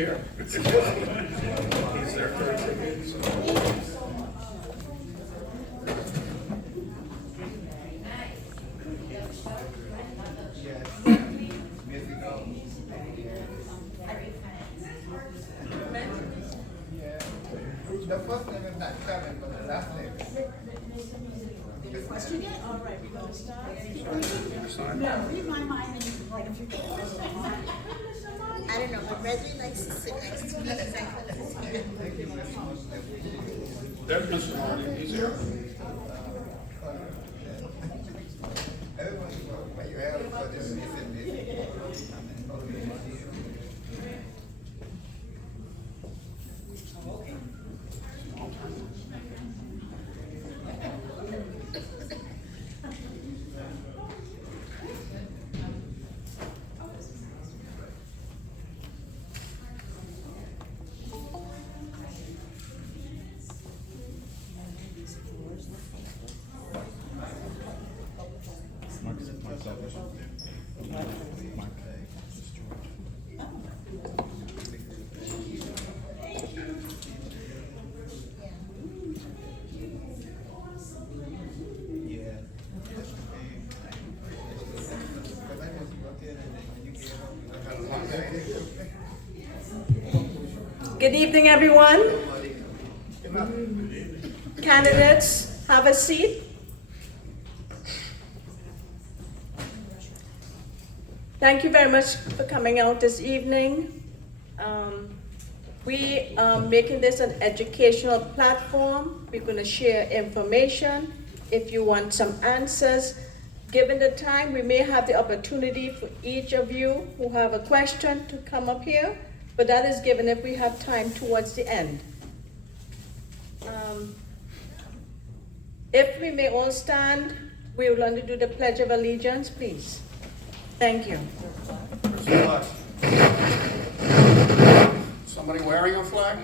here. He's there Thursday, so. The first name is not coming, but the last name is. Question yet? All right, we're gonna start. Sign. No, read my mind in like a few minutes. I don't know, but Reggie likes to sit next to me. There's Mr. Martin, he's here. Everyone's what you have for this is in Good evening, everyone. Candidates, have a seat. Thank you very much for coming out this evening. We are making this an educational platform. We're going to share information. If you want some answers, given the time, we may have the opportunity for each of you who have a question to come up here, but that is given if we have time towards the end. If we may all stand, we will only do the Pledge of Allegiance, please. Thank you. Somebody wearing a flag?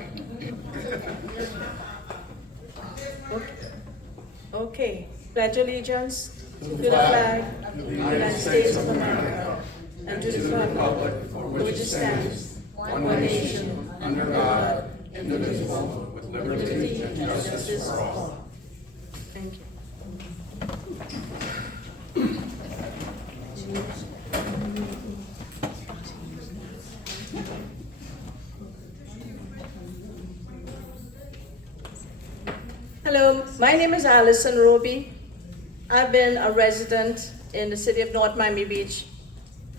Okay, pledge allegiance to the flag of the United States of America and to the republic for which it stands, one nation, under God, indivisible, with liberty and justice for all. Thank you. Hello, my name is Allison Roby. I've been a resident in the city of North Miami Beach.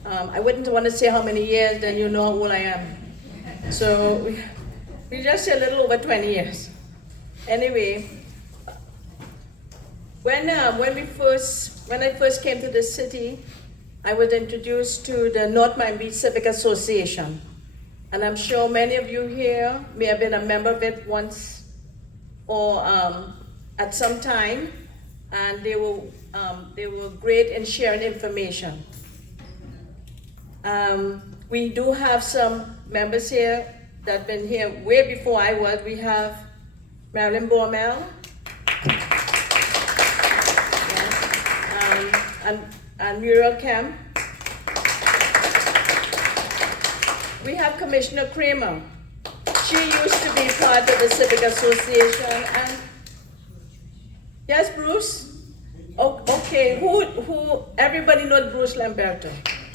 I wouldn't want to say how many years, then you know how old I am. So we just say a little over 20 years. Anyway, when I first came to the city, I was introduced to the North Miami Beach Civic Association. And I'm sure many of you here may have been a member of it once or at some time, and they were great in sharing information. We do have some members here that have been here way before I was. We have Marilyn Bormel, yes, and Muriel Kemp. We have Commissioner Kramer. She used to be part of the Civic Association, and yes, Bruce? Oh, okay, who, everybody knows Bruce Lamberto.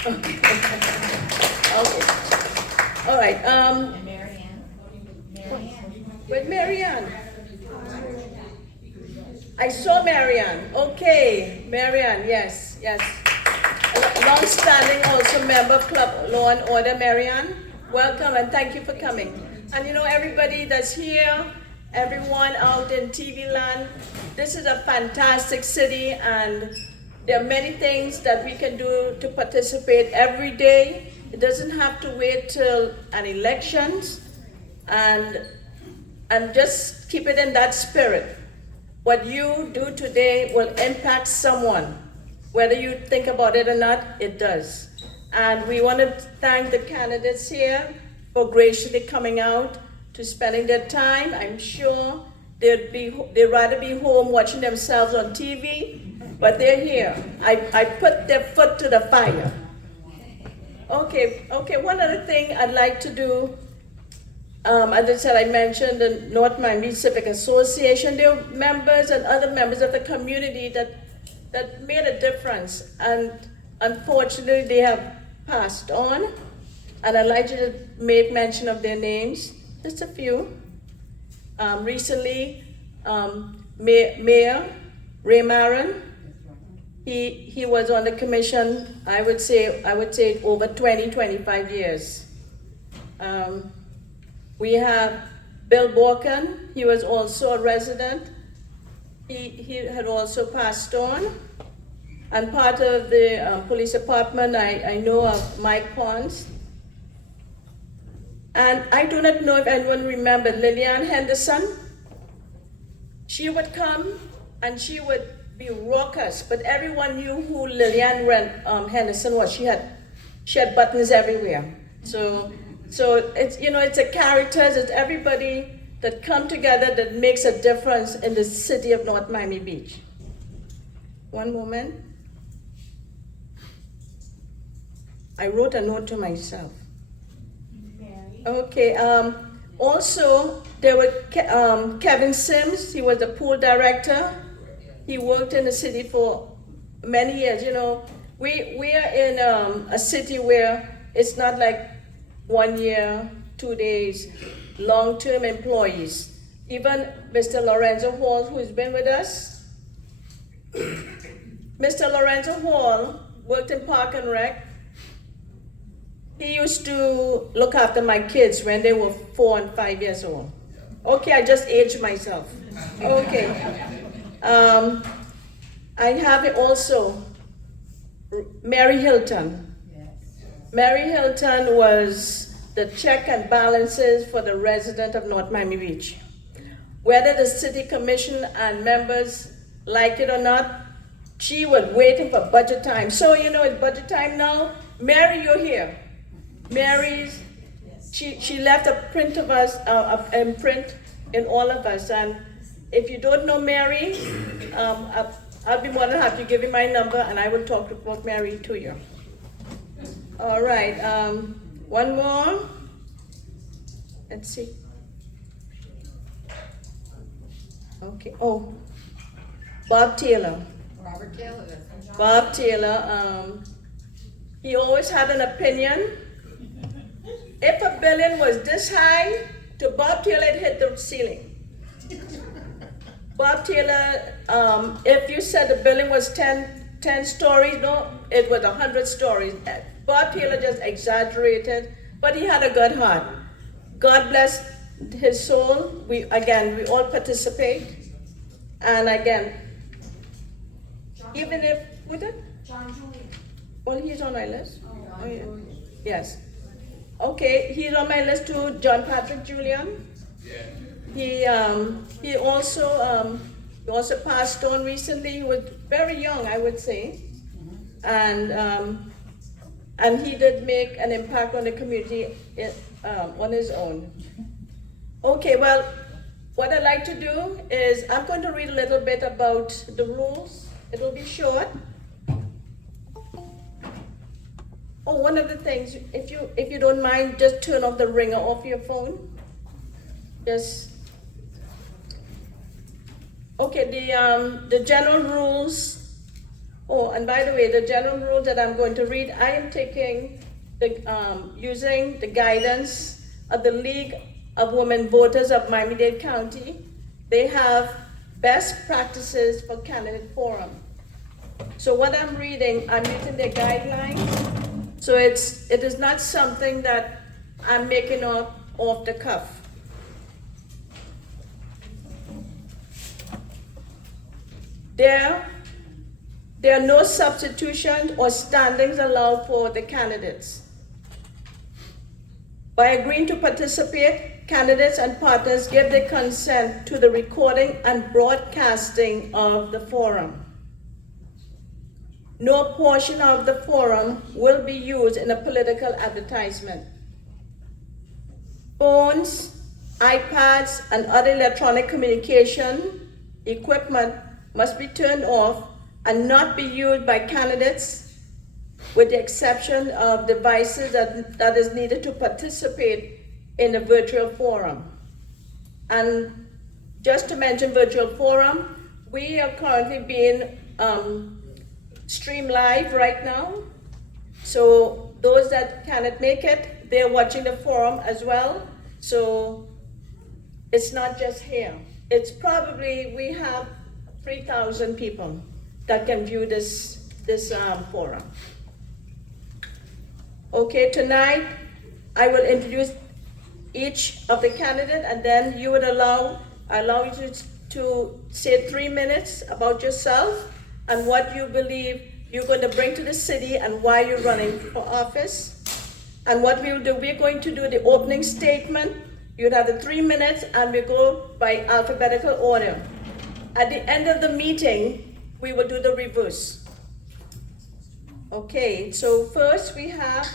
Okay. Okay. All right, And Marianne. with Marianne. I saw Marianne, okay, Marianne, yes. Long-standing also member of Club Law and Order, Marianne. Welcome and thank you for coming. And you know, everybody that's here, everyone out in TV land, this is a fantastic city, and there are many things that we can do to participate every day. It doesn't have to wait till an elections, and just keep it in that spirit. What you do today will impact someone. Whether you think about it or not, it does. And we want to thank the candidates here for graciously coming out to spending their time. I'm sure they'd rather be home watching themselves on TV, but they're here. I put their foot to the fire. Okay, one other thing I'd like to do As I said, I mentioned the North Miami Civic Association. There were members and other members of the community that made a difference. And unfortunately, they have passed on. And I'd like to make mention of their names, just a few. Recently, Mayor Ray Maron, he was on the commission, I would say over 25 years. We have Bill Borken, he was also a resident. He had also passed on. And part of the police department, I know of Mike Pons. And I do not know if anyone remembered Lillian Henderson. She would come and she would be raucous, but everyone knew who Lillian Henderson was. She had buttons everywhere. So it's, you know, it's a characters, it's everybody that come together that makes a difference in the city of North Miami Beach. One moment. I wrote a note to myself. Okay, also there was Kevin Sims, he was the pool director. He worked in the city for many years. You know, we are in a city where it's not like 1 year, 2 days, long-term employees. Even Mr. Lorenzo Hall, who's been with us. Mr. Lorenzo Hall worked in Park and Rec. He used to look after my kids when they were 4 and 5 years old. Okay, I just aged myself. Okay. I have also Mary Hilton. Mary Hilton was the check and balances for the resident of North Miami Beach. Whether the city commission and members like it or not, she was waiting for budget time. So, you know, it's budget time now. Mary, you're here. Mary's, she left a print of us, a print in all of us. And if you don't know Mary, I'll be more than happy to give you my number and I will talk about Mary to you. All right, one more. Let's see. Okay, oh, Bob Taylor. Robert Taylor. Bob Taylor, he always had an opinion. If a building was this high, to Bob Taylor it hit the ceiling. Bob Taylor, if you said the building was 10 stories, no, it was 100 stories. Bob Taylor just exaggerated, but he had a good heart. God bless his soul. We all participate. And again, even if, who did? John Julian. Well, he's on my list. Oh, yeah. Yes. Okay, he's on my list too, John Patrick Julian. Yeah. He also passed on recently. He was very young, I would say. And he did make an impact on the community on his own. Okay, well, what I'd like to do is I'm going to read a little bit about the rules. It'll be short. Oh, one of the things, if you don't mind, just turn off the ringer off your phone. Just okay. The general rules. Oh, and by the way, the general rules that I'm going to read, I am taking using the guidance of the League of Women Voters of Miami-Dade County. They have best practices for candidate forum. So what I'm reading, I'm using their guidelines. So it is not something that I'm making up off the cuff. There are no substitutions or standings allowed for the candidates. By agreeing to participate, candidates and partners give their consent to the recording and broadcasting of the forum. No portion of the forum will be used in a political advertisement. Phones, iPads, and other electronic communication equipment must be turned off and not be used by candidates, with the exception of devices that is needed to participate in a virtual forum. And just to mention virtual forum, we are currently being streamed live right now. So those that cannot make it, they're watching the forum as well. So it's not just here. It's probably, we have 3,000 people that can view this forum. Okay, tonight I will introduce each of the candidates, and then you would allow you to say 3 minutes about yourself and what you believe you're going to bring to the city and why you're running for office. And what we'll do, we're going to do the opening statement. You'd have the 3 minutes, and we go by alphabetical order. At the end of the meeting, we will do the reverse. Okay, so first we have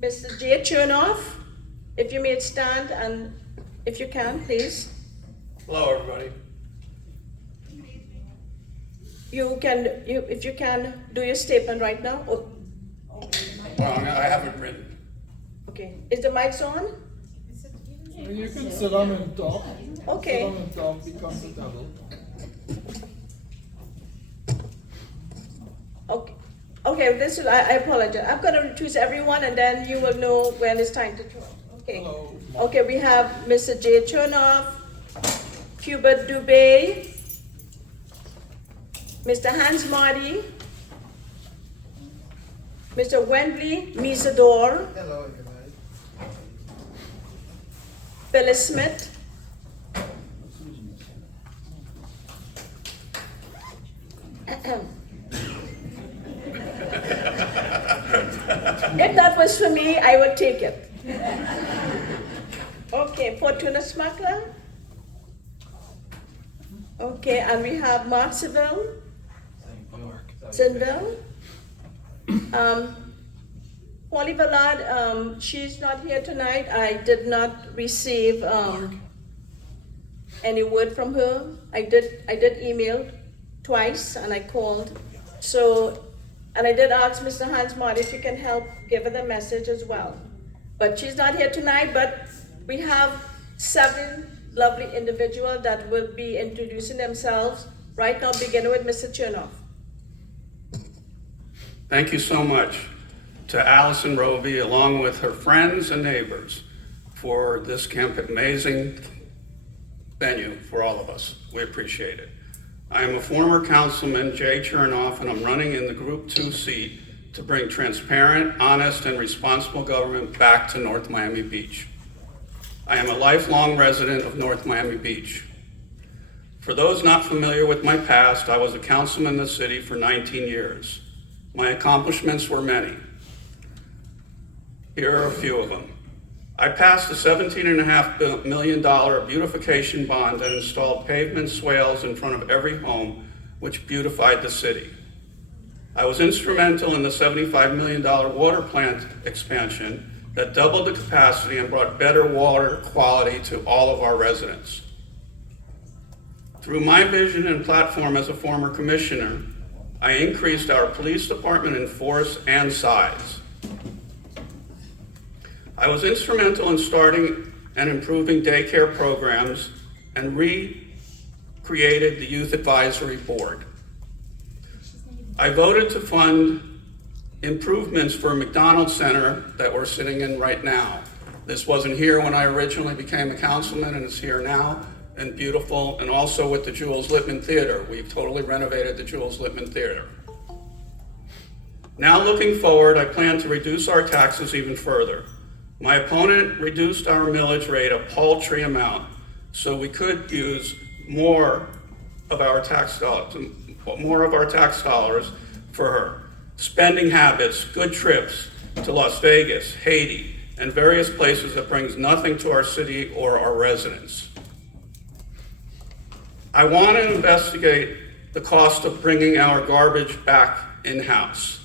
Mr. Jay Chernoff. If you may stand, and if you can, please. Hello, everybody. If you can, do your statement right now. Oh, Well, I haven't written. okay, is the mics on? You can sit down and talk. Okay. Sit down and talk, be comfortable. Okay, okay. I apologize. I'm going to introduce everyone, and then you will know when it's time to talk. Okay. Hello. Okay, we have Mr. Jay Chernoff, Hubert Dubé, Mr. Hans Marty, Mr. Wembley Misador, Hello, everybody. Phyllis Smith, if that was for me, I would take it. Okay, Fortuna Smuggler. Okay, and we have Mark Seville. Sinville. Polly Vallard, she's not here tonight. I did not receive any word from her. I did email twice, and I called. So, and I did ask Mr. Hans Marty if you can help give her the message as well. But she's not here tonight, but we have 7 lovely individuals that will be introducing themselves. Right now, beginning with Mr. Chernoff. Thank you so much to Allison Roby, along with her friends and neighbors, for this amazing venue for all of us. We appreciate it. I am a former councilman, Jay Chernoff, and I'm running in the Group 2 seat to bring transparent, honest, and responsible government back to North Miami Beach. I am a lifelong resident of North Miami Beach. For those not familiar with my past, I was a councilman in the city for 19 years. My accomplishments were many. Here are a few of them. I passed a $17.5 million beautification bond and installed pavement swales in front of every home, which beautified the city. I was instrumental in the $75 million water plant expansion that doubled the capacity and brought better water quality to all of our residents. Through my vision and platform as a former commissioner, I increased our police department in force and size. I was instrumental in starting and improving daycare programs and recreated the Youth Advisory Board. I voted to fund improvements for a McDonald's Center that we're sitting in right now. This wasn't here when I originally became a councilman, and it's here now and beautiful, and also with the Jules Littman Theater. We've totally renovated the Jules Littman Theater. Now looking forward, I plan to reduce our taxes even further. My opponent reduced our millage rate a paltry amount, so we could use more of our tax dollars for her. Spending habits, good trips to Las Vegas, Haiti, and various places that brings nothing to our city or our residents. I want to investigate the cost of bringing our garbage back in-house.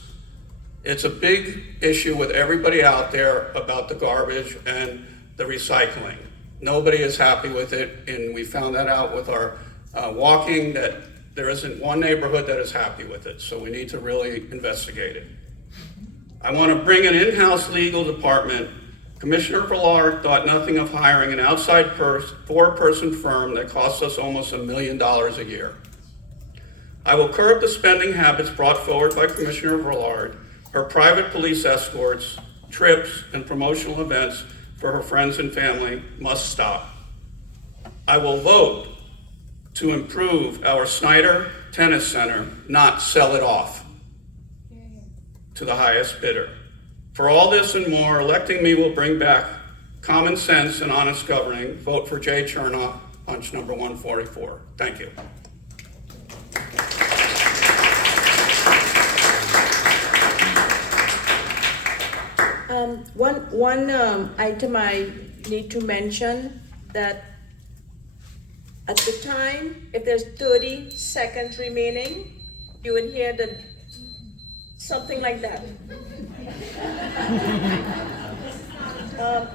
It's a big issue with everybody out there about the garbage and the recycling. Nobody is happy with it, and we found that out with our walking, that there isn't one neighborhood that is happy with it, so we need to really investigate it. I want to bring an in-house legal department Commissioner Villard thought nothing of hiring an outside four-person firm that costs us almost $1 million a year. I will curb the spending habits brought forward by Commissioner Villard. Her private police escorts, trips, and promotional events for her friends and family must stop. I will vote to improve our Snyder Tennis Center, not sell it off to the highest bidder. For all this and more, electing me will bring back common sense and honest governing. Vote for Jay Chernoff, punch number 144. Thank you. One item I need to mention, that at the time, if there's 30 seconds remaining, you would hear something like that.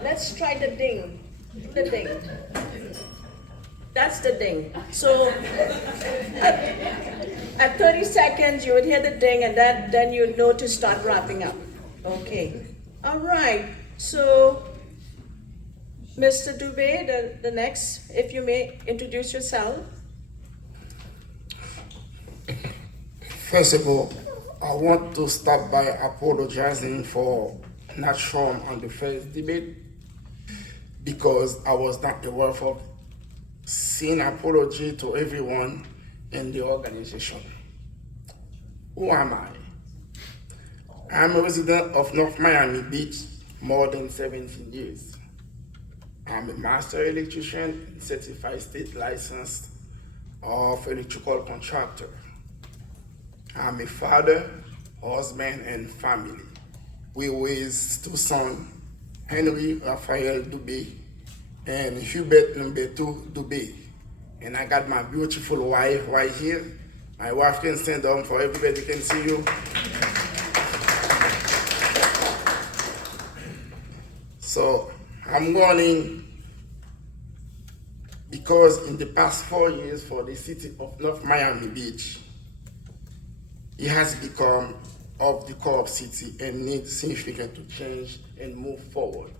Let's try the ding. The ding. That's the ding. So at 30 seconds, you would hear the ding, and then you know to start wrapping up. Okay. All right. So, Mr. Dubé, the next, if you may introduce yourself. First of all, I want to start by apologizing for not showing on the first debate because I was not aware of sending apology to everyone in the organization. Who am I? I'm a resident of North Miami Beach more than 17 years. I'm a master electrician and certified state licensed of electrical contractor. I'm a father, husband, and family. We raised two sons, Henry Raphael Dubé and Hubert Numbetu Dubé. And I got my beautiful wife right here. My wife can stand up for everybody can see you. So I'm running because in the past 4 years for the city of North Miami Beach, it has become of the core city and needs significant to change and move forward.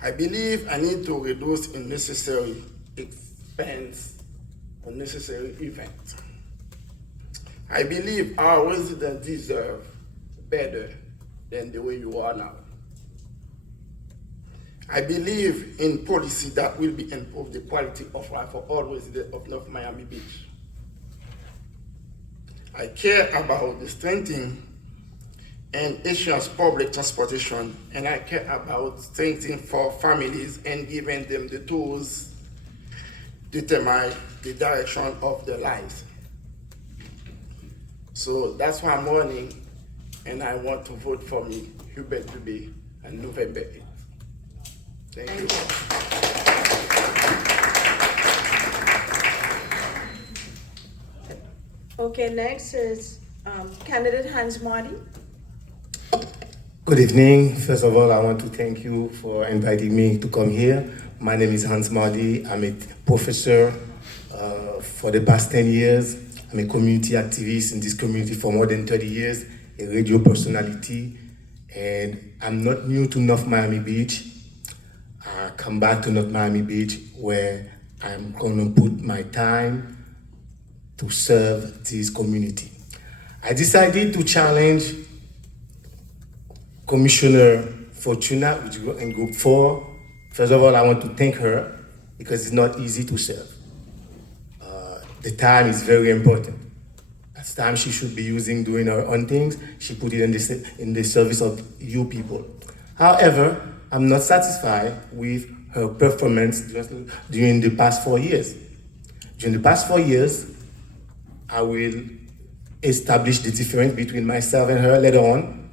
I believe I need to reduce unnecessary expense, unnecessary events. I believe our residents deserve better than the way you are now. I believe in policy that will be improve the quality of life for all residents of North Miami Beach. I care about the strengthening and issuance public transportation, and I care about strengthening for families and giving them the tools to determine the direction of their lives. So that's why I'm running, and I want to vote for me, Hubert Dubé, on November 8th. Thank you. Okay, next is candidate Hans Marty. Good evening. First of all, I want to thank you for inviting me to come here. My name is Hans Marty. I'm a professor for the past 10 years. I'm a community activist in this community for more than 30 years, a radio personality, and I'm not new to North Miami Beach. I come back to North Miami Beach where I'm going to put my time to serve this community. I decided to challenge Commissioner Fortuna in Group 4. First of all, I want to thank her because it's not easy to serve. The time is very important. That's time she should be using doing her own things. She put it in the service of you people. However, I'm not satisfied with her performance during the past 4 years. During the past 4 years, I will establish the difference between myself and her later on.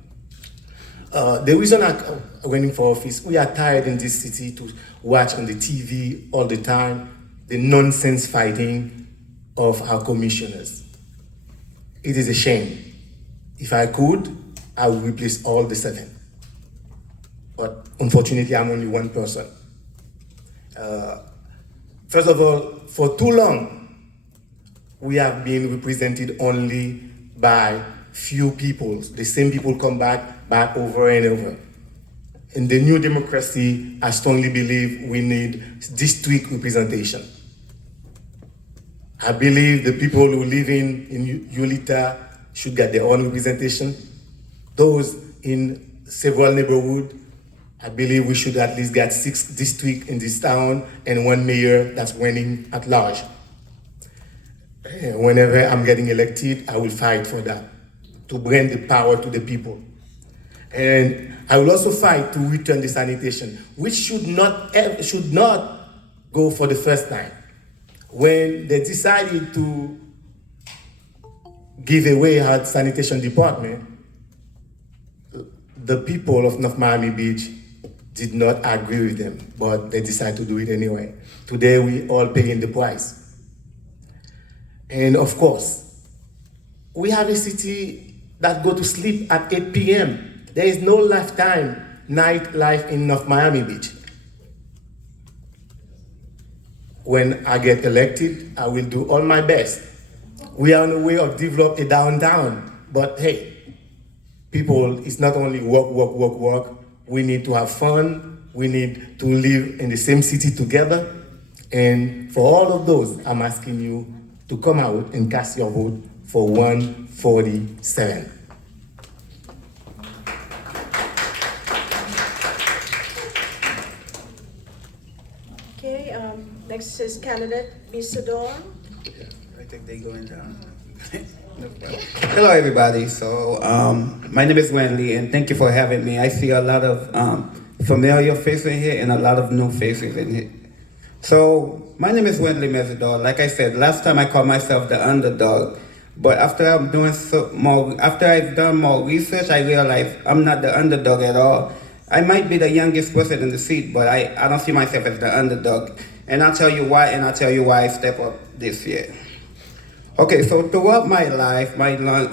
The reason I'm running for office, we are tired in this city to watch on the TV all the time the nonsense fighting of our commissioners. It is a shame. If I could, I would replace all the 7. But unfortunately, I'm only one person. First of all, for too long, we have been represented only by few people. The same people come back over and over. in the new democracy, I strongly believe we need district representation. I believe the people who live in Ulithi should get their own representation. Those in several neighborhoods, I believe we should at least get 6 districts in this town and 1 mayor that's winning at large. Whenever I'm getting elected, I will fight for that, to bring the power to the people. And I will also fight to return the sanitation, which should not go for the first time. When they decided to give away our sanitation department, the people of North Miami Beach did not agree with them, but they decided to do it anyway. Today, we all paying the price. And of course, we have a city that go to sleep at 8 p.m. There is no lifetime nightlife in North Miami Beach. When I get elected, I will do all my best. We are on the way of develop a downtown, but hey, people, it's not only work, work, work, work. We need to have fun. We need to live in the same city together. And for all of those, I'm asking you to come out and cast your vote for 147. Okay, next is candidate Mr. Dawn. I think they're going down. No problem. Hello, everybody. So, my name is Wendy, and thank you for having me. I see a lot of familiar faces in here and a lot of new faces in here. So, my name is Wendy Mesidor. Like I said, last time I called myself the underdog, but after I've done more research, I realized I'm not the underdog at all. I might be the youngest person in the seat, but I don't see myself as the underdog. And I'll tell you why, and I'll tell you why I step up this year. Okay, so throughout my life,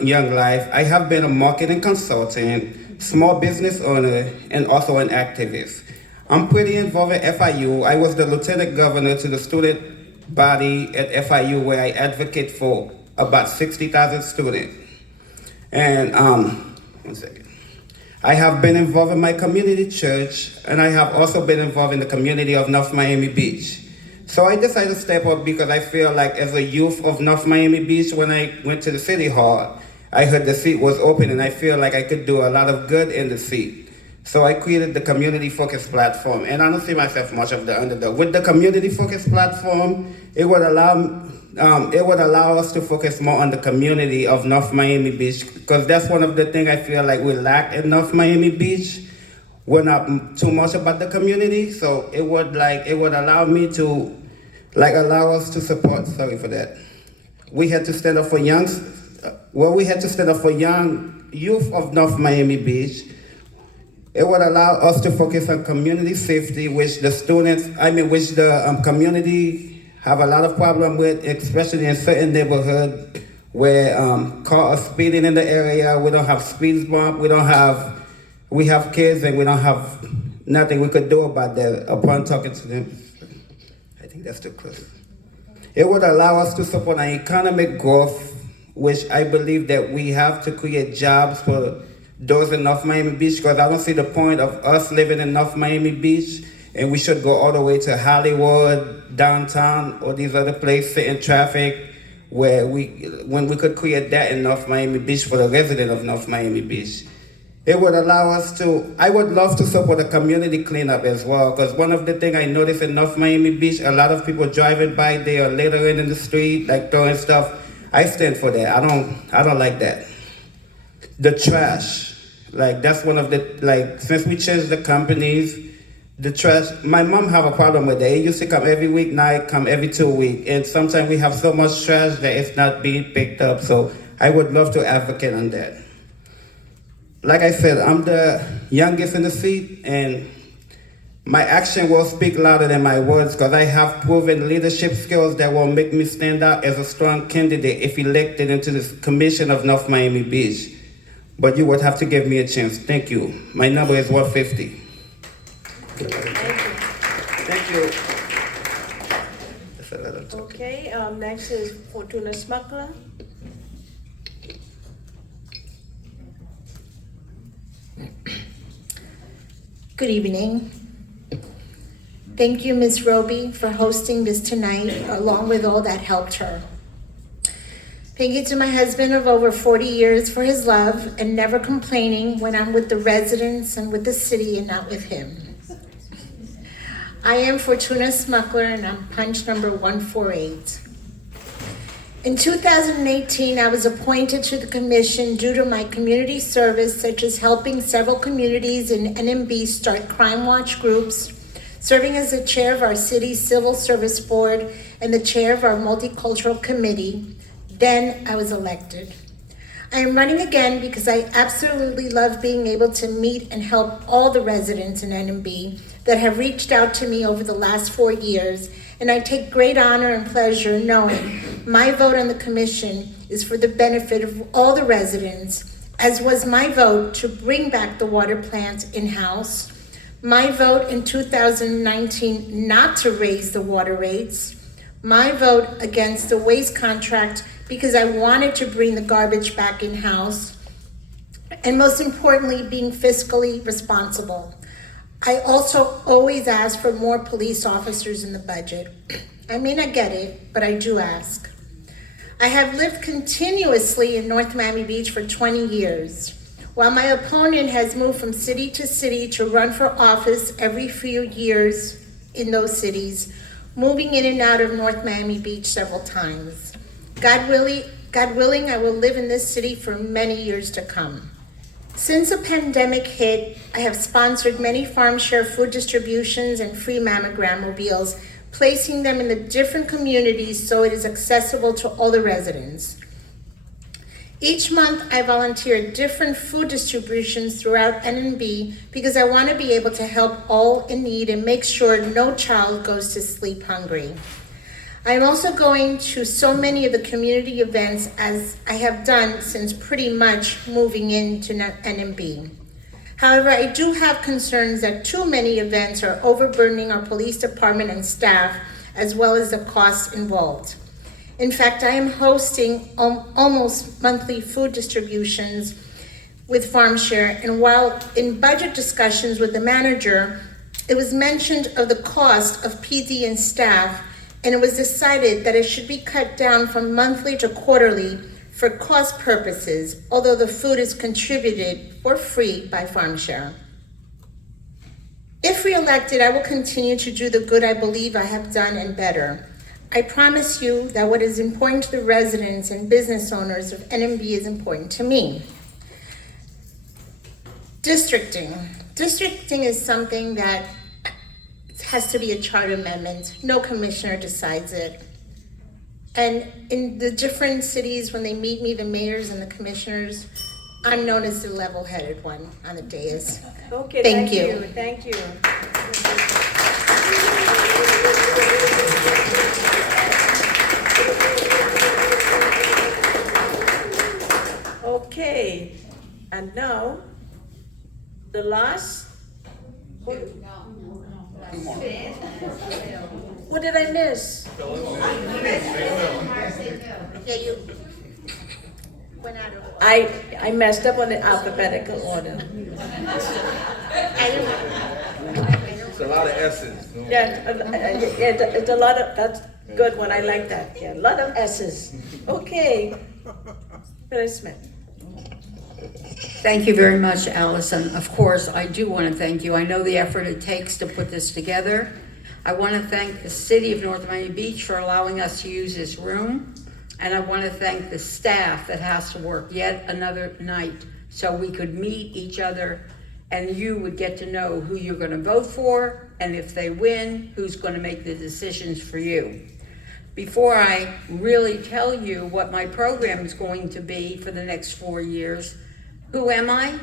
young life, I have been a marketing consultant, small business owner, and also an activist. I'm pretty involved at FIU. I was the lieutenant governor to the student body at FIU, where I advocate for about 60,000 students. And one second. I have been involved in my community church, and I have also been involved in the community of North Miami Beach. So I decided to step up because I feel like as a youth of North Miami Beach, when I went to the city hall, I heard the seat was open, and I feel like I could do a lot of good in the seat. So I created the Community Focus Platform, and I don't see myself much of the underdog. With the Community Focus Platform, it would allow us to focus more on the community of North Miami Beach, because that's one of the things I feel like we lack in North Miami Beach. We're not too much about the community, so it would allow me to allow us to support. Sorry for that. We had to stand up for young youth of North Miami Beach. It would allow us to focus on community safety, which the community have a lot of problem with, especially in certain neighborhoods where cars are speeding in the area. We don't have speed bump. We have kids, and we don't have nothing we could do about that upon talking to them. I think that's too close. It would allow us to support an economic growth, which I believe that we have to create jobs for those in North Miami Beach, because I don't see the point of us living in North Miami Beach and we should go all the way to Hollywood, downtown, or these other places in traffic when we could create that in North Miami Beach for the resident of North Miami Beach. It would allow us to, I would love to support a community cleanup as well, because one of the things I noticed in North Miami Beach, a lot of people driving by, they are littering in the street, like throwing stuff. I stand for that. I don't like that. The trash, that's one of the, since we changed the companies, the trash, my mom have a problem with that. It used to come every weeknight, come every 2 weeks, and sometimes we have so much trash that it's not being picked up, so I would love to advocate on that. Like I said, I'm the youngest in the seat, and my action will speak louder than my words, because I have proven leadership skills that will make me stand out as a strong candidate if elected into the commission of North Miami Beach. But you would have to give me a chance. Thank you. My number is 150. Thank you. That's a lot of talking. Okay, next is Fortuna Smuggler. Good evening. Thank you, Ms. Roby, for hosting this tonight, along with all that helped her. Thank you to my husband of over 40 years for his love and never complaining when I'm with the residents and with the city and not with him. I am Fortuna Smuckler and I'm punch number 148. In 2018, I was appointed to the commission due to my community service, such as helping several communities in NMB start crime watch groups, serving as the chair of our city's civil service board and the chair of our multicultural committee. Then I was elected. I am running again because I absolutely love being able to meet and help all the residents in NMB that have reached out to me over the last 4 years, and I take great honor and pleasure knowing my vote on the commission is for the benefit of all the residents, as was my vote to bring back the water plant in-house, my vote in 2019 not to raise the water rates, my vote against the waste contract because I wanted to bring the garbage back in-house, and most importantly, being fiscally responsible. I also always ask for more police officers in the budget. I may not get it, but I do ask. I have lived continuously in North Miami Beach for 20 years. While my opponent has moved from city to city to run for office every few years in those cities, moving in and out of North Miami Beach several times. God willing, I will live in this city for many years to come. Since the pandemic hit, I have sponsored many farm share food distributions and free mammogram mobiles, placing them in the different communities so it is accessible to all the residents. Each month, I volunteer different food distributions throughout NNB because I want to be able to help all in need and make sure no child goes to sleep hungry. I'm also going to so many of the community events as I have done since pretty much moving into NMB. However, I do have concerns that too many events are overburdening our police department and staff, as well as the costs involved. In fact, I am hosting almost monthly food distributions with FarmShare, and while in budget discussions with the manager, it was mentioned of the cost of PD and staff, and it was decided that it should be cut down from monthly to quarterly for cost purposes, although the food is contributed for free by FarmShare. If reelected, I will continue to do the good I believe I have done and better. I promise you that what is important to the residents and business owners of NMB is important to me. Districting. Districting is something that has to be a charter amendment. No commissioner decides it. And in the different cities, when they meet me, the mayors and the commissioners, I'm known as the level-headed one on the dais. Okay, Thank thank you. you. Thank you. Okay, and now the last. What did I miss? Yeah, you went out of order. I messed up on the alphabetical order. It's a lot of S's. Yeah, it's a lot of, that's good one, I like that. Yeah, a lot of S's. Okay. Phyllis Smith. Thank you very much, Allison. Of course, I do want to thank you. I know the effort it takes to put this together. I want to thank the city of North Miami Beach for allowing us to use this room. And I want to thank the staff that has to work yet another night so we could meet each other and you would get to know who you're going to vote for, and if they win, who's going to make the decisions for you. Before I really tell you what my program is going to be for the next 4 years, who am I?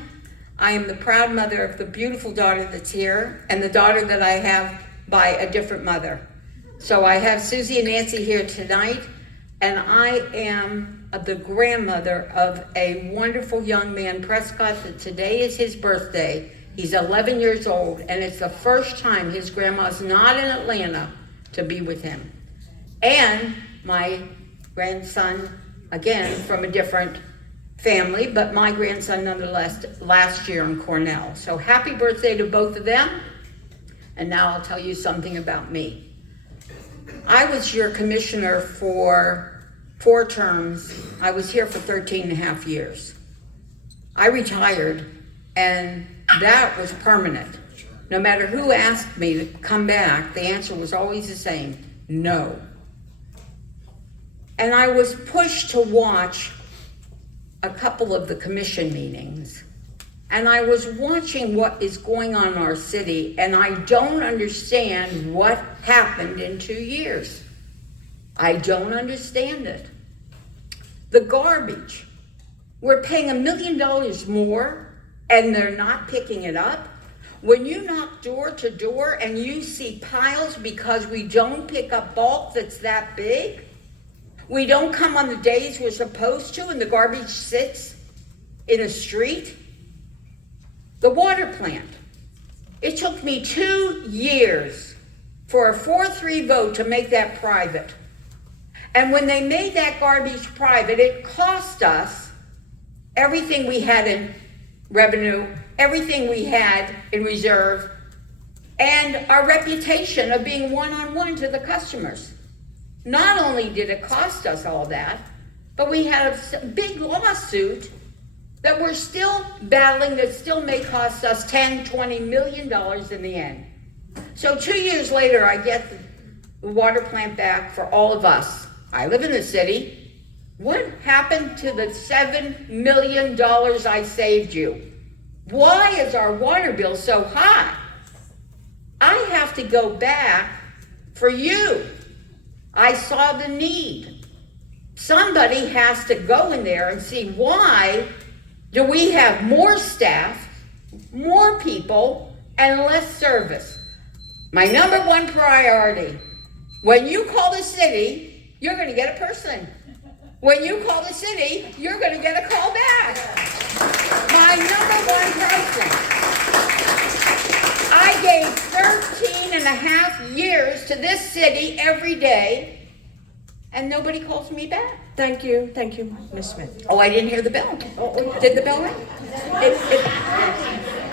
I am the proud mother of the beautiful daughter that's here and the daughter that I have by a different mother. So I have Susie and Nancy here tonight, and I am the grandmother of a wonderful young man, Prescott, that today is his birthday. He's 11 years old, and it's the first time his grandma's not in Atlanta to be with him. And my grandson, again, from a different family, but my grandson nonetheless last year in Cornell. So happy birthday to both of them. And now I'll tell you something about me. I was your commissioner for 4 terms. I was here for 13 and a half years. I retired, and that was permanent. No matter who asked me to come back, the answer was always the same, no. And I was pushed to watch a couple of the commission meetings. And I was watching what is going on in our city, and I don't understand what happened in 2 years. I don't understand it. The garbage. We're paying $1 million more, and they're not picking it up. When you knock door to door and you see piles because we don't pick up bulk that's that big, we don't come on the days we're supposed to, and the garbage sits in a street. The water plant. It took me 2 years for a 4-3 vote to make that private. And when they made that garbage private, it cost us everything we had in revenue, everything we had in reserve, and our reputation of being one-on-one to the customers. Not only did it cost us all that, but we had a big lawsuit that we're still battling that still may cost us $10-20 million in the end. So 2 years later, I get the water plant back for all of us. I live in the city. What happened to the $7 million I saved you? Why is our water bill so high? I have to go back for you. I saw the need. Somebody has to go in there and see why do we have more staff, more people, and less service. My number 1 priority, when you call the city, you're going to get a person. When you call the city, you're going to get a call back. My number 1 person. I gave 13 and a half years to this city every day, and nobody calls me back. Thank you, Ms. Smith. Oh, I didn't hear the bell. Did the bell ring?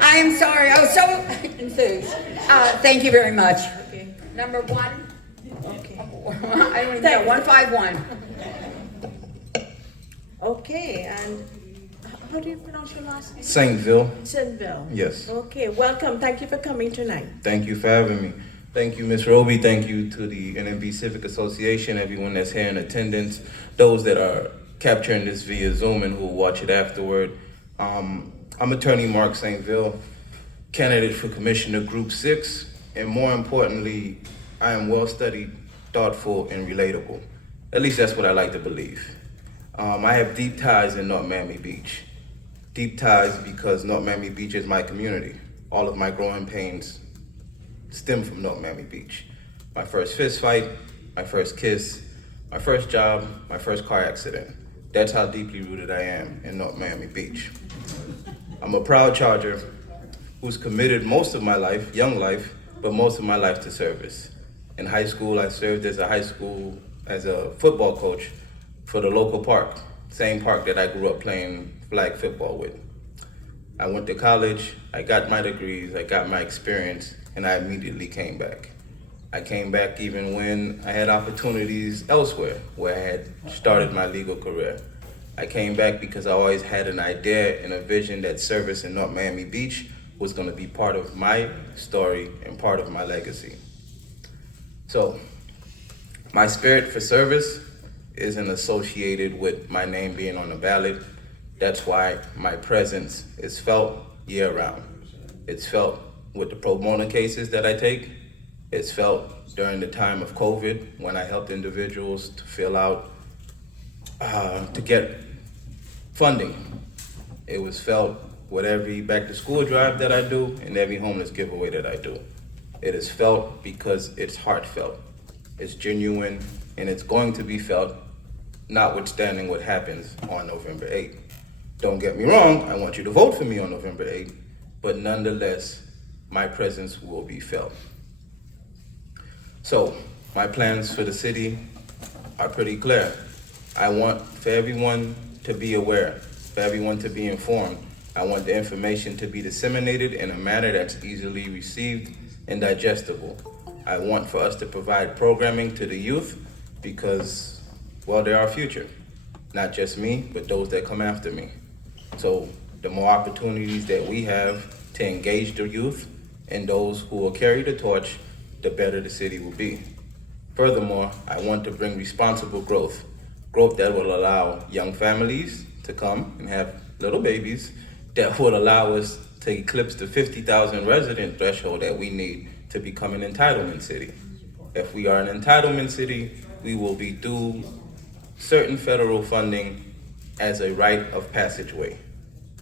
I am sorry, I was so enthused. Thank you very much. Okay. Number 1, Okay. I don't even know, 151. Okay, and how do you pronounce your last name? Saintville. Sinville. Yes. Okay, welcome. Thank you for coming tonight. Thank you for having me. Thank you, Ms. Roby. Thank you to the NMB Civic Association, everyone that's here in attendance, those that are capturing this via Zoom and who will watch it afterward. I'm Attorney Mark Saintville, candidate for Commissioner Group 6, and more importantly, I am well-studied, thoughtful, and relatable. At least that's what I like to believe. I have deep ties in North Miami Beach. Deep ties because North Miami Beach is my community. All of my growing pains stem from North Miami Beach. My first fist fight, my first kiss, my first job, my first car accident. That's how deeply rooted I am in North Miami Beach. I'm a proud Charger who's committed most of my life, young life, but most of my life to service. In high school, I served as a football coach for the local park, same park that I grew up playing flag football with. I went to college, I got my degrees, I got my experience, and I immediately came back. I came back even when I had opportunities elsewhere where I had started my legal career. I came back because I always had an idea and a vision that service in North Miami Beach was going to be part of my story and part of my legacy. So, my spirit for service isn't associated with my name being on the ballot. That's why my presence is felt year-round. It's felt with the pro bono cases that I take. It's felt during the time of COVID when I helped individuals to fill out, to get funding. It was felt with every back to school drive that I do and every homeless giveaway that I do. It is felt because it's heartfelt, it's genuine, and it's going to be felt notwithstanding what happens on November 8th. Don't get me wrong, I want you to vote for me on November 8th, but nonetheless, my presence will be felt. So, my plans for the city are pretty clear. I want for everyone to be aware for everyone to be informed. I want the information to be disseminated in a manner that's easily received and digestible. I want for us to provide programming to the youth because, well, they're our future. Not just me, but those that come after me. So the more opportunities that we have to engage the youth and those who will carry the torch, the better the city will be. Furthermore, I want to bring responsible growth that will allow young families to come and have little babies, that will allow us to eclipse the 50,000 resident threshold that we need to become an entitlement city. If we are an entitlement city, we will be due certain federal funding as a rite of passageway.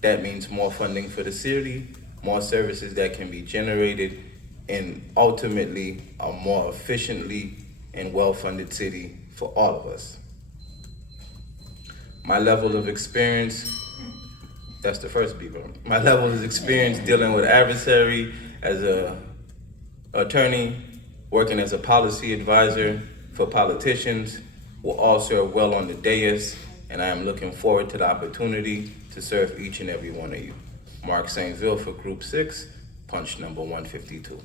That means more funding for the city, more services that can be generated, and ultimately a more efficiently and well-funded city for all of us. My level of experience, that's the first beaver. My level of experience dealing with adversary as a attorney, working as a policy advisor for politicians will all serve well on the dais, and I am looking forward to the opportunity to serve each and every one of you. Mark Saintville for Group 6, punch number 152.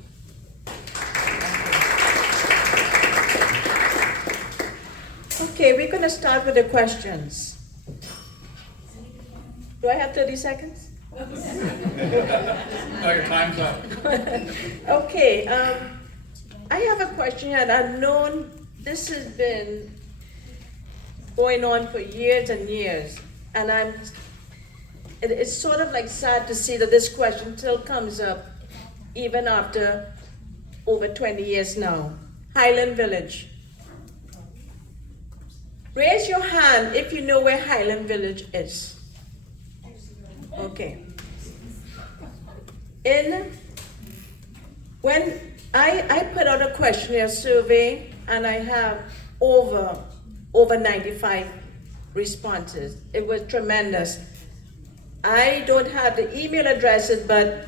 Okay, we're gonna start with the questions. Do I have 30 seconds? Oh, your time's up. Okay, I have a question, and I've known this has been going on for years and years, and it's sort of like sad to see that this question still comes up even after over 20 years now. Highland Village. Raise your hand if you know where Highland Village is. Okay. When I put out a questionnaire survey, and I have over 95 responses. It was tremendous. I don't have the email addresses, but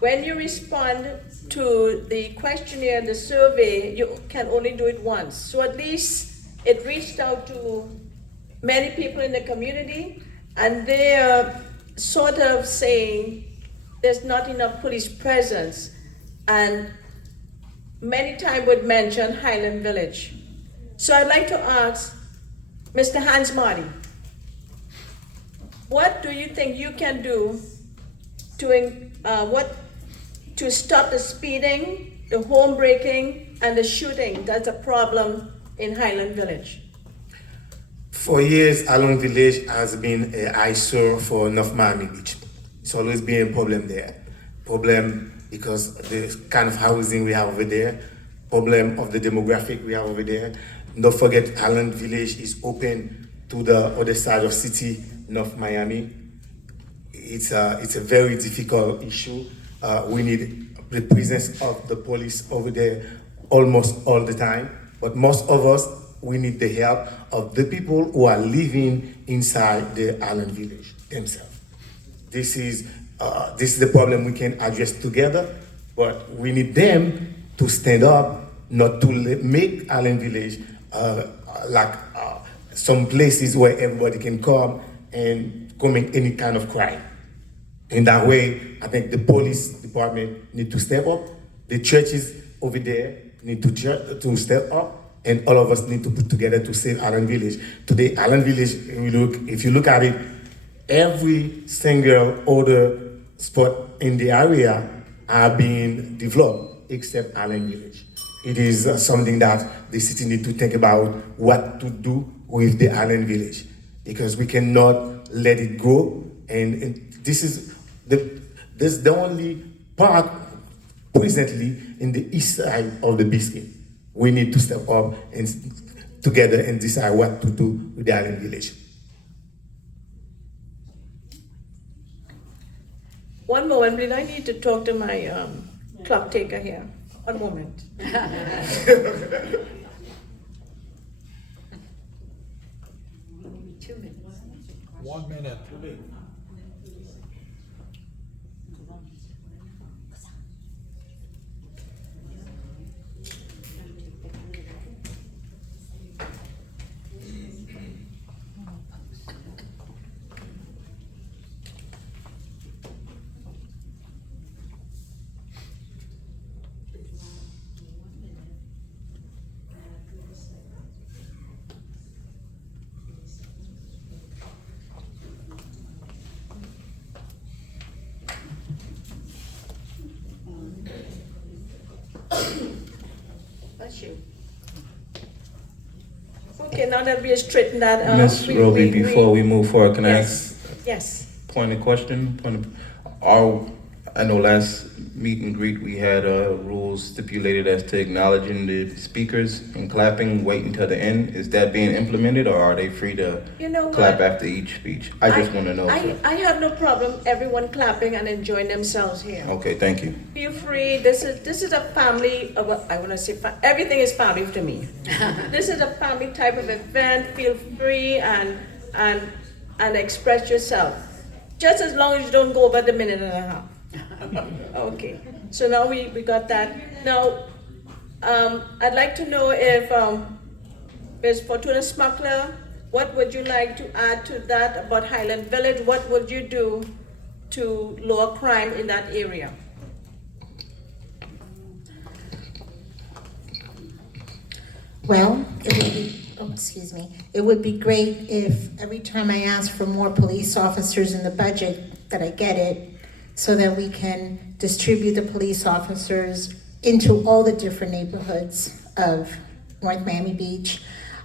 when you respond to the questionnaire, the survey, you can only do it once. So at least it reached out to many people in the community, and they are sort of saying there's not enough police presence, and many times would mention Highland Village. So I'd like to ask Mr. Hans Marty, what do you think you can do to stop the speeding, the home breaking, and the shooting that's a problem in Highland Village? For years, Highland Village has been an eyesore for North Miami Beach. It's always been a problem there. Problem because of the kind of housing we have over there, problem of the demographic we have over there. Don't forget, Highland Village is open to the other side of city, North Miami. It's a very difficult issue. We need the presence of the police over there almost all the time. But most of us, we need the help of the people who are living inside the Highland Village themselves. This is the problem we can address together, but we need them to stand up, not to make Highland Village like some places where everybody can come and commit any kind of crime. In that way, I think the police department need to step up, the churches over there need to step up, and all of us need to put together to save Highland Village. Today, Highland Village, if you look at it, every single other spot in the area are being developed except Highland Village. It is something that the city needs to think about what to do with the Highland Village, because we cannot let it go. And this is the only part presently in the east side of the biscuit. We need to step up and together and decide what to do with the Highland Village. One moment, please. I need to talk to my clock taker here. One moment. 1 minute. you. Okay, now that we have straightened that out. Ms. Roby, before we move forward, can I ask Yes. point of question? I know last meet and greet, we had rules stipulated as to acknowledging the speakers and clapping, wait until the end. Is that being implemented, or are they free to You know clap what? after each speech? I just want to know. sir. I have no problem everyone clapping and enjoying themselves here. Okay, thank you. Feel free. This is a family. I want to say everything is family to me. This is a family type of event. Feel free and express yourself. Just as long as you don't go over the minute and a half. Okay. So now we got that. Now, I'd like to know if Ms. Fortuna Smuckler, what would you like to add to that about Highland Village? What would you do to lower crime in that area? Well, it would be great if every time I ask for more police officers in the budget, that I get it, so that we can distribute the police officers into all the different neighborhoods of North Miami Beach.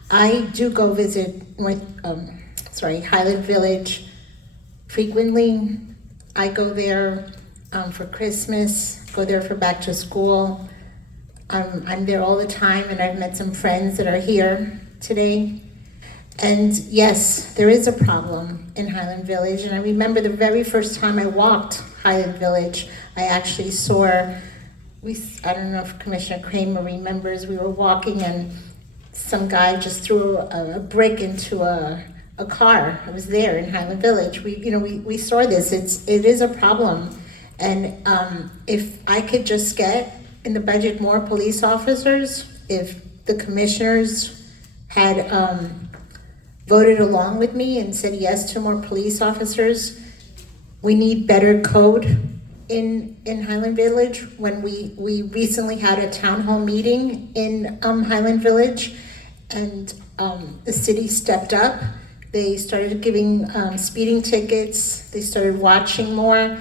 I do go visit Highland Village frequently. I go there for Christmas, go there for back to school. I'm there all the time, and I've met some friends that are here today. And yes, there is a problem in Highland Village. And I remember the very first time I walked Highland Village, I actually saw, I don't know if Commissioner Kramer remembers, we were walking and some guy just threw a brick into a car. I was there in Highland Village. We saw this. It is a problem. And if I could just get in the budget more police officers, if the commissioners had voted along with me and said yes to more police officers. We need better code in Highland Village. When we recently had a town hall meeting in Highland Village, and the city stepped up. They started giving speeding tickets. They started watching more.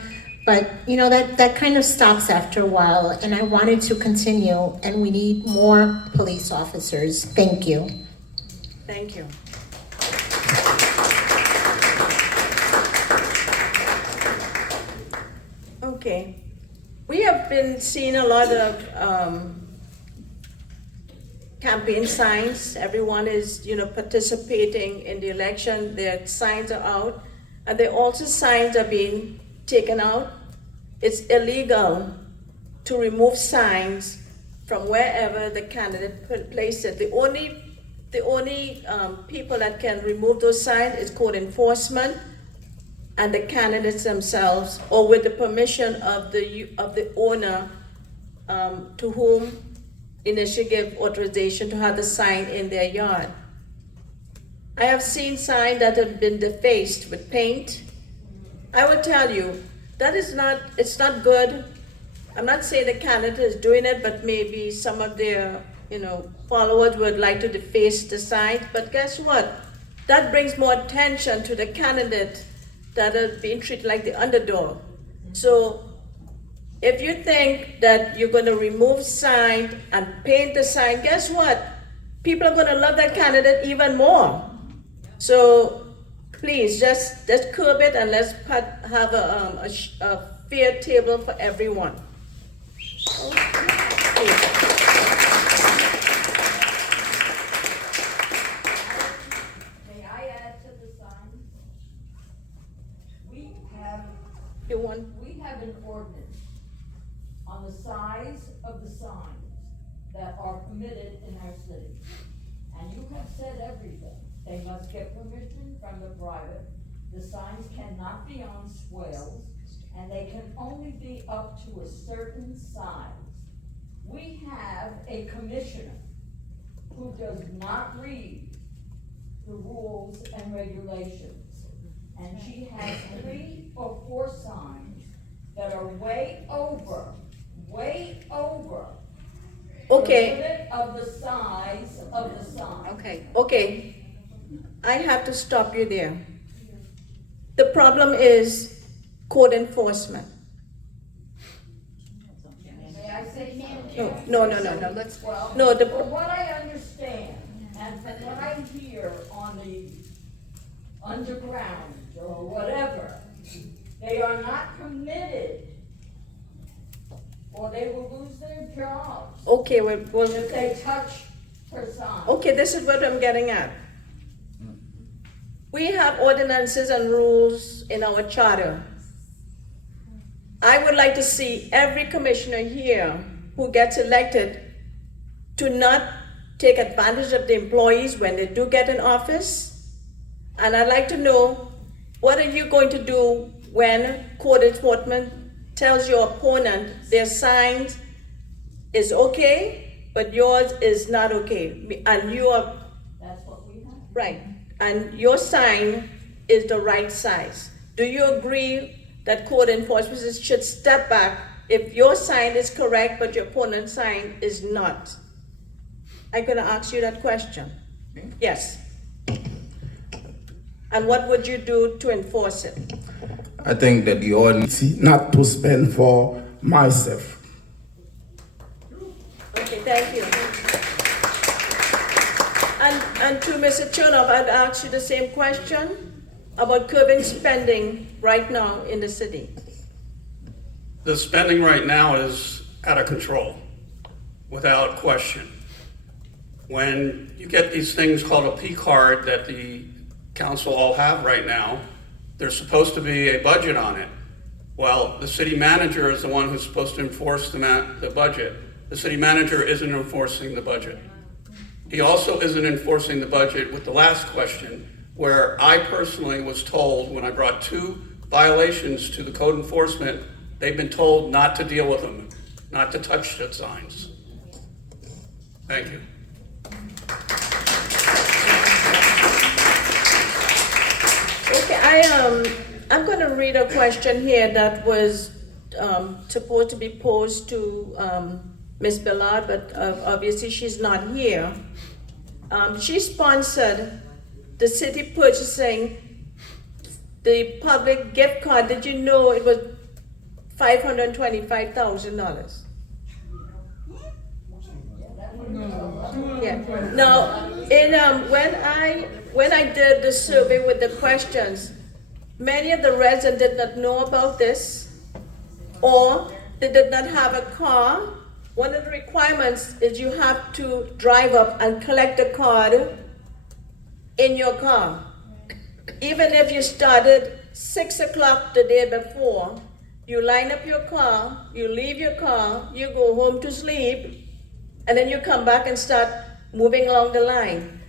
But that kind of stops after a while, and I wanted to continue, and we need more police officers. Thank you. Thank you. Okay. We have been seeing a lot of campaign signs. Everyone is, participating in the election. Their signs are out, and there also signs are being taken out. It's illegal to remove signs from wherever the candidate placed it. The only people that can remove those signs is code enforcement and the candidates themselves, or with the permission of the owner, to whom initially gave authorization to have the sign in their yard. I have seen signs that have been defaced with paint. I will tell you, it's not good. I'm not saying the candidate is doing it, but maybe some of their, followers would like to deface the sign. But guess what? That brings more attention to the candidate that are being treated like the underdog. So if you think that you're going to remove sign and paint the sign, guess what? People are going to love that candidate even more. So please, just curb it, and let's have a fair table for everyone. May I add to the sign? We have an ordinance on the size of the signs that are permitted in our city. And you have said everything. They must get permission from the private. The signs cannot be on swales, and they can only be up to a certain size. We have a commissioner who does not read the rules and regulations. And she has 3 or 4 signs that are way over Okay. the limit of the size of the sign. Okay, I have to stop you there. The problem is code enforcement. May I say something? No. Let's, Well, No, from what I understand, and from what I hear on the underground or whatever, they are not committed, or they will lose their jobs Okay, if they touch her sign. okay, this is what I'm getting at. We have ordinances and rules in our charter. I would like to see every commissioner here who gets elected to not take advantage of the employees when they do get in office. And I'd like to know, what are you going to do when code enforcement tells your opponent their sign is okay, but yours is not okay? And you are, That's what we have. right, and your sign is the right size. Do you agree that code enforcement should step back if your sign is correct, but your opponent's sign is not? I'm gonna ask you that question. Yes. And what would you do to enforce it? I think that the ordinance, Not to spend for myself. Okay, thank you. And to Mr. Chernoff, I'd ask you the same question about curbing spending right now in the city. The spending right now is out of control, without question. When you get these things called a P card that the council all have right now, there's supposed to be a budget on it. Well, the city manager is the one who's supposed to enforce the budget. The city manager isn't enforcing the budget. He also isn't enforcing the budget with the last question, where I personally was told when I brought 2 violations to the code enforcement, they've been told not to deal with them, not to touch the signs. Thank you. Okay, I'm going to read a question here that was supposed to be posed to Ms. Ballard, but obviously she's not here. She sponsored the city purchasing the public gift card. Did you know it was $525,000? Yeah. Now, when I did the survey with the questions, many of the residents did not know about this, or they did not have a car. One of the requirements is you have to drive up and collect the card in your car. Even if you started 6 o'clock the day before, you line up your car, you leave your car, you go home to sleep, and then you come back and start moving along the line.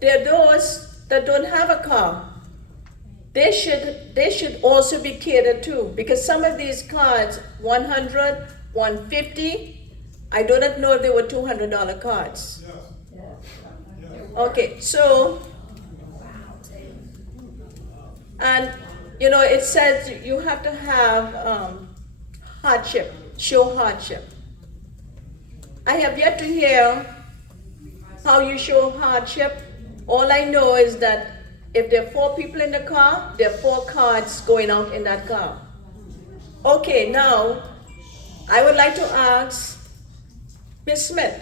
There are those that don't have a car. They should also be catered to, because some of these cards, 100, 150, I do not know if they were $200 cards. Okay, so, and it says you have to have hardship, show hardship. I have yet to hear how you show hardship. All I know is that if there are 4 people in the car, there are 4 cards going out in that car. Okay, now, I would like to ask Ms. Smith,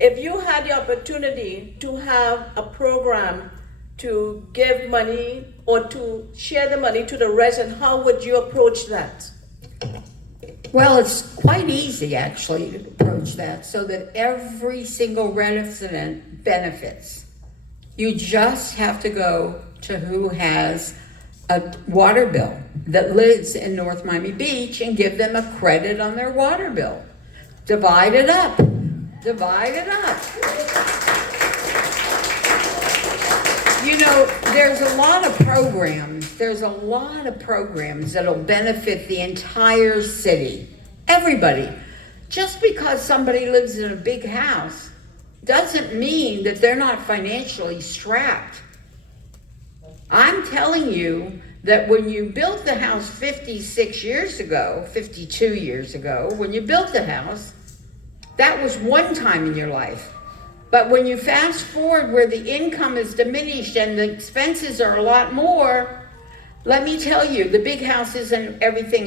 if you had the opportunity to have a program to give money or to share the money to the resident, how would you approach that? well, it's quite easy actually to approach that so that every single resident benefits. You just have to go to who has a water bill that lives in North Miami Beach and give them a credit on their water bill. Divide it up. Divide it up. There's a lot of programs. There's a lot of programs that'll benefit the entire city. Everybody. Just because somebody lives in a big house doesn't mean that they're not financially strapped. I'm telling you that when you built the house 52 years ago, when you built the house, that was one time in your life. But when you fast forward where the income is diminished and the expenses are a lot more, let me tell you, the big house isn't everything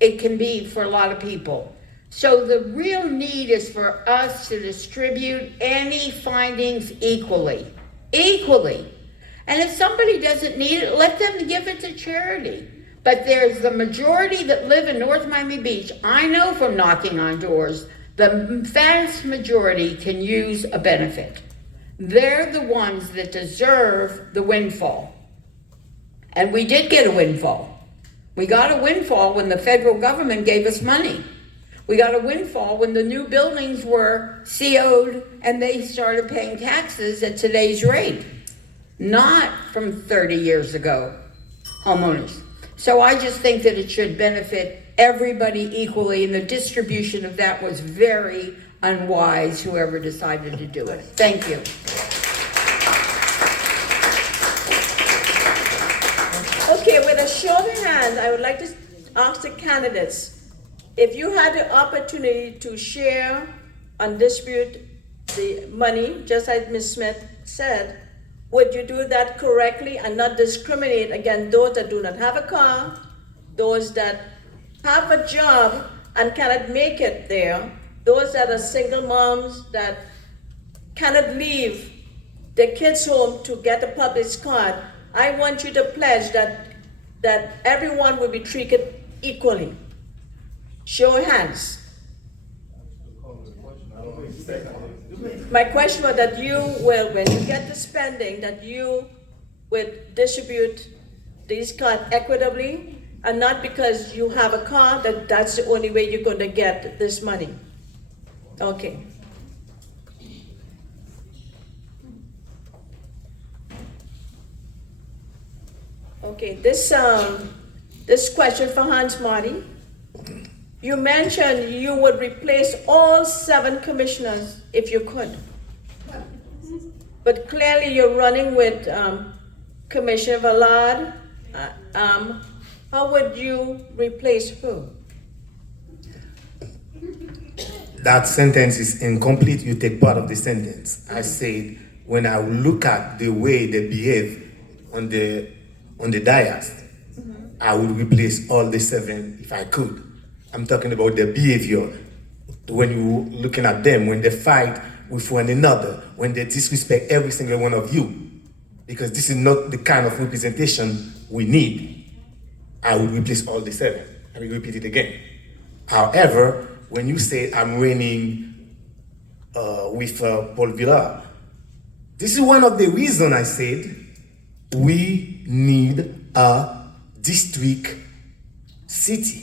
it can be for a lot of people. So the real need is for us to distribute any findings equally. Equally. And if somebody doesn't need it, let them give it to charity. But there's the majority that live in North Miami Beach. I know from knocking on doors, the vast majority can use a benefit. They're the ones that deserve the windfall. And we did get a windfall. We got a windfall when the federal government gave us money. We got a windfall when the new buildings were CO'd and they started paying taxes at today's rate. Not from 30 years ago, homeowners. So I just think that it should benefit everybody equally, and the distribution of that was very unwise, whoever decided to do it. Thank you. Okay, with a show of hands, I would like to ask the candidates, if you had the opportunity to share and distribute the money, just as Ms. Smith said, would you do that correctly and not discriminate against those that do not have a car, those that have a job and cannot make it there, those that are single moms that cannot leave their kids home to get a public card? I want you to pledge that everyone will be treated equally. Show of hands. My question was that you will, when you get the spending, that you would distribute these cards equitably, and not because you have a car, that's the only way you're going to get this money. Okay. Okay, this question for Hans Marty. You mentioned you would replace all 7 commissioners if you could. But clearly you're running with Commissioner Valade. How would you replace who? That sentence is incomplete. You take part of the sentence. I said, when I look at the way they behave on the dais, I would replace all the 7 if I could. I'm talking about their behavior. When you're looking at them, when they fight with one another, when they disrespect every single one of you, because this is not the kind of representation we need. I would replace all the 7. I will repeat it again. However, when you say I'm running with Paul Villar, this is one of the reasons I said we need a district city.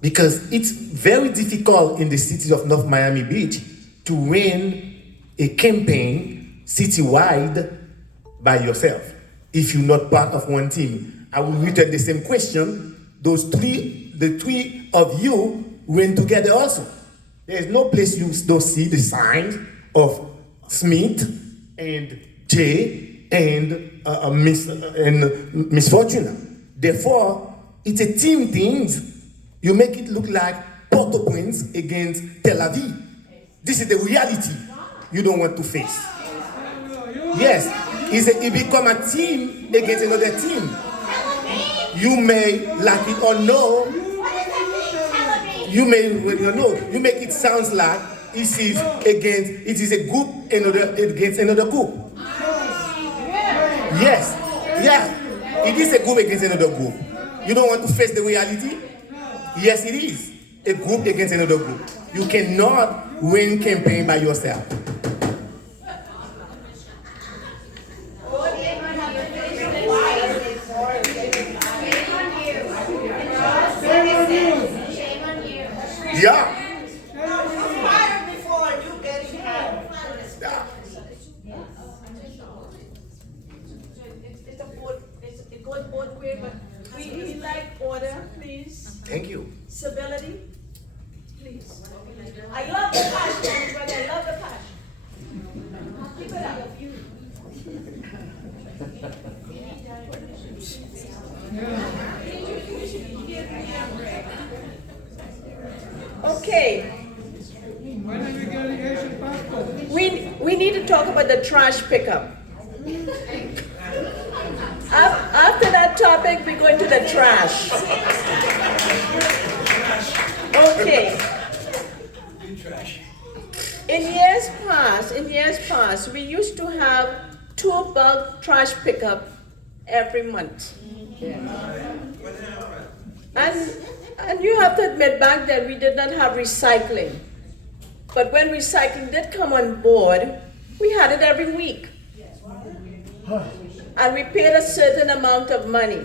Because it's very difficult in the city of North Miami Beach to run a campaign citywide by yourself if you're not part of one team. I will return the same question. The three of you ran together also. There's no place you don't see the signs of Smith and Jay and Miss Fortuna. Therefore, it's a team thing. You make it look like Port-au-Prince against Tel Aviv. This is the reality you don't want to face. Yes, it become a team against another team. You may like it or no. You make it sound like it is a group against another group. Yes, yeah, it is a group against another group. You don't want to face the reality? Yes, it is a group against another group. You cannot win campaign by yourself. Yeah. It goes both ways, but we like order, please. Thank you. Civility, please. I love the passion, everybody. I love the passion. Keep it up. Okay. When are you getting Asian passport? We need to talk about the trash pickup. After that topic, we go into the trash. Okay. in years past, we used to have 2 bulk trash pickup every month. And you have to admit, back then we did not have recycling. But when recycling did come on board, we had it every week. And we paid a certain amount of money.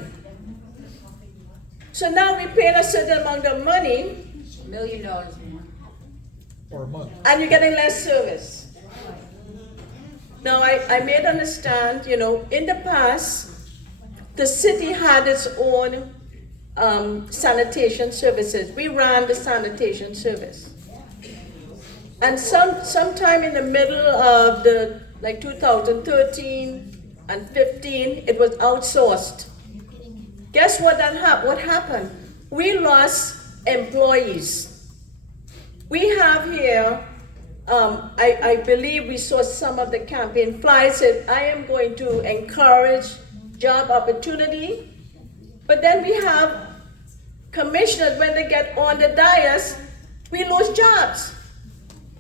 So now we paid a certain amount of money, $1 million more. Or a month. and you're getting less service. Now, I made understand, in the past, the city had its own sanitation services. We ran the sanitation service. And sometime in the middle of 2013 and 15, it was outsourced. Guess what what happened? We lost employees. We have here, I believe we saw some of the campaign flyers said, I am going to encourage job opportunity. But then we have commissioners, when they get on the dais, we lose jobs.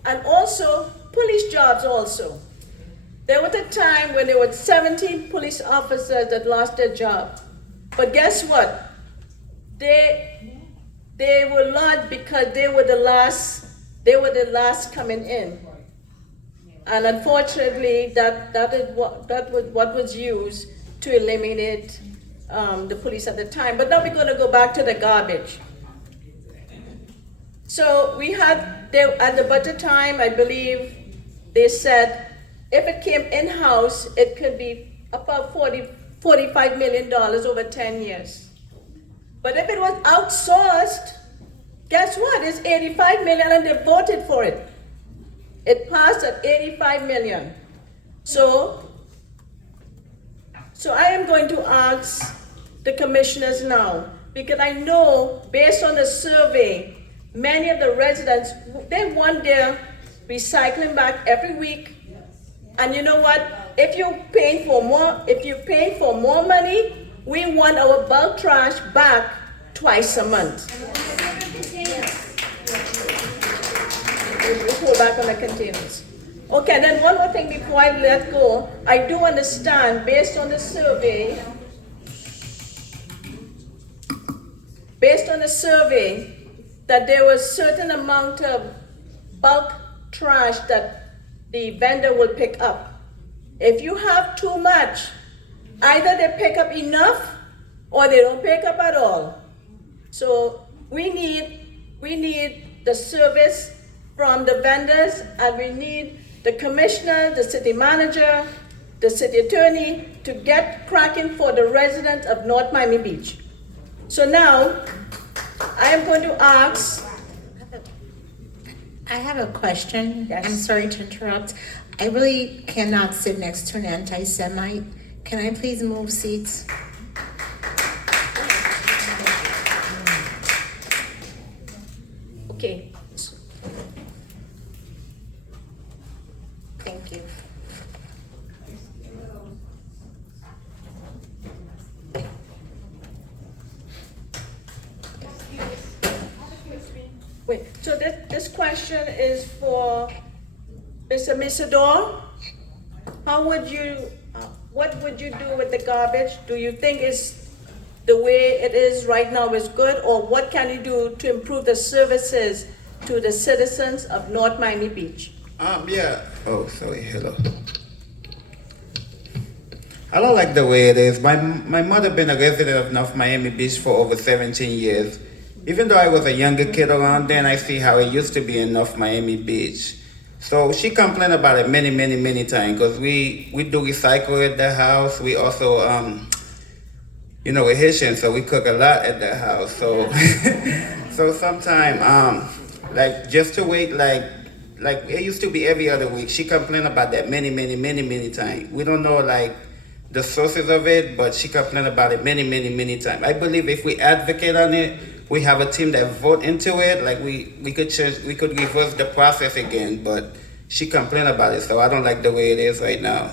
And also, police jobs also. There was a time when there were 17 police officers that lost their job. But guess what? They were lost because they were the last coming in. And unfortunately, that was what was used to eliminate the police at the time. But now we're going to go back to the garbage. So we had, at the budget time, I believe, they said if it came in-house, it could be about $45 million over 10 years. But if it was outsourced, guess what? It's $85 million and they voted for it. It passed at $85 million. So I am going to ask the commissioners now, because I know based on the survey, many of the residents, they want their recycling back every week. And you know what? If you're paying for more money, we want our bulk trash back twice a month. We pull back on the containers. Okay, then one more thing before I let go. I do understand, based on the survey, that there was a certain amount of bulk trash that the vendor will pick up. If you have too much, either they pick up enough or they don't pick up at all. So we need the service from the vendors, and we need the commissioner, the city manager, the city attorney to get cracking for the residents of North Miami Beach. So now, I am going to ask. I have a question. Yes. I'm sorry to interrupt. I really cannot sit next to an anti-Semite. Can I please move seats? Okay. Thank you. Wait, so this question is for Mr. Misador. What would you do with the garbage? Do you think it's the way it is right now is good, or what can you do to improve the services to the citizens of North Miami Beach? Yeah. Oh, sorry. Hello. I don't like the way it is. My mother been a resident of North Miami Beach for over 17 years. Even though I was a younger kid around then, I see how it used to be in North Miami Beach. So she complained about it many times, because we do recycle at the house. We also, we're Haitian, so we cook a lot at the house. So, so sometimes, just to wait, like it used to be every other week. She complained about that many times. We don't know the sources of it, but she complained about it many times. I believe if we advocate on it, we have a team that vote into it, we could change, we could reverse the process again, but she complained about it, so I don't like the way it is right now.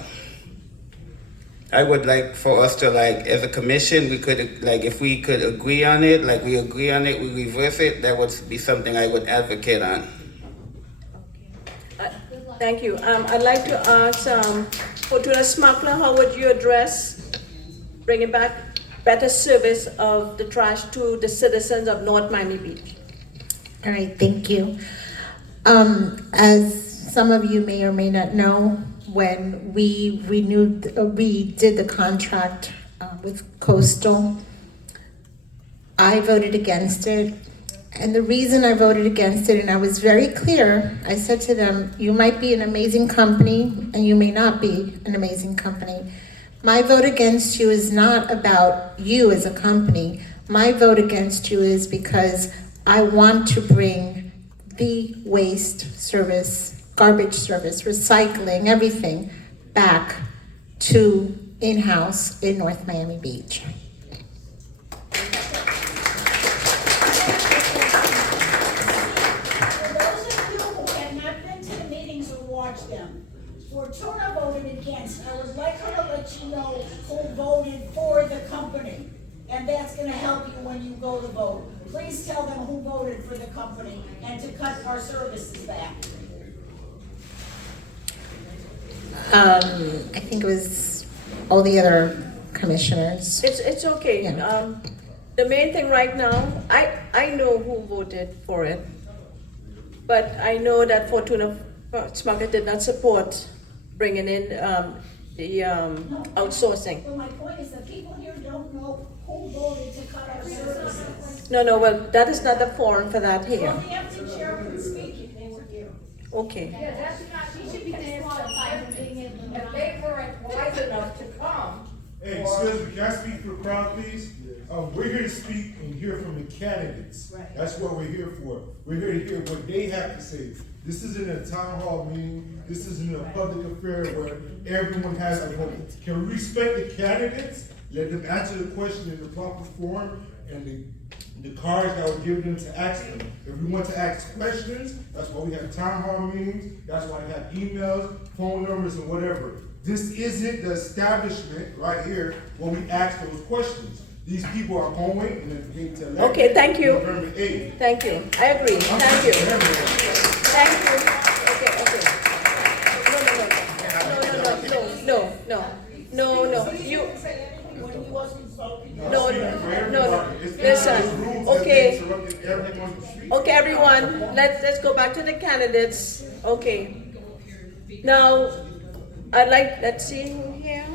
I would like for us to, as a commission, we could, if we could agree on it, we agree on it, we reverse it, that would be something I would advocate on. Thank you. I'd like to ask Fortuna Smuggler, how would you address bringing back better service of the trash to the citizens of North Miami Beach? All right, thank you. As some of you may or may not know, when we did the contract with Coastal, I voted against it. And the reason I voted against it, and I was very clear, I said to them, you might be an amazing company and you may not be an amazing company. My vote against you is not about you as a company. My vote against you is because I want to bring the waste service, garbage service, recycling, everything back to in-house in North Miami Beach. Fortuna voted against. I would like her to let you know who voted for the company. And that's gonna help you when you go to vote. Please tell them who voted for the company and to cut our services back. I think it was all the other commissioners. It's okay. Yeah. The main thing right now, I know who voted for it, but I know that Fortuna Smuggler did not support bringing in the outsourcing. Well, my point is that people here don't know who voted to cut our services. No, well, that is not the forum for that here. Well, the empty chair could speak if they were here. Okay. Yeah, that's not, she should be disqualified for being in, if they weren't wise enough to come. Hey, excuse me, can I speak for the crowd, please? We're here to speak and hear from the candidates. Right. That's what we're here for. We're here to hear what they have to say. This isn't a town hall meeting. This isn't a public affair where everyone has a vote. Can we respect the candidates? Let them answer the question in the proper form and the cards that were given them to ask them. If we want to ask questions, that's why we have town hall meetings. That's why we have emails, phone numbers, and whatever. This isn't the establishment right here where we ask those questions. These people are going and they're going to elect. Okay, thank you. November 8th. Thank you. I agree. Thank you. Thank you. Okay. No. You. No. Listen. Okay. Okay, everyone. Let's go back to the candidates. Okay. Now, let's see who here.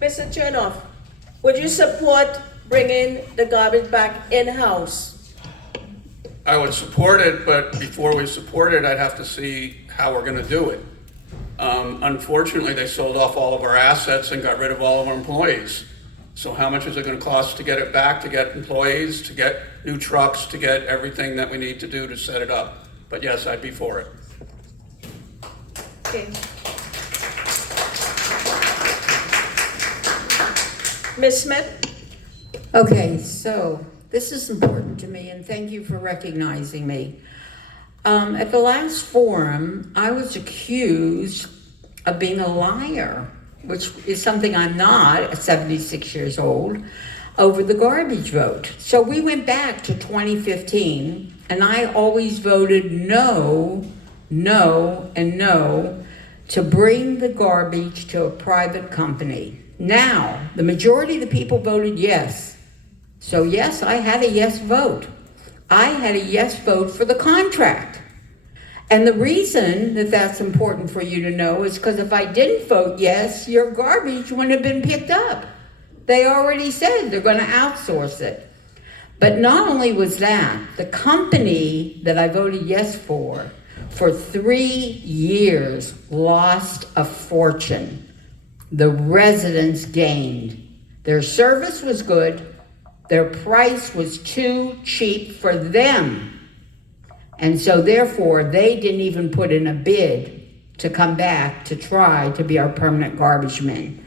Mr. Chernoff, would you support bringing the garbage back in-house? I would support it, but before we support it, I'd have to see how we're gonna do it. Unfortunately, they sold off all of our assets and got rid of all of our employees. So how much is it gonna cost to get it back, to get employees, to get new trucks, to get everything that we need to do to set it up? But yes, I'd be for it. Okay. Ms. Smith? Okay, so this is important to me, and thank you for recognizing me. At the last forum, I was accused of being a liar, which is something I'm not at 76 years old, over the garbage vote. So we went back to 2015, and I always voted no, and no to bring the garbage to a private company. Now, the majority of the people voted yes. So yes, I had a yes vote. I had a yes vote for the contract. And the reason that that's important for you to know is because if I didn't vote yes, your garbage wouldn't have been picked up. They already said they're going to outsource it. But not only was that, the company that I voted yes for 3 years, lost a fortune. The residents gained. Their service was good. Their price was too cheap for them. And so therefore, they didn't even put in a bid to come back to try to be our permanent garbage men.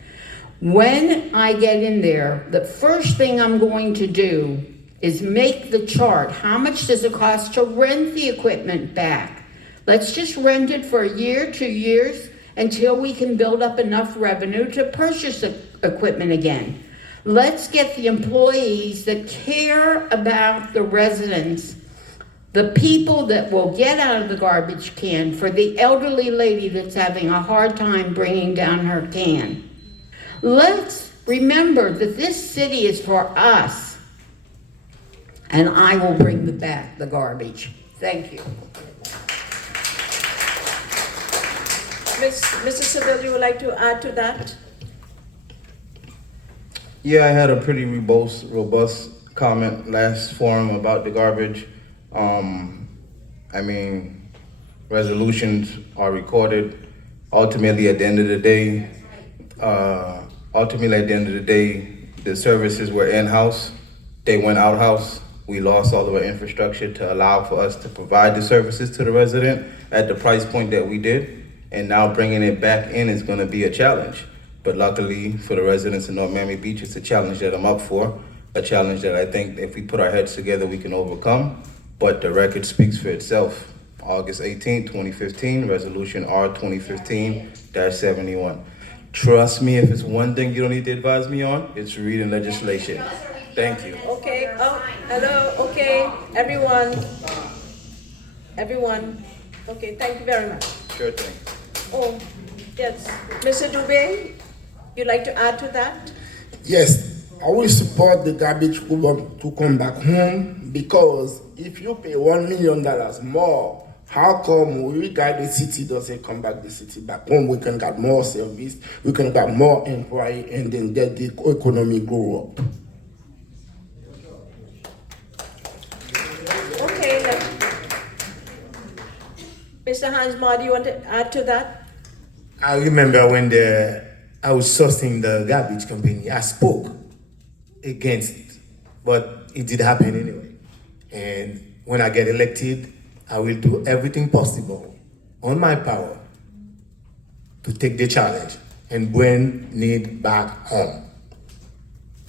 When I get in there, the first thing I'm going to do is make the chart. How much does it cost to rent the equipment back? Let's just rent it for a year, 2 years, until we can build up enough revenue to purchase the equipment again. Let's get the employees that care about the residents the people that will get out of the garbage can, for the elderly lady that's having a hard time bringing down her can. Let's remember that this city is for us, and I will bring back the garbage. Thank you. Mr. Seville, you would like to add to that? Yeah, I had a pretty robust comment last forum about the garbage. I mean, resolutions are recorded. Ultimately, at the end of the day, the services were in-house. They went out-house. We lost all of our infrastructure to allow for us to provide the services to the resident at the price point that we did. And now bringing it back in is gonna be a challenge. But luckily for the residents in North Miami Beach, it's a challenge that I'm up for, a challenge that I think if we put our heads together, we can overcome. But the record speaks for itself. August 18, 2015, Resolution R 2015-71. Trust me, if it's one thing you don't need to advise me on, it's reading legislation. Thank you. Okay, oh, hello, okay, everyone. Okay, thank you very much. Sure thing. Oh, yes, Mr. Dubé, you'd like to add to that? Yes, I will support the garbage woman to come back home, because if you pay $1 million more, how come we guide the city doesn't come back the city back home? We can get more service, we can get more employee, and then get the economy grow up. Okay, Mr. Hans Mar, do you want to add to that? I remember when I was sourcing the garbage company, I spoke against it, but it did happen anyway. And when I get elected, I will do everything possible on my power to take the challenge and bring need back home.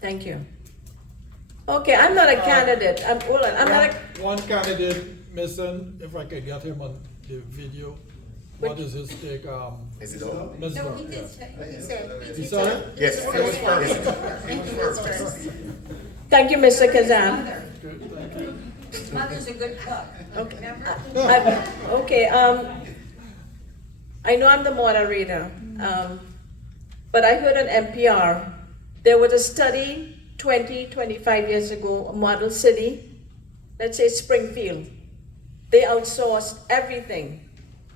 Thank you. Okay, I'm not a candidate. I'm not a, One candidate missing, if I could get him on the video. What is his take? Is it all? Ms. No, Brown, he yeah. did say, he said. You saw it? Yes. He was first. thank you, Mr. Kazan. Good, thank you. Mother's a good cook. Okay, I know I'm the moderator, but I heard on NPR, there was a study 25 years ago, a model city, let's say Springfield. They outsourced everything.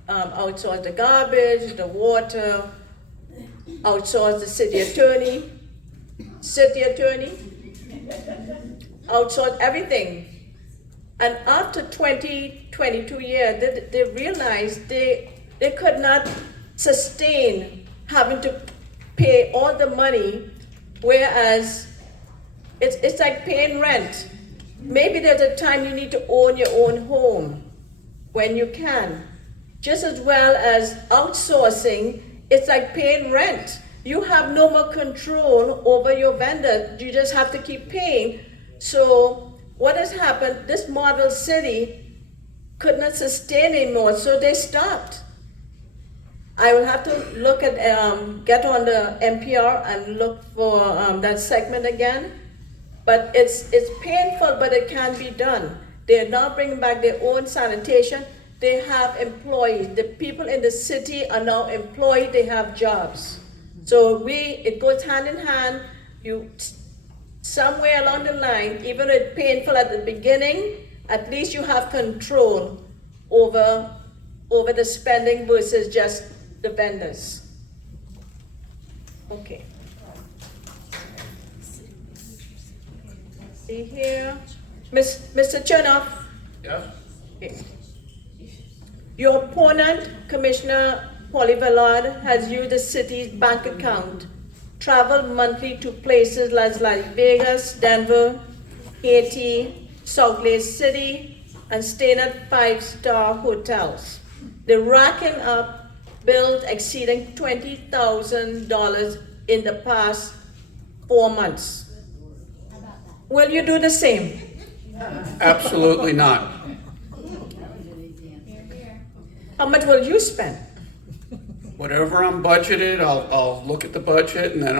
Outsourced the garbage, the water, outsourced the city attorney, outsourced everything. And after 22 years, they realized they could not sustain having to pay all the money, whereas it's like paying rent. Maybe there's a time you need to own your own home when you can. Just as well as outsourcing, it's like paying rent. You have no more control over your vendor. You just have to keep paying. So what has happened, this model city could not sustain anymore, so they stopped. I will have to look at, get on the NPR and look for that segment again. But it's painful, but it can be done. They're now bringing back their own sanitation. They have employees. The people in the city are now employed, they have jobs. So it goes hand in hand. Somewhere along the line, even though it's painful at the beginning, at least you have control over the spending versus just the vendors. Okay. See here, Mr. Chernoff. Yes? Okay. Your opponent, Commissioner Paulie Vallard, has used the city's bank account, traveled monthly to places like Las Vegas, Denver, Haiti, Salt Lake City, and staying at 5-star hotels. They're racking up bills exceeding $20,000 in the past 4 months. Will you do the same? Absolutely not. How much will you spend? Whatever I'm budgeted, I'll look at the budget, and then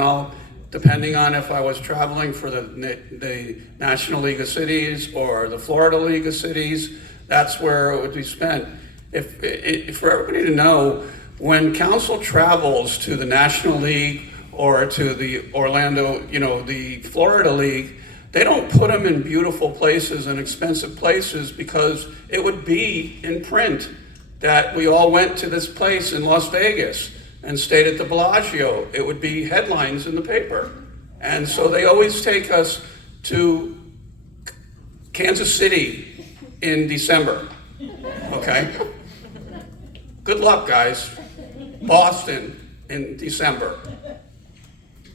depending on if I was traveling for the National League of Cities or the Florida League of Cities, that's where it would be spent. If for everybody to know, when council travels to the National League or to the Orlando, the Florida League, they don't put them in beautiful places and expensive places because it would be in print that we all went to this place in Las Vegas and stayed at the Bellagio. It would be headlines in the paper. And so they always take us to Kansas City in December, okay? Good luck, guys. Boston in December.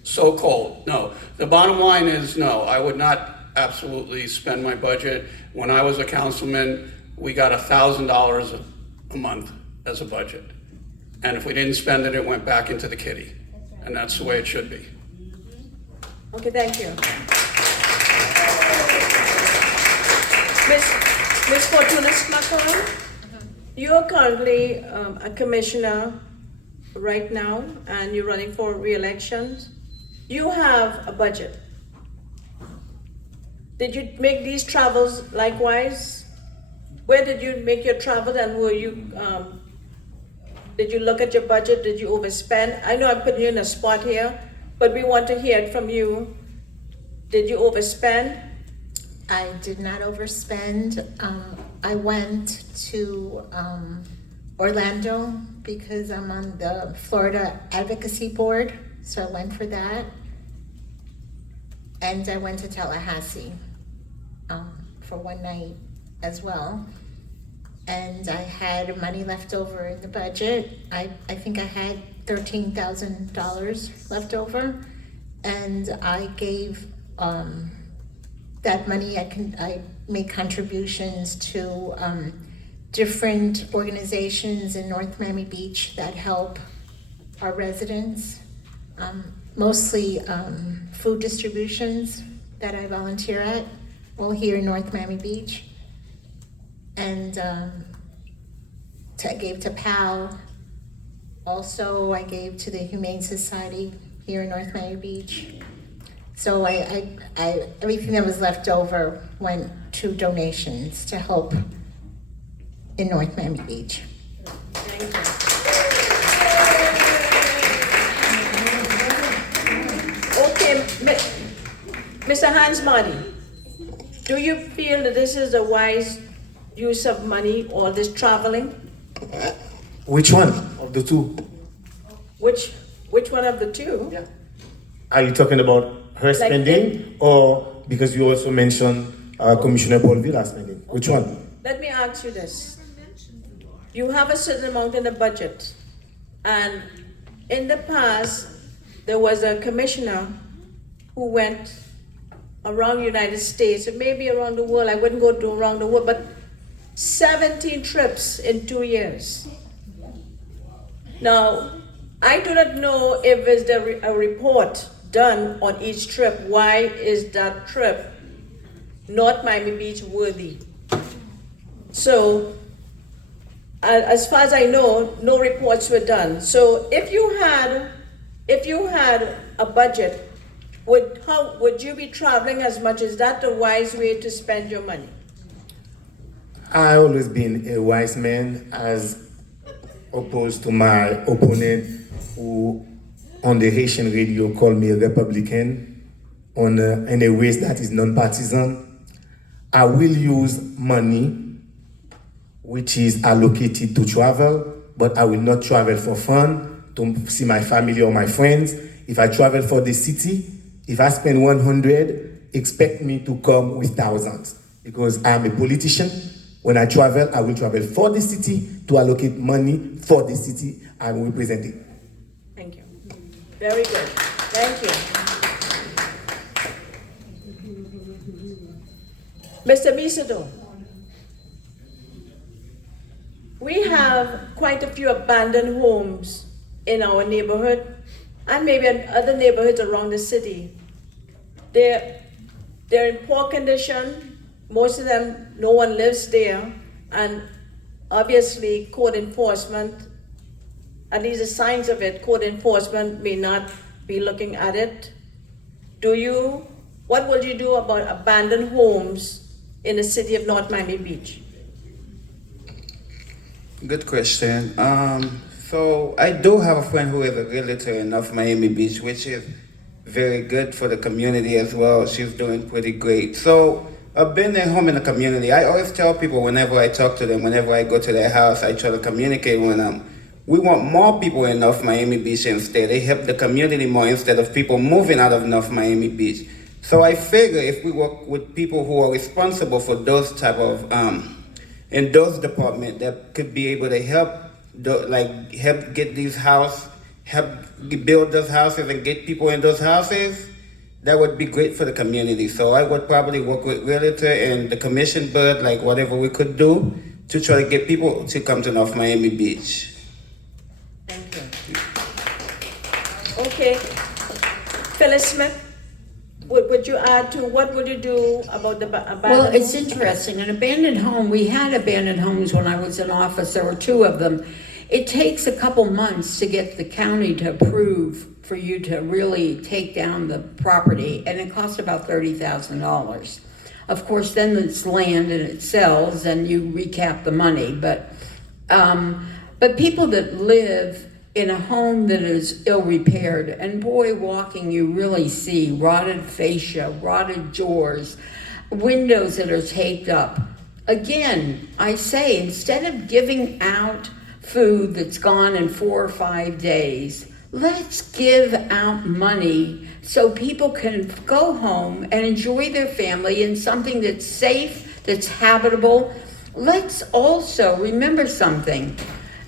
So cold. No, the bottom line is no, I would not absolutely spend my budget. When I was a councilman, we got $1,000 a month as a budget. And if we didn't spend it, it went back into the kitty. And that's the way it should be. Okay, thank you. Ms. Fortuna Smakaran, you are currently a commissioner right now, and you're running for re-election. You have a budget. Did you make these travels likewise? Where did you make your travel, and were you, did you look at your budget? Did you overspend? I know I'm putting you in a spot here, but we want to hear it from you. Did you overspend? I did not overspend. I went to Orlando because I'm on the Florida Advocacy Board, so I went for that. And I went to Tallahassee for one night as well. And I had money left over in the budget. I think I had $13,000 left over, and I gave that money. I make contributions to different organizations in North Miami Beach that help our residents, mostly food distributions that I volunteer at, all here in North Miami Beach. And I gave to PAL. Also, I gave to the Humane Society here in North Miami Beach. So I everything that was left over went to donations to help in North Miami Beach. Thank you. Okay, Mr. Hans Marty, do you feel that this is a wise use of money, all this traveling? Which one of the two? Which one of the two? Yeah. Are you talking about her spending, or because you also mentioned Commissioner Paul Villa spending? Which one? Let me ask you this. You have a certain amount in the budget, and in the past, there was a commissioner who went around the United States, and maybe around the world. I wouldn't go to around the world, but 17 trips in 2 years. Now, I do not know if there's a report done on each trip. Why is that trip North Miami Beach worthy? So, as far as I know, no reports were done. So, if you had a budget, how would you be traveling as much? Is that the wise way to spend your money? I always been a wise man, as opposed to my opponent, who on the Haitian radio called me a Republican in a way that is non-partisan. I will use money which is allocated to travel, but I will not travel for fun, to see my family or my friends. If I travel for the city, if I spend 100, expect me to come with thousands, because I'm a politician. When I travel, I will travel for the city to allocate money for the city I'm representing. Thank you. Very good. Thank you. Mr. Misado, we have quite a few abandoned homes in our neighborhood and maybe in other neighborhoods around the city. They're in poor condition. Most of them, no one lives there, and obviously code enforcement, at least the signs of it, code enforcement may not be looking at it. What will you do about abandoned homes in the city of North Miami Beach? Good question. So I do have a friend who is a realtor in North Miami Beach, which is very good for the community as well. She's doing pretty great. So I've been at home in the community. I always tell people whenever I talk to them, whenever I go to their house, I try to communicate with them. We want more people in North Miami Beach instead. They help the community more instead of people moving out of North Miami Beach. So I figure if we work with people who are responsible for those type of in those departments that could be able to help help get these help build those houses and get people in those houses, that would be great for the community. So I would probably work with realtor and the commission board, like whatever we could do to try to get people to come to North Miami Beach. Thank you. Okay. Phyllis Smith, would you add to what would you do about the abandoned Well, it's home? interesting. An abandoned home, we had abandoned homes when I was in office. There were 2 of them. It takes a couple months to get the county to approve for you to really take down the property, and it costs about $30,000. Of course, then it's land and it sells and you recap the money. But people that live in a home that is ill-repaired, and boy, walking, you really see rotted fascia, rotted doors, windows that are taped up. Again, I say, instead of giving out food that's gone in 4 or 5 days, let's give out money so people can go home and enjoy their family in something that's safe, that's habitable. Let's also remember something.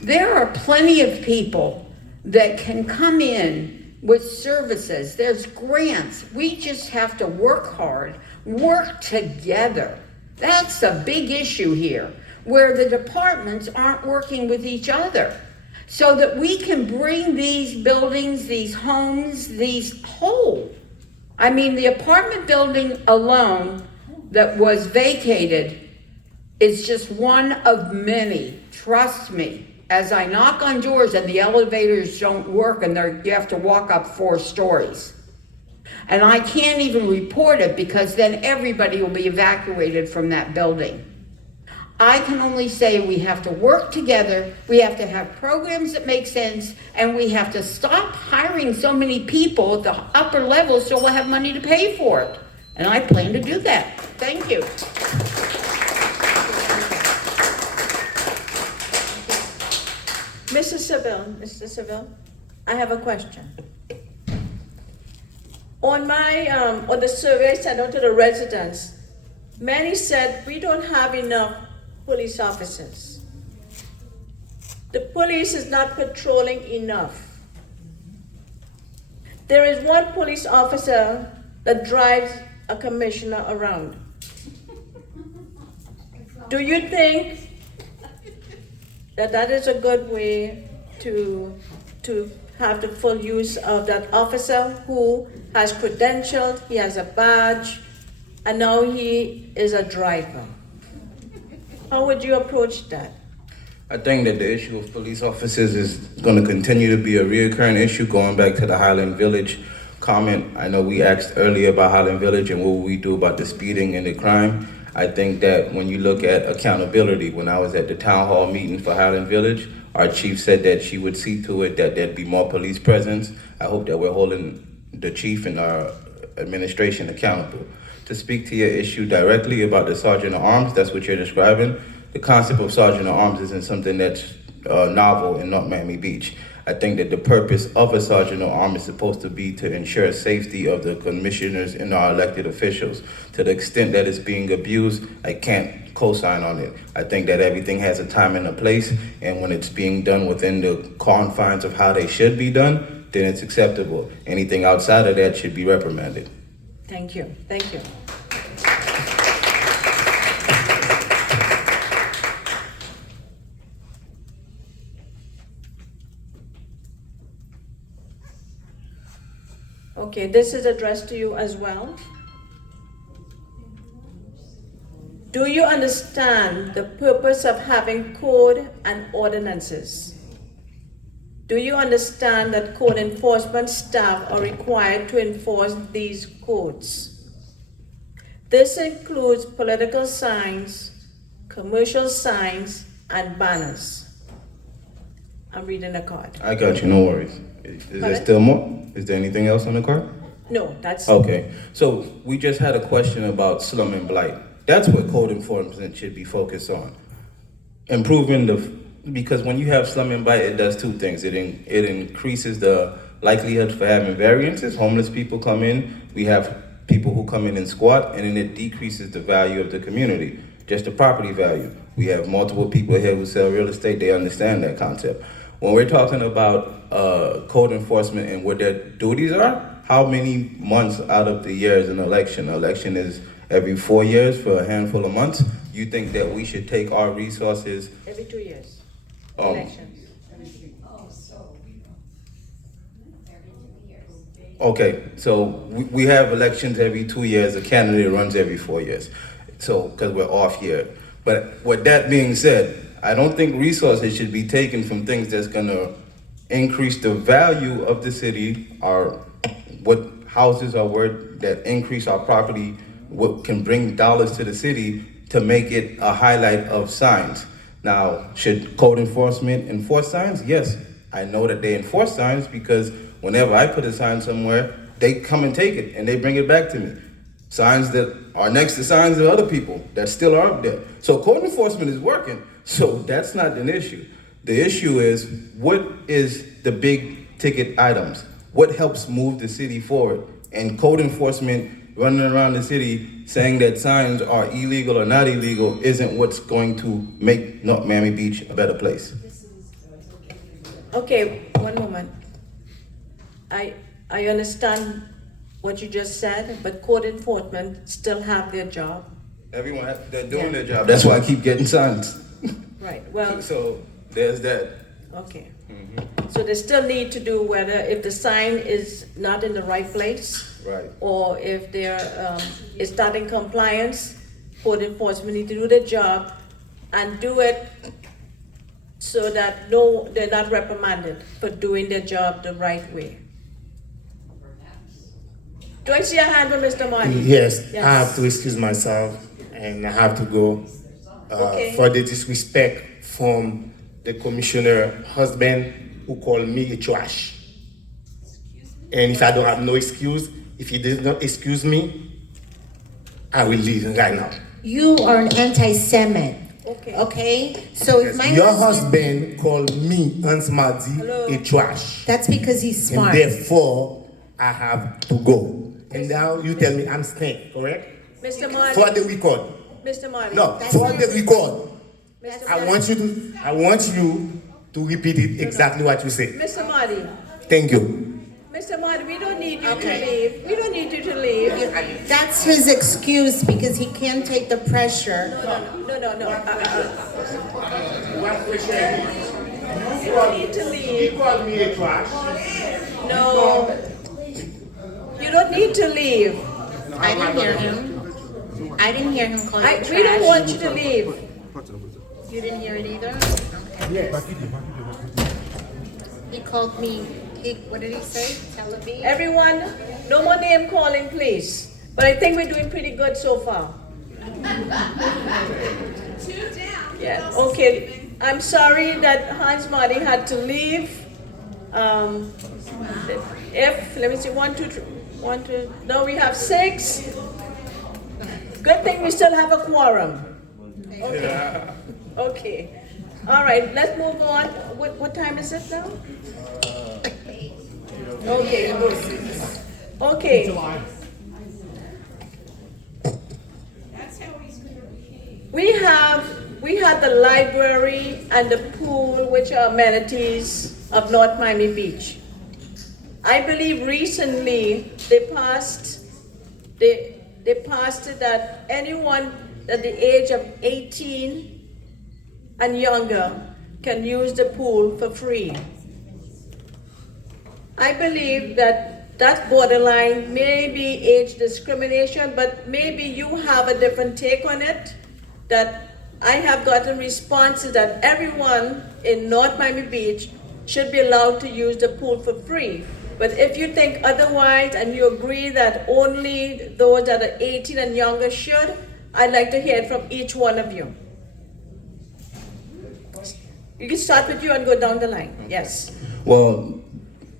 There are plenty of people that can come in with services. There's grants. We just have to work hard, work together. That's a big issue here, where the departments aren't working with each other so that we can bring these buildings, these homes, these whole. I mean, the apartment building alone that was vacated is just one of many. Trust me, as I knock on doors and the elevators don't work and you have to walk up 4 stories. And I can't even report it because then everybody will be evacuated from that building. I can only say we have to work together, we have to have programs that make sense, and we have to stop hiring so many people at the upper levels so we'll have money to pay for it. And I plan to do that. Thank you. Mr. Seville, I have a question. On the survey sent out to the residents, many said we don't have enough police officers. The police is not patrolling enough. There is one police officer that drives a commissioner around. Do you think that is a good way to have the full use of that officer who has credentials, he has a badge, and now he is a driver? How would you approach that? I think that the issue of police officers is going to continue to be a reoccurring issue. Going back to the Highland Village comment, I know we asked earlier about Highland Village and what will we do about the speeding and the crime. I think that when you look at accountability, when I was at the town hall meeting for Highland Village, our chief said that she would see to it that there'd be more police presence. I hope that we're holding the chief and our administration accountable. To speak to your issue directly about the Sergeant at Arms, that's what you're describing. The concept of Sergeant at Arms isn't something that's novel in North Miami Beach. I think that the purpose of a Sergeant at Arms is supposed to be to ensure safety of the commissioners and our elected officials. To the extent that it's being abused, I can't co-sign on it. I think that everything has a time and a place, and when it's being done within the confines of how they should be done, then it's acceptable. Anything outside of that should be reprimanded. Thank you. Thank you. Okay, this is addressed to you as well. Do you understand the purpose of having code and ordinances? Do you understand that code enforcement staff are required to enforce these codes? This includes political signs, commercial signs, and banners. I'm reading the card. I got you, no worries. Is there Pardon? still more? Is there anything else on the card? No, that's. Okay, so we just had a question about slum and blight. That's what code enforcement should be focused on. Improving because when you have slum and blight, it does two things. It increases the likelihood for having variances. Homeless people come in, we have people who come in and squat, and then it decreases the value of the community, just the property value. We have multiple people here who sell real estate, they understand that concept. When we're talking about code enforcement and what their duties are, how many months out of the year is an election? An election is every 4 years for a handful of months. You think that we should take our resources? Every 2 years. Um, Elections. Okay, so we have elections every 2 years, a candidate runs every 4 years. So, because we're off year. But with that being said, I don't think resources should be taken from things that's gonna increase the value of the city, what houses are worth, that increase our property, what can bring dollars to the city to make it a highlight of signs. Now, should code enforcement enforce signs? Yes, I know that they enforce signs because whenever I put a sign somewhere, they come and take it and they bring it back to me. Signs that are next to signs of other people that still are up there. So code enforcement is working. So that's not an issue. The issue is, what is the big ticket items? What helps move the city forward? And code enforcement running around the city saying that signs are illegal or not illegal isn't what's going to make North Miami Beach a better place. Okay, one moment. I understand what you just said, but code enforcement still have their job. Everyone, they're doing their job. That's why I keep getting signs. Right, well, So there's that. okay. So they still need to do whether, if the sign is not in the right place, Right. or if it's not in compliance, code enforcement need to do their job and do it so that they're not reprimanded for doing their job the right way. Do I see a hand from Mr. Marty? Yes, Yes. I have to excuse myself and I have to go Okay. for the disrespect from the commissioner husband who called me a trash. And if I don't have no excuse, if he does not excuse me, I will leave right now. You are an anti-Semite. Okay. Okay? So if my Your husband, husband called me, Hans Madi, Hello. a trash. that's because he's And smart. therefore, I have to go. And now you tell me I'm staying, correct? Mr. Marty, For the record. Mr. Marty. No, That's for not- the record. Mr. I Marty. want you to repeat it exactly what you said. Mr. Marty, Thank you. Mr. Marty, we don't need you to leave. We don't need you to leave. That's his excuse because he can't take the pressure. No. You don't need to leave. called me a trash. No. You don't need to leave. I didn't hear him. I didn't hear him call you trash. We don't want you to leave. You didn't hear it either? Okay. He called me, what did he say? Tel Aviv? Everyone, no more name calling, please. But I think we're doing pretty good so far. Yeah, okay. I'm sorry that Hans Marty had to leave. Let me see, 1, 2, 3, 1, 2, no, we have 6. Good thing we still have a quorum. Okay. Okay. All right, let's move on. What time is it now? Okay. Okay. We had the library and the pool, which are amenities of North Miami Beach. I believe recently they passed it that anyone at the age of 18 and younger can use the pool for free. I believe that borderline may be age discrimination, but maybe you have a different take on it. That I have gotten responses that everyone in North Miami Beach should be allowed to use the pool for free. But if you think otherwise and you agree that only those that are 18 and younger should, I'd like to hear it from each one of you. You can start with you and go down the line. Yes. Well,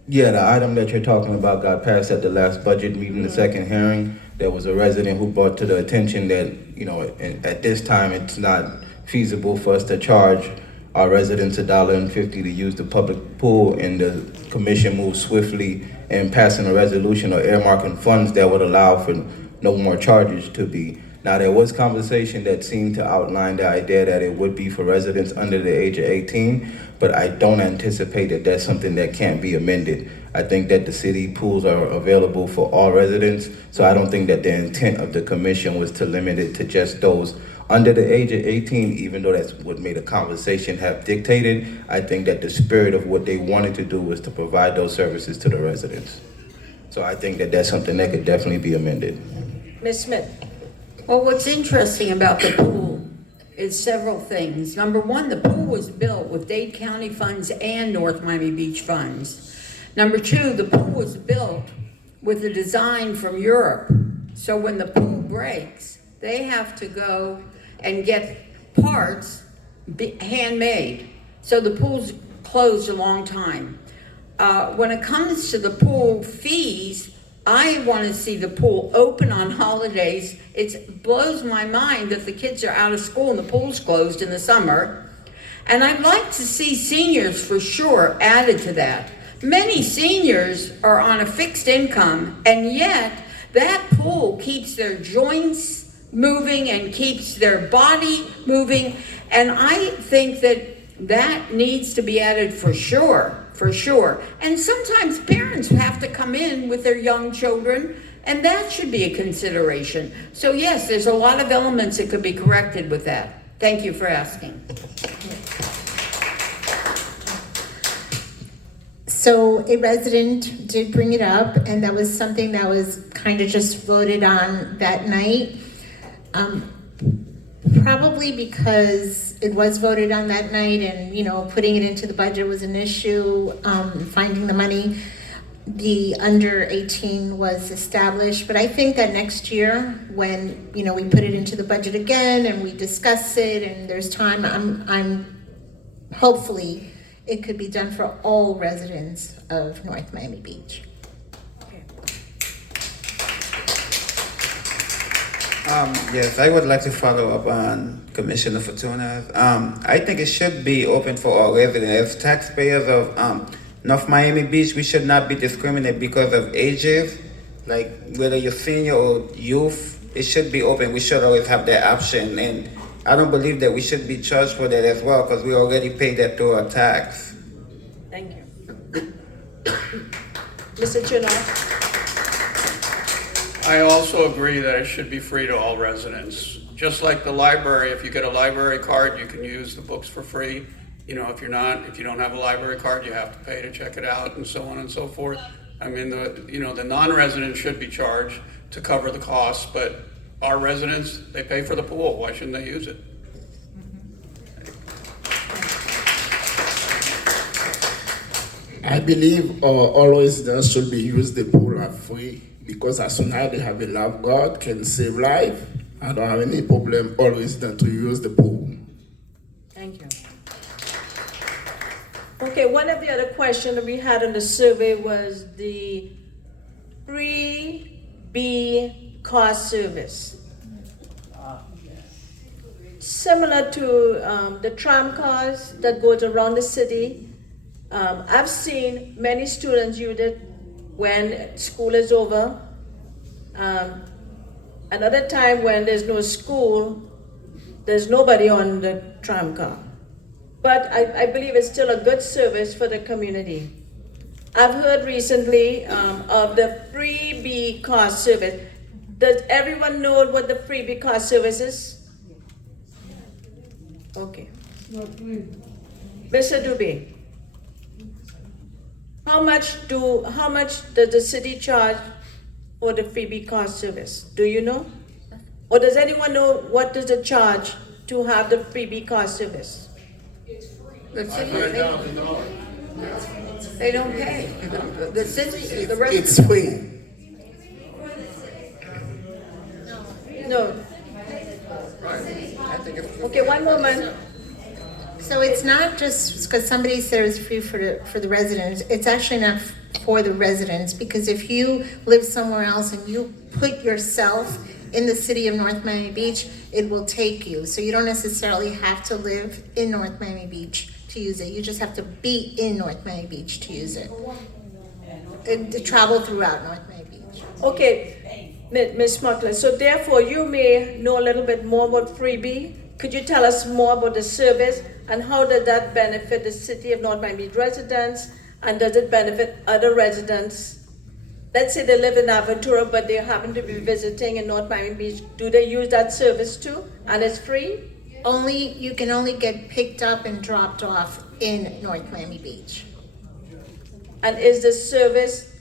yeah, the item that you're talking about got passed at the last budget meeting, the second hearing. There was a resident who brought to the attention that, you know, at this time, it's not feasible for us to charge our residents $1.50 to use the public pool, and the commission moved swiftly in passing a resolution or earmarking funds that would allow for no more charges to be. Now, there was conversation that seemed to outline the idea that it would be for residents under the age of 18, but I don't anticipate that that's something that can't be amended. I think that the city pools are available for all residents, so I don't think that the intent of the commission was to limit it to just those under the age of 18, even though that's what made a conversation have dictated. I think that the spirit of what they wanted to do was to provide those services to the residents. So I think that that's something that could definitely be amended. Ms. Smith. Well, what's interesting about the pool is several things. Number one, the pool was built with Dade County funds and North Miami Beach funds. Number two, the pool was built with a design from Europe. So when the pool breaks, they have to go and get parts handmade. So the pool's closed a long time. When it comes to the pool fees, I want to see the pool open on holidays. It blows my mind that the kids are out of school and the pool's closed in the summer. And I'd like to see seniors for sure added to that. Many seniors are on a fixed income, and yet that pool keeps their joints moving and keeps their body moving. And I think that needs to be added for sure. And sometimes parents have to come in with their young children, and that should be a consideration. So yes, there's a lot of elements that could be corrected with that. Thank you for asking. So a resident did bring it up, and that was something that was kind of just voted on that night. Probably because it was voted on that night, and putting it into the budget was an issue. Finding the money, the under 18 was established, but I think that next year, when we put it into the budget again and we discuss it, and there's time, I'm hopefully it could be done for all residents of North Miami Beach. Yes, I would like to follow up on Commissioner Fortuna. I think it should be open for all residents. As taxpayers of North Miami Beach, we should not be discriminated because of ages, like whether you're senior or youth. It should be open. We should always have that option, and I don't believe that we should be charged for that as well, because we already pay that through our tax. Thank you. Mr. Chinoff. I also agree that it should be free to all residents. Just like the library, if you get a library card, you can use the books for free. If you don't have a library card, you have to pay to check it out, and so on and so forth. I mean, the non-residents should be charged to cover the costs, but our residents, they pay for the pool. Why shouldn't they use it? I believe all residents should be used the pool are free, because as soon as they have a lifeguard can save life. I don't have any problem all residents to use the pool. Thank you. Okay, one of the other questions that we had on the survey was the 3B car service. Similar to the tram cars that goes around the city. I've seen many students use it when school is over. Another time when there's no school, there's nobody on the tram car. But I believe it's still a good service for the community. I've heard recently of the freebie car service. Does everyone know what the freebie car service is? Okay. Mr. Dubé, how much does the city charge for the freebie car service? Do you know? Or does anyone know what does it charge to have the freebie car service? The city, they don't pay. The city, the residents. It's free. No. Okay, one moment. So it's not just because somebody said it's free for the residents. It's actually not for the residents, because if you live somewhere else and you put yourself in the city of North Miami Beach, it will take you. So you don't necessarily have to live in North Miami Beach to use it. You just have to be in North Miami Beach to use it. And to travel throughout North Miami Beach. Okay, Ms. Smuckler, so therefore you may know a little bit more about Freebie. Could you tell us more about the service and how does that benefit the city of North Miami Beach residents, and does it benefit other residents? Let's say they live in Aventura, but they happen to be visiting in North Miami Beach. Do they use that service too, and it's free? You can only get picked up and dropped off in North Miami Beach. And is the service?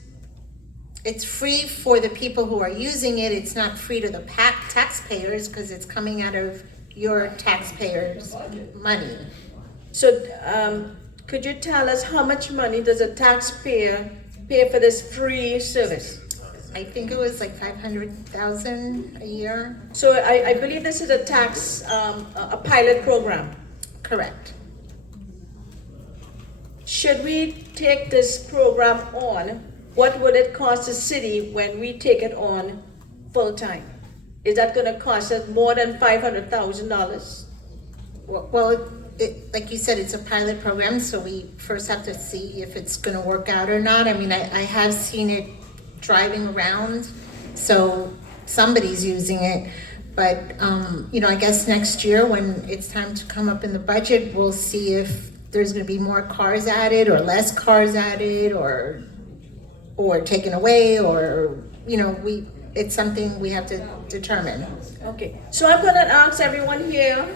It's free for the people who are using it. It's not free to the taxpayers because it's coming out of your taxpayers' money. So could you tell us how much money does a taxpayer pay for this free service? I think it was like 500,000 a year. So I believe this is a pilot program. Correct. Should we take this program on, what would it cost the city when we take it on full-time? Is that gonna cost us more than $500,000? Well, like you said, it's a pilot program, so we first have to see if it's gonna work out or not. I mean, I have seen it driving around, so somebody's using it. But, I guess next year when it's time to come up in the budget, we'll see if there's gonna be more cars added or less cars added or taken away, or, it's something we have to determine. Okay, so I'm gonna ask everyone here,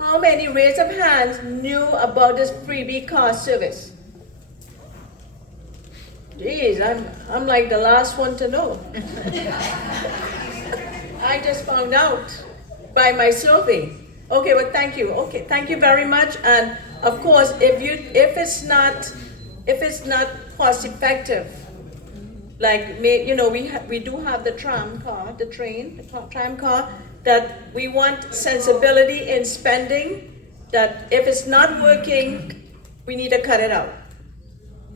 how many raise of hands knew about this freebie car service? Geez, I'm like the last one to know. I just found out by my survey. Okay, well, thank you. Okay, thank you very much. And of course, if it's not cost effective, like we do have the tram car, the tram car, that we want sensibility in spending. That if it's not working, we need to cut it out.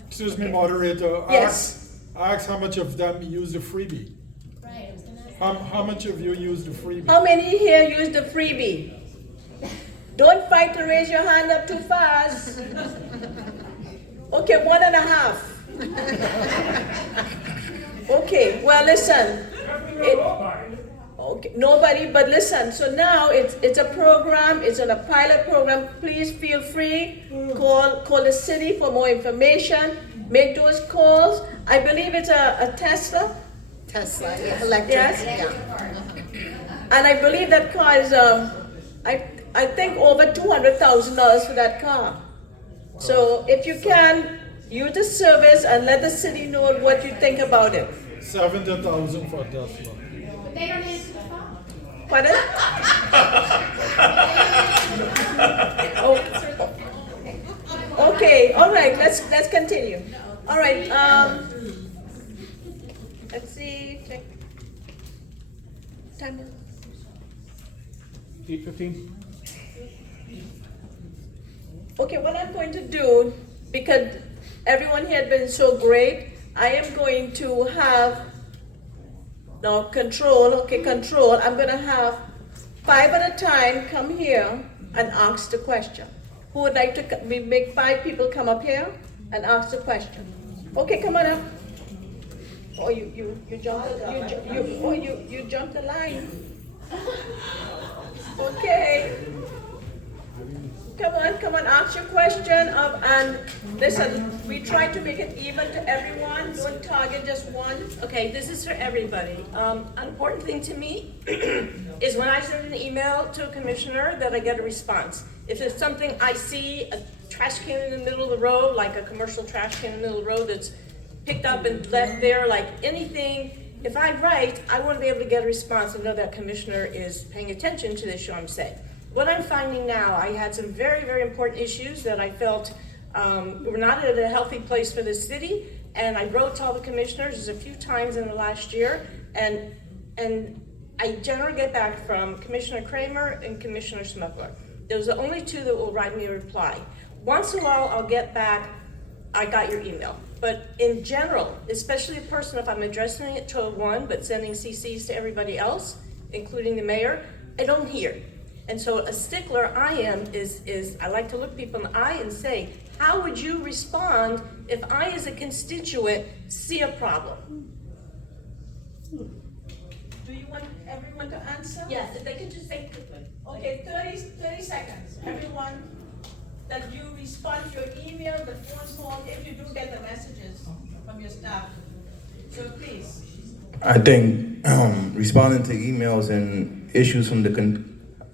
Excuse me, moderator. Yes. Ask how much of them use the freebie. How much of you use the freebie? How many here use the freebie? Don't fight to raise your hand up too fast. Okay, 1.5. Okay, well, listen. Okay, nobody, but listen. So now it's a program. It's on a pilot program. Please feel free. Call the city for more information. Make those calls. I believe it's a Tesla. Tesla, yeah, electric. Yes. Yeah. And I believe that car is I think over $200,000 for that car. So if you can, use the service and let the city know what you think about it. 70,000 for Tesla. But they don't answer the phone. Pardon? Okay, all right, let's continue. All right, let's see, check. Time. 8:15. Okay, what I'm going to do, because everyone here had been so great, I am going to have now control. I'm going to have 5 at a time come here and ask the question. Who would like to, we make 5 people come up here and ask the question. Okay, come on up. Oh, you jumped the line. Okay. Come on, ask your question and listen, we try to make it even to everyone, don't target just one. Okay, this is for everybody. An important thing to me is when I send an email to a commissioner that I get a response. If it's something I see, a trash can in the middle of the road, like a commercial trash can in the middle of the road that's picked up and left there, like anything, if I write, I want to be able to get a response and know that commissioner is paying attention to the issue I'm saying. What I'm finding now, I had some very, very important issues that I felt were not at a healthy place for the city, and I wrote to all the commissioners a few times in the last year, and I generally get back from Commissioner Kramer and Commissioner Smuckler. Those are the only two that will write me a reply. Once in a while, I'll get back, I got your email. But in general, especially a person, if I'm addressing it to one, but sending CCs to everybody else, including the mayor, I don't hear. And so a stickler I am is I like to look people in the eye and say, how would you respond if I as a constituent see a problem? Do you want everyone to answer? Yes, if they could just say quickly. Okay, 30 seconds. Everyone, that you respond to your email, the phone call, if you do get the messages from your staff. So please. I think responding to emails and issues from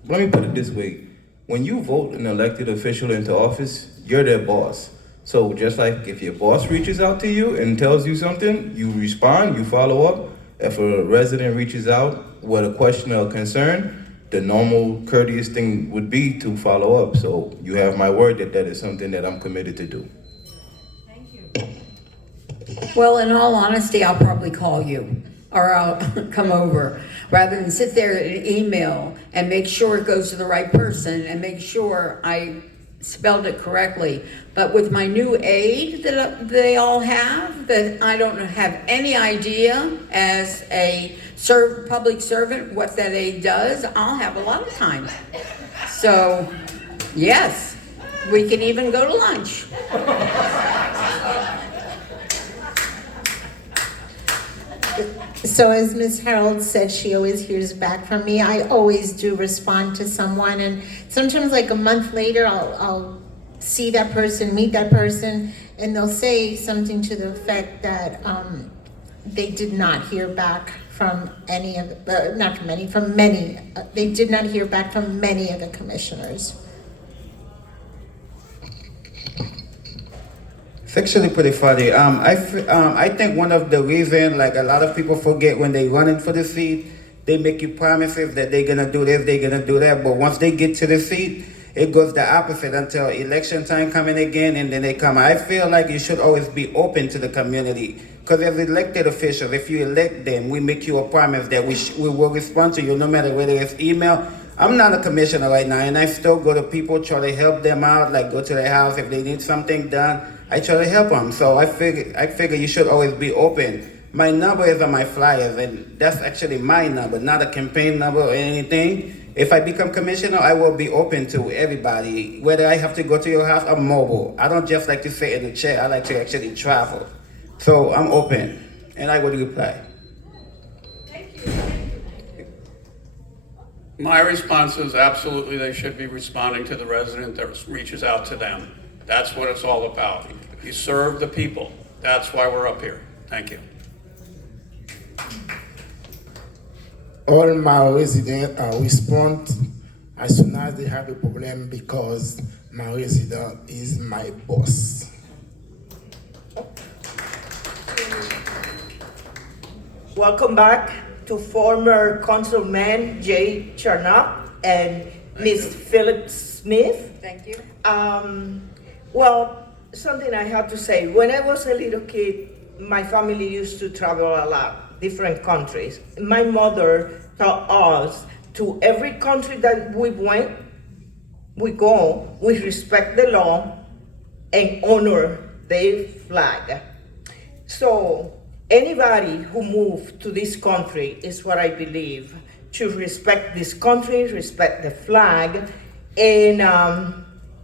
let me put it this way. When you vote an elected official into office, you're their boss. So just like if your boss reaches out to you and tells you something, you respond, you follow up. If a resident reaches out with a question or a concern, the normal courteous thing would be to follow up. So you have my word that that is something that I'm committed to do. Thank you. Well, in all honesty, I'll probably call you or I'll come over rather than sit there and email and make sure it goes to the right person and make sure I spelled it correctly. But with my new aide that they all have, that I don't have any idea as a public servant what that aide does, I'll have a lot of time. So, yes, we can even go to lunch. So as Ms. Harold said, she always hears back from me. I always do respond to someone, and sometimes like a month later, I'll see that person, meet that person, and they'll say something to the effect that they did not hear back from any of, from many. They did not hear back from many of the commissioners. It's actually pretty funny. I think one of the reasons, like a lot of people forget when they running for the seat, they make you promises that they're gonna do this, they're gonna do that, but once they get to the seat, it goes the opposite until election time coming again, and then they come. I feel like you should always be open to the community, because as elected officials, if you elect them, we make you a promise that we will respond to you no matter whether it's email. I'm not a commissioner right now, and I still go to people, try to help them out, like go to their house if they need something done. I try to help them, so I figure you should always be open. My number is on my flyers, and that's actually my number, not a campaign number or anything. If I become commissioner, I will be open to everybody, whether I have to go to your house, I'm mobile. I don't just like to sit in a chair, I like to actually travel. So I'm open, and I will reply. Thank you. My response is absolutely they should be responding to the resident that reaches out to them. That's what it's all about. You serve the people. That's why we're up here. Thank you. All my residents respond as soon as they have a problem because my resident is my boss. Welcome back to former Councilman Jay Charnock and Ms. Philip Smith. Thank you. Well, something I have to say. When I was a little kid, my family used to travel a lot, different countries. My mother taught us to every country that we go, we respect the law and honor their flag. So anybody who moved to this country is what I believe, should respect this country, respect the flag, and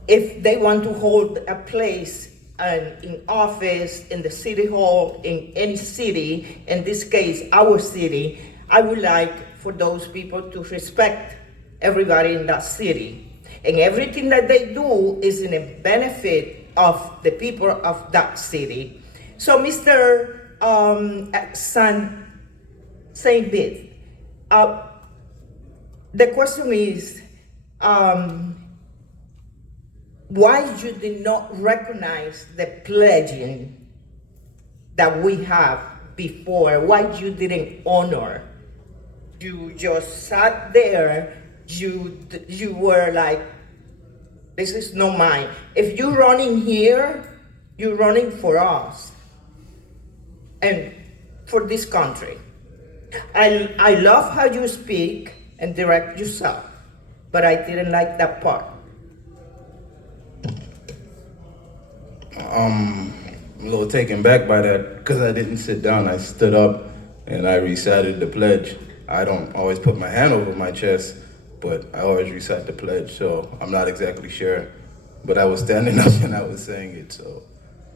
if they want to hold a place in office, in the city hall, in any city, in this case, our city, I would like for those people to respect everybody in that city. And everything that they do is in a benefit of the people of that city. So Mr. Saint Bit, the question is, why you did not recognize the pledging that we have before? Why you didn't honor? You just sat there, you were like, this is not mine. If you're running here, you're running for us and for this country. I love how you speak and direct yourself, but I didn't like that part. I'm a little taken back by that because I didn't sit down. I stood up and I recited the pledge. I don't always put my hand over my chest, but I always recite the pledge, so I'm not exactly sure. But I was standing up and I was saying it, so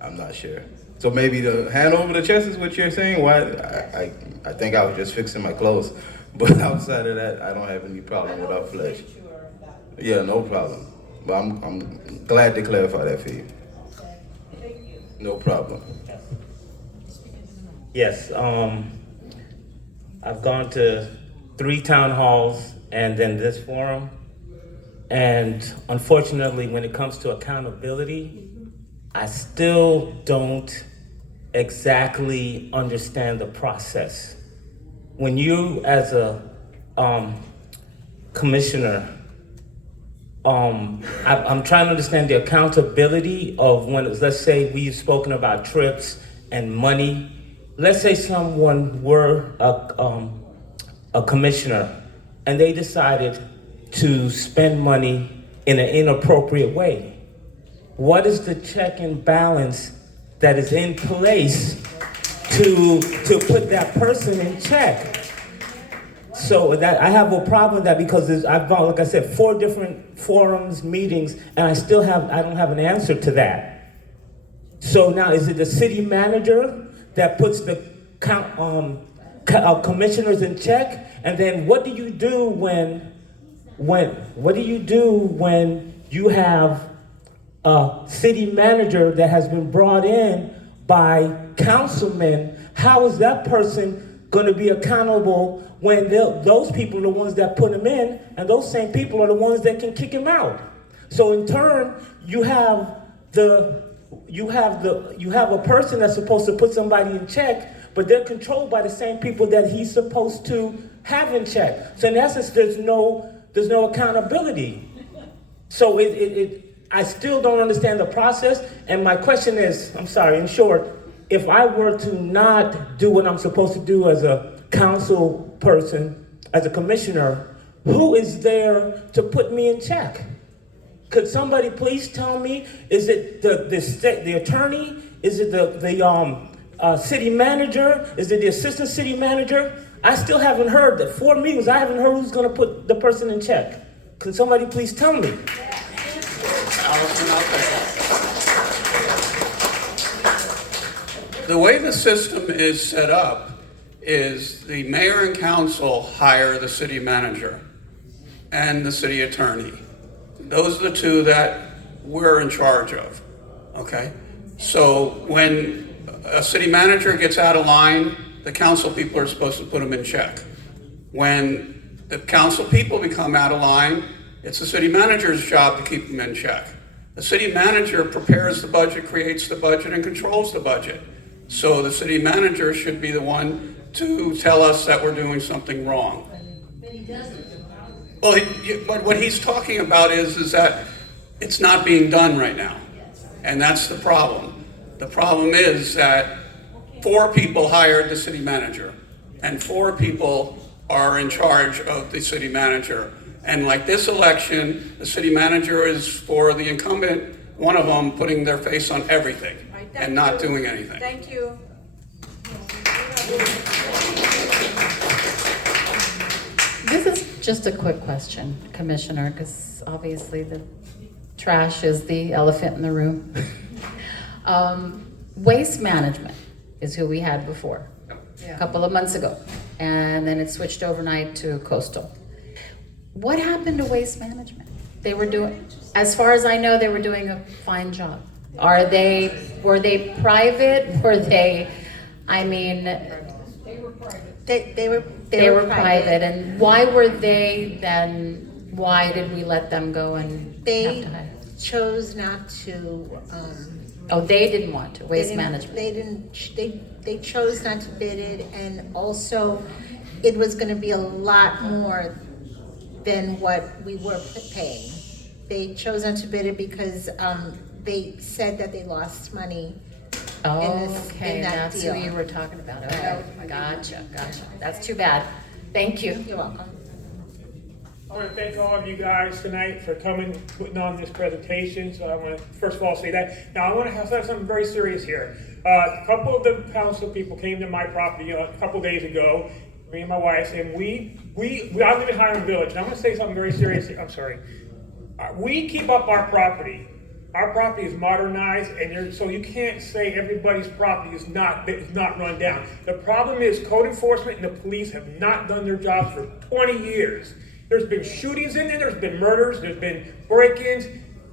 I'm not sure. So maybe the hand over the chest is what you're saying? Why? I think I was just fixing my clothes. But outside of that, I don't have any problem with our pledge. Yeah, no problem. But I'm glad to clarify that for you. No problem. Yes, I've gone to 3 town halls and then this forum. And unfortunately, when it comes to accountability, I still don't exactly understand the process. When you, as a commissioner, I'm trying to understand the accountability of when, let's say we've spoken about trips and money. Let's say someone were a commissioner and they decided to spend money in an inappropriate way. What is the check and balance that is in place to put that person in check? So that I have a problem with that because I've gone, like I said, 4 different forums, meetings, and I don't have an answer to that. So now, is it the city manager that puts the commissioners in check? And then what do you do when you have a city manager that has been brought in by councilmen? How is that person going to be accountable when those people are the ones that put him in, and those same people are the ones that can kick him out? So in turn, you have a person that's supposed to put somebody in check, but they're controlled by the same people that he's supposed to have in check. So in essence, there's no accountability. So I still don't understand the process. And my question is, I'm sorry, in short, if I were to not do what I'm supposed to do as a council person, as a commissioner, who is there to put me in check? Could somebody please tell me, is it the attorney? Is it the city manager? Is it the assistant city manager? I still haven't heard, the 4 meetings, I haven't heard who's gonna put the person in check. Could somebody please tell me? The way the system is set up is the mayor and council hire the city manager and the city attorney. Those are the 2 that we're in charge of, okay? So when a city manager gets out of line, the council people are supposed to put them in check. When the council people become out of line, it's the city manager's job to keep them in check. The city manager prepares the budget, creates the budget, and controls the budget. So the city manager should be the one to tell us that we're doing something wrong. But he doesn't. Well, what he's talking about is that it's not being done right now. And that's the problem. The problem is that 4 people hired the city manager, and 4 people are in charge of the city manager. And like this election, the city manager is for the incumbent, one of them putting their face on everything and not doing anything. Thank you. This is just a quick question, Commissioner, because obviously the trash is the elephant in the room. Waste management is who we had before, a couple of months ago, and then it switched overnight to coastal. What happened to waste management? They were doing, as far as I know, they were doing a fine job. Were they private? Were they, I mean, They were private. And why were they then, why did we let them go and have to hire? chose not to. Oh, they didn't want to, waste management. They chose not to bid it, and also it was gonna be a lot more than what we were paying. They chose not to bid it because, they said that they lost money Oh, in okay, that that's deal. who you were talking about. Okay, gotcha. That's too bad. Thank you. You're welcome. I want to thank all of you guys tonight for coming, putting on this presentation. So I want to first of all say that. Now I want to have something very serious here. A couple of the council people came to my property a couple days ago, me and my wife, and I live in Highland Village, and I'm going to say something very serious. I'm sorry. We keep up our property. Our property is modernized, and so you can't say everybody's property is not run down. The problem is code enforcement and the police have not done their jobs for 20 years. There's been shootings in there, there's been murders, there's been break-ins.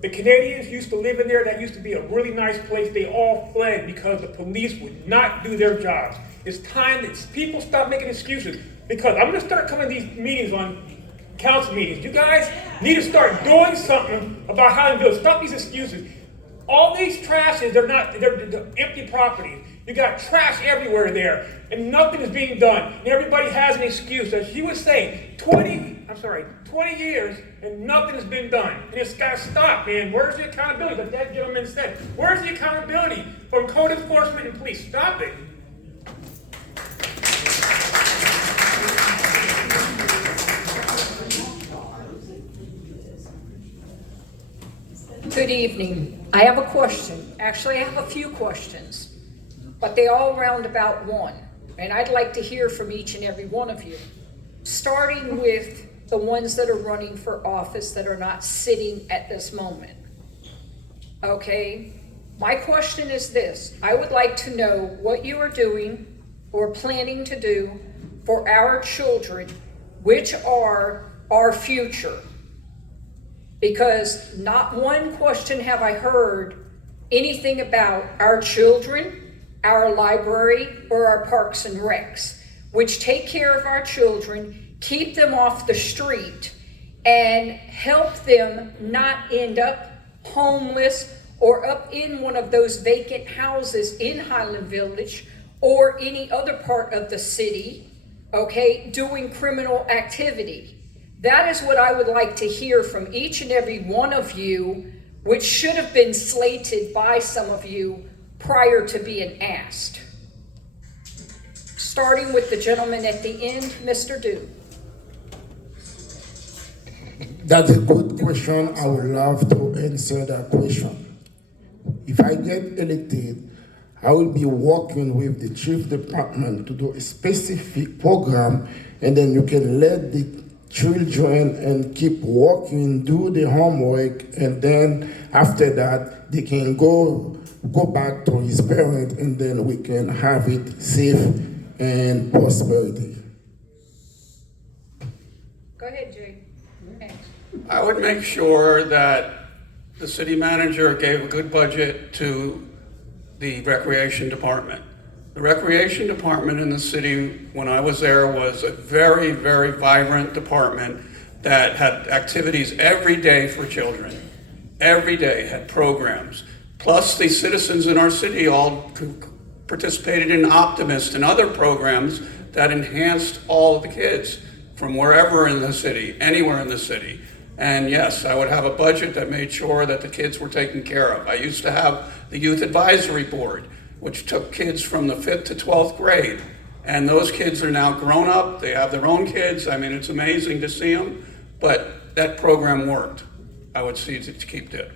The Canadians used to live in there. That used to be a really nice place. They all fled because the police would not do their jobs. It's time that people stop making excuses, because I'm going to start coming to these meetings on council meetings. You guys need to start doing something about how to do it. Stop these excuses. All these trashes, they're empty properties. You got trash everywhere there, and nothing is being done. And everybody has an excuse. As you would say, 20 years, and nothing has been done. And it's got to stop, man. Where's the accountability? Like that gentleman said, where's the accountability from code enforcement and police? Stop it. Good evening. I have a question. Actually, I have a few questions, but they all round about one. And I'd like to hear from each and every one of you, starting with the ones that are running for office that are not sitting at this moment. Okay? My question is this. I would like to know what you are doing or planning to do for our children, which are our future. Because not one question have I heard anything about our children, our library, or our parks and recs, which take care of our children, keep them off the street, and help them not end up homeless or up in one of those vacant houses in Highland Village or any other part of the city, okay, doing criminal activity. That is what I would like to hear from each and every one of you, which should have been slated by some of you prior to being asked. Starting with the gentleman at the end, Mr. Dew. That's a good question. I would love to answer that question. If I get elected, I will be working with the chief department to do a specific program, and then you can let the children and keep working, do the homework, and then after that they can go back to his parent, and then we can have it safe and prosperity. Go ahead, Jay. I would make sure that the city manager gave a good budget to the recreation department. The recreation department in the city, when I was there, was a very, very vibrant department that had activities every day for children. Every day had programs. Plus, the citizens in our city all participated in Optimist and other programs that enhanced all of the kids from wherever in the city, anywhere in the city. And yes, I would have a budget that made sure that the kids were taken care of. I used to have the Youth Advisory Board, which took kids from the 5th to 12th grade. And those kids are now grown up, they have their own kids. I mean, it's amazing to see them, but that program worked. I would see to keep it.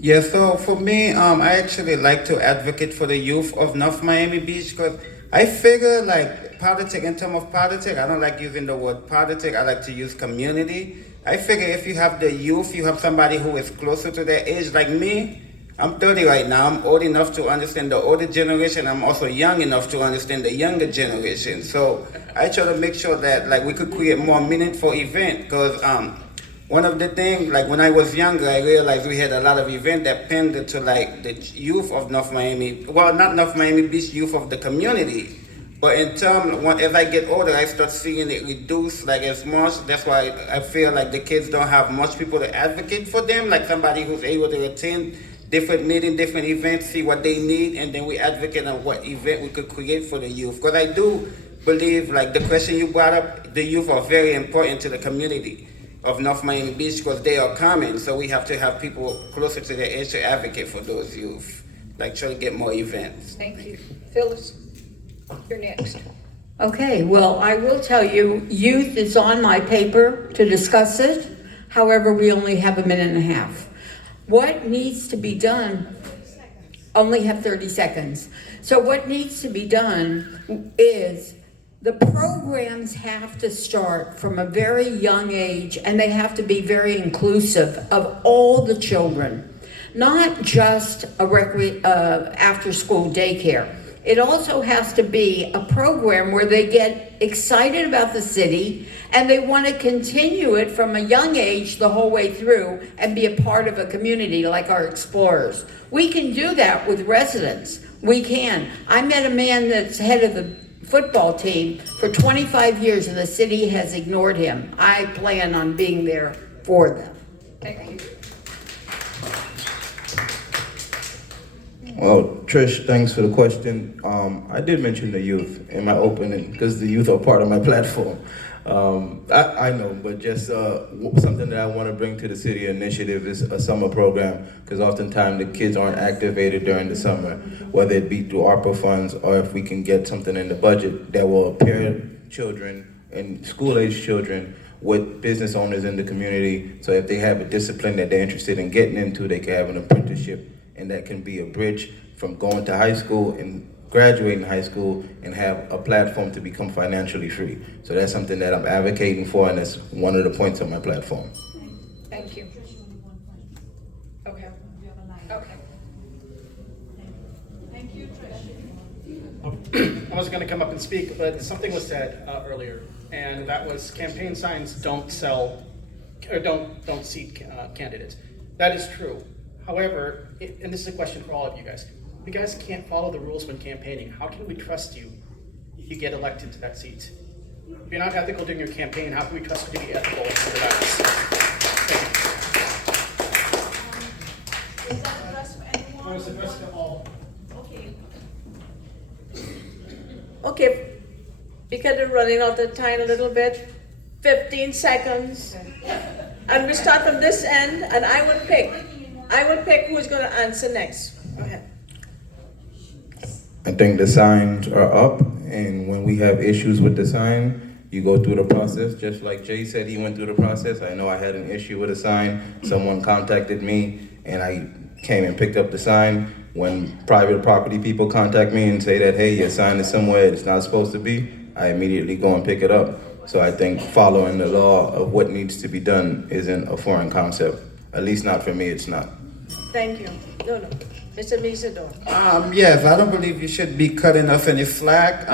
Yeah, so for me, I actually like to advocate for the youth of North Miami Beach, because I figure like politics, in terms of politics, I don't like using the word politics, I like to use community. I figure if you have the youth, you have somebody who is closer to their age, like me. I'm 30 right now. I'm old enough to understand the older generation. I'm also young enough to understand the younger generation. So I try to make sure that like we could create more meaningful event, because one of the things, like when I was younger, I realized we had a lot of events that tended to like the youth of North Miami, well, not North Miami Beach, youth of the community. But in terms, as I get older, I start seeing it reduce like as much. That's why I feel like the kids don't have much people to advocate for them, like somebody who's able to attend different meetings, different events, see what they need, and then we advocate on what event we could create for the youth. Because I do believe, like the question you brought up, the youth are very important to the community of North Miami Beach because they are coming. So we have to have people closer to their age to advocate for those youth, like try to get more events. Thank you. Phyllis, you're next. Okay, well, I will tell you, youth is on my paper to discuss it. However, we only have a minute and a half. What needs to be done? Only have 30 seconds. So what needs to be done is the programs have to start from a very young age, and they have to be very inclusive of all the children, not just a after-school daycare. It also has to be a program where they get excited about the city and they want to continue it from a young age the whole way through and be a part of a community like our Explorers. We can do that with residents. We can. I met a man that's head of the football team for 25 years and the city has ignored him. I plan on being there for them. Thank you. Well, Trish, thanks for the question. I did mention the youth in my opening because the youth are part of my platform. I know, but just something that I want to bring to the city initiative is a summer program, because oftentimes the kids aren't activated during the summer, whether it be through ARPA funds or if we can get something in the budget that will pair children and school-age children with business owners in the community. So if they have a discipline that they're interested in getting into, they can have an apprenticeship, and that can be a bridge from going to high school and graduating high school and have a platform to become financially free. So that's something that I'm advocating for, and that's one of the points on my platform. Thank you. Okay. Okay. Thank you, Trish. I wasn't going to come up and speak, but something was said earlier, and that was campaign signs don't sell or don't seat candidates. That is true. However, and this is a question for all of you guys. If you guys can't follow the rules when campaigning, how can we trust you if you get elected to that seat? If you're not ethical during your campaign, how can we trust you to be ethical in the ballots? Is that addressed for anyone? It was addressed to all. Okay. Okay, because we're running out of time a little bit, 15 seconds. And we start from this end, and I will pick who's going to answer next. Go ahead. I think the signs are up, and when we have issues with the sign, you go through the process. Just like Jay said, he went through the process. I know I had an issue with a sign. Someone contacted me, and I came and picked up the sign. When private property people contact me and say that, hey, your sign is somewhere it's not supposed to be, I immediately go and pick it up. So I think following the law of what needs to be done isn't a foreign concept. At least not for me, it's not. Thank you. No. Mr. Misador. Yes, I don't believe you should be cutting off any slack.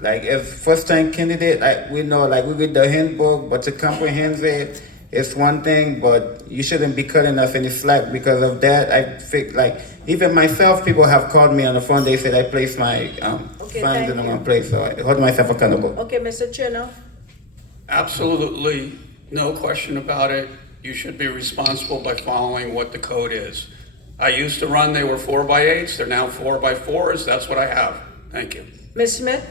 Like as first-time candidate, we know, we read the handbook, but to comprehend it, it's one thing, but you shouldn't be cutting off any slack because of that. I think, even myself, people have called me on the phone, they said I placed my funds in the wrong place, so I hold myself accountable. Okay, Mr. Chernoff. Absolutely, no question about it. You should be responsible by following what the code is. I used to run, they were 4x8s, they're now 4x4s, that's what I have. Thank you. Ms. Smith?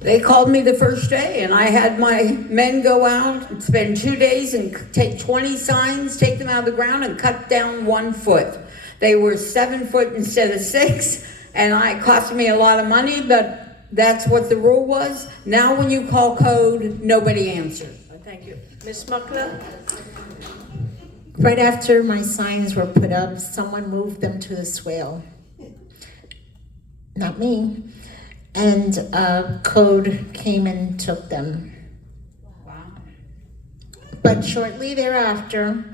They called me the first day, and I had my men go out and spend 2 days and take 20 signs, take them out of the ground, and cut down 1 foot. They were 7 foot instead of 6, and it cost me a lot of money, but that's what the rule was. Now when you call code, nobody answers. Thank you. Ms. Muckler? Right after my signs were put up, someone moved them to the swale. Not me. And code came and took them. Wow. But shortly thereafter,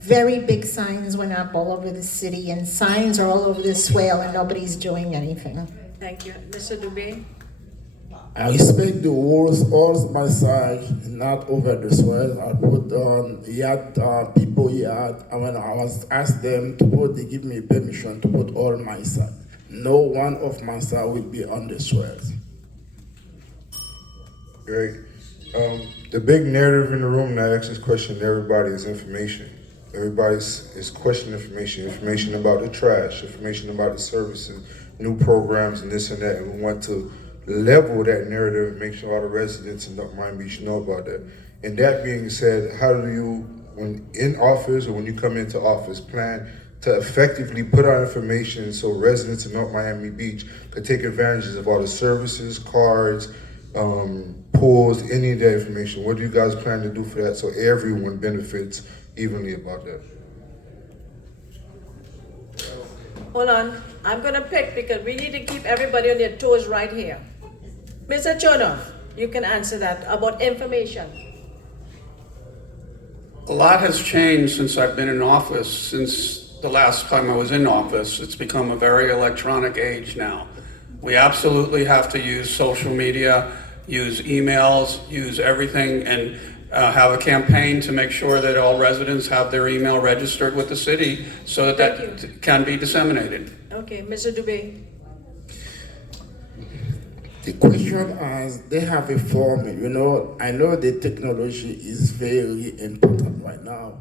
very big signs went up all over the city, and signs are all over the swale, and nobody's doing anything. Thank you. Mr. Dubé? I respect the rules on my side, not over the swell. I put on people yard, and when I was asked them to put, they give me permission to put all my side. No one of my side will be on the swells. Great. The big narrative in the room that asks this question to everybody is information. Everybody is questioning information about the trash, information about the services, new programs, and this and that. And we want to level that narrative and make sure all the residents in Miami Beach know about that. And that being said, how do you, when in office or when you come into office, plan to effectively put out information so residents in North Miami Beach could take advantages of all the services, cards, pools, any of that information? What do you guys plan to do for that so everyone benefits evenly about that? Hold on, I'm gonna pick because we need to keep everybody on their toes right here. Mr. Chonoff, you can answer that about information. A lot has changed since I've been in office. Since the last time I was in office, it's become a very electronic age now. We absolutely have to use social media, use emails, use everything, and have a campaign to make sure that all residents have their email registered with the city so that can be disseminated. Okay, Mr. Dubé. The question is, they have a form, I know the technology is very important right now.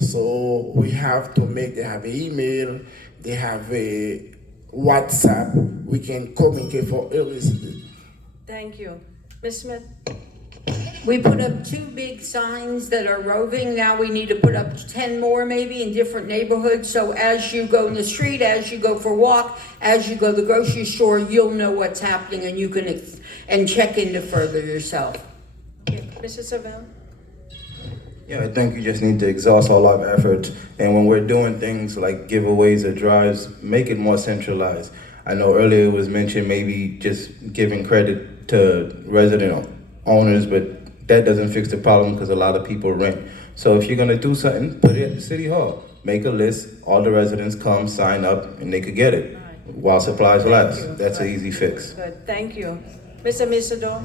So we have to they have an email, they have a WhatsApp, we can communicate for everything. Thank you. Ms. Smith? We put up 2 big signs that are roving. Now we need to put up 10 more maybe in different neighborhoods. So as you go in the street, as you go for a walk, as you go to the grocery store, you'll know what's happening and you can and check into further yourself. Okay. Mr. Savelle? Yeah, I think you just need to exhaust all our efforts. And when we're doing things like giveaways or drives, make it more centralized. I know earlier it was mentioned maybe just giving credit to resident owners, but that doesn't fix the problem because a lot of people rent. So if you're gonna do something, put it at the city hall. Make a list, all the residents come, sign up, and they could get it while supplies last. That's an easy fix. Good, thank you. Mr. Misador?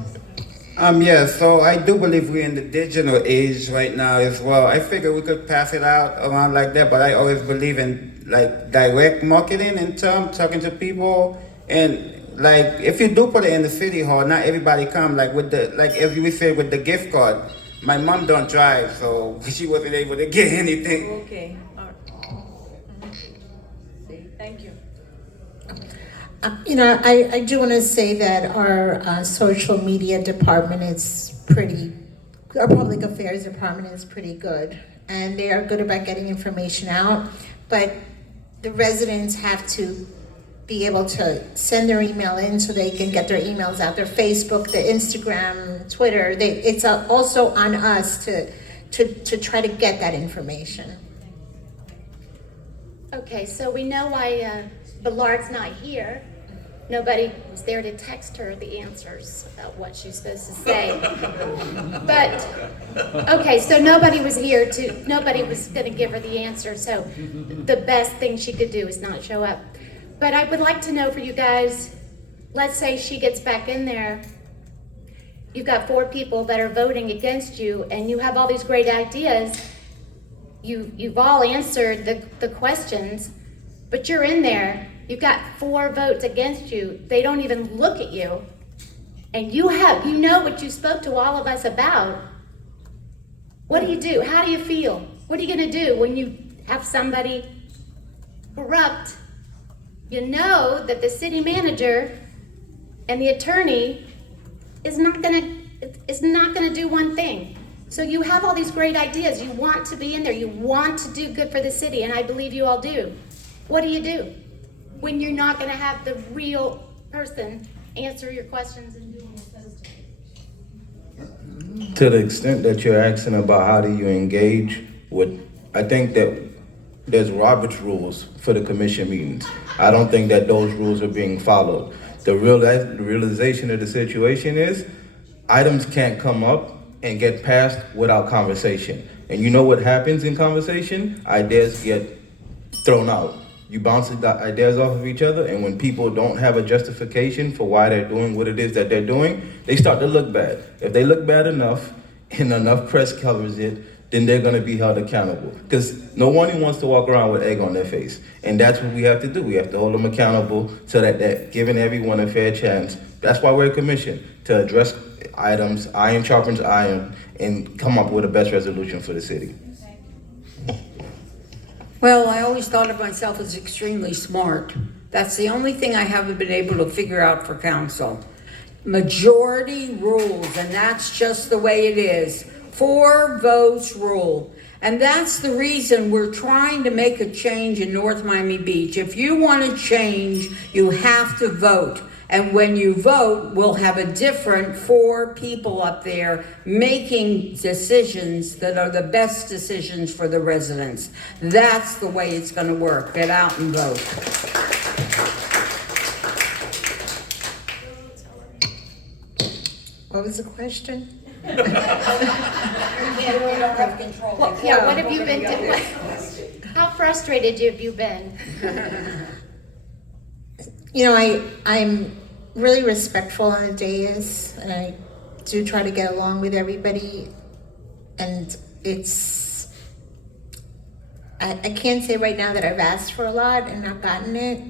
Yeah, so I do believe we're in the digital age right now as well. I figure we could pass it out around like that, but I always believe in like direct marketing in terms, talking to people. And like, if you do put it in the city hall, not everybody come, like with the, like as we said with the gift card. My mom don't drive, so she wasn't able to get anything. Okay, all right. Thank you. I do want to say that our social media department is our public affairs department is pretty good. And they are good about getting information out. But the residents have to be able to send their email in so they can get their emails out, their Facebook, their Instagram, Twitter. It's also on us to try to get that information. Okay, so we know why Ballard's not here. Nobody was there to text her the answers about what she's supposed to say. But, okay, so nobody was gonna give her the answer, so the best thing she could do is not show up. But I would like to know for you guys, let's say she gets back in there, you've got 4 people that are voting against you, and you have all these great ideas. You've all answered the questions, but you're in there, you've got 4 votes against you, they don't even look at you, and you know what you spoke to all of us about. What do you do? How do you feel? What are you gonna do when you have somebody corrupt? You know that the city manager and the attorney is not gonna do one thing. So you have all these great ideas. You want to be in there. You want to do good for the city, and I believe you all do. What do you do when you're not gonna have the real person answer your questions and do what you're supposed to? To the extent that you're asking about how do you engage I think that there's Robert's rules for the commission meetings. I don't think that those rules are being followed. The realization of the situation is items can't come up and get passed without conversation. And you know what happens in conversation? Ideas get thrown out. You bounce the ideas off of each other, and when people don't have a justification for why they're doing what it is that they're doing, they start to look bad. If they look bad enough and enough press covers it, then they're gonna be held accountable. Because no one wants to walk around with egg on their face. And that's what we have to do. We have to hold them accountable so that they're giving everyone a fair chance. That's why we're a commission, to address items, iron sharpens iron, and come up with the best resolution for the city. Well, I always thought of myself as extremely smart. That's the only thing I haven't been able to figure out for council. Majority rules, and that's just the way it is. 4 votes rule. And that's the reason we're trying to make a change in North Miami Beach. If you want to change, you have to vote. And when you vote, we'll have a different 4 people up there making decisions that are the best decisions for the residents. That's the way it's going to work. Get out and vote. What was the question? Well, yeah, what have you been doing? How frustrated have you been? You know, I'm really respectful on the dais, and I do try to get along with everybody. And I can't say right now that I've asked for a lot and not gotten it.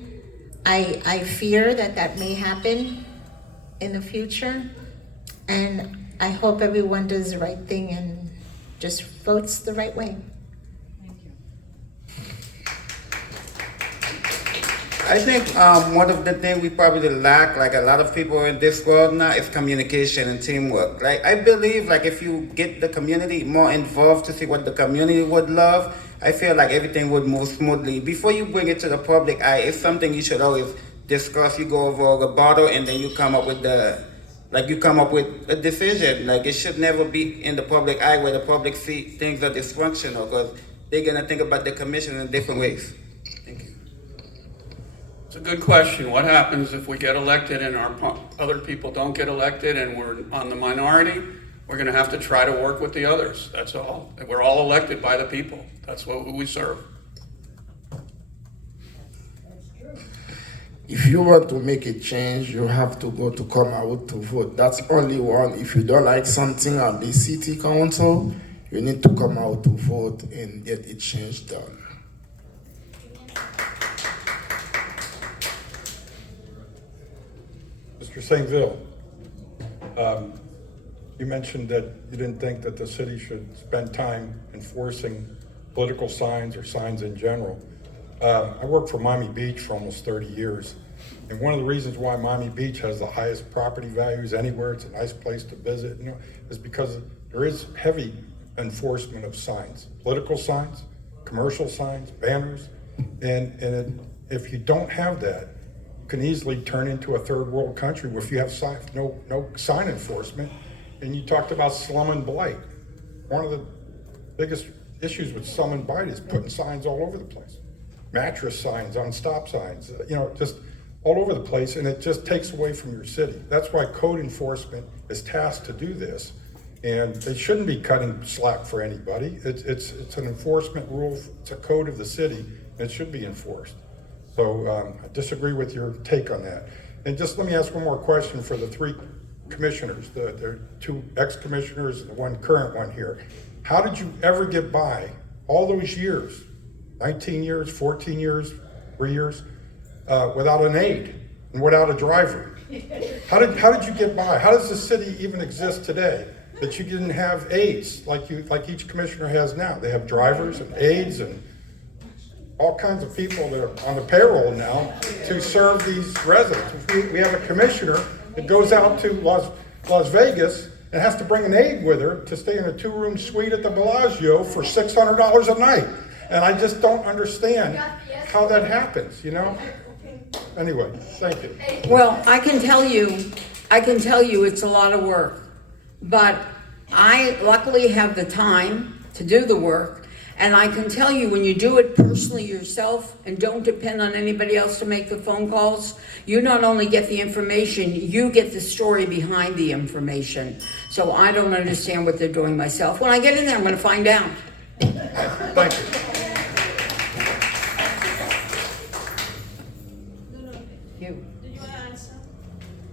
I fear that may happen in the future. And I hope everyone does the right thing and just votes the right way. I think one of the things we probably lack, like a lot of people in this world now, is communication and teamwork. Like, I believe, like, if you get the community more involved to see what the community would love, I feel like everything would move smoothly. Before you bring it to the public eye, it's something you should always discuss. You go over a rebuttal, and then you come up with a decision. Like, it should never be in the public eye where the public see things are dysfunctional, because they're gonna think about the commission in different ways. It's a good question. What happens if we get elected and our other people don't get elected and we're on the minority? We're going to have to try to work with the others. That's all. We're all elected by the people. That's what we serve. If you want to make a change, you have to go to come out to vote. That's only one. If you don't like something at the city council, you need to come out to vote and get a change done. Mr. St. Ville, you mentioned that you didn't think that the city should spend time enforcing political signs or signs in general. I worked for Miami Beach for almost 30 years. And one of the reasons why Miami Beach has the highest property values anywhere, it's a nice place to visit, is because there is heavy enforcement of signs, political signs, commercial signs, banners. And if you don't have that, can easily turn into a third world country if you have no sign enforcement. And you talked about slum and blight. One of the biggest issues with slum and blight is putting signs all over the place. Mattress signs on stop signs, just all over the place, and it just takes away from your city. That's why code enforcement is tasked to do this. And they shouldn't be cutting slack for anybody. It's an enforcement rule, it's a code of the city, and it should be enforced. So I disagree with your take on that. And just let me ask one more question for the 3 commissioners, the 2 ex-commissioners and the 1 current one here. How did you ever get by all those years, 19 years, 14 years, 3 years, without an aide and without a driver? How did you get by? How does the city even exist today that you didn't have aides like each commissioner has now? They have drivers and aides and all kinds of people that are on the payroll now to serve these residents. We have a commissioner that goes out to Las Vegas and has to bring an aide with her to stay in a 2-room suite at the Bellagio for $600 a night. And I just don't understand how that happens, Anyway, thank you. Well, I can tell you it's a lot of work, but I luckily have the time to do the work. And I can tell you, when you do it personally yourself and don't depend on anybody else to make the phone calls, you not only get the information, you get the story behind the information. So I don't understand what they're doing myself. When I get in there, I'm going to find out. Thank you.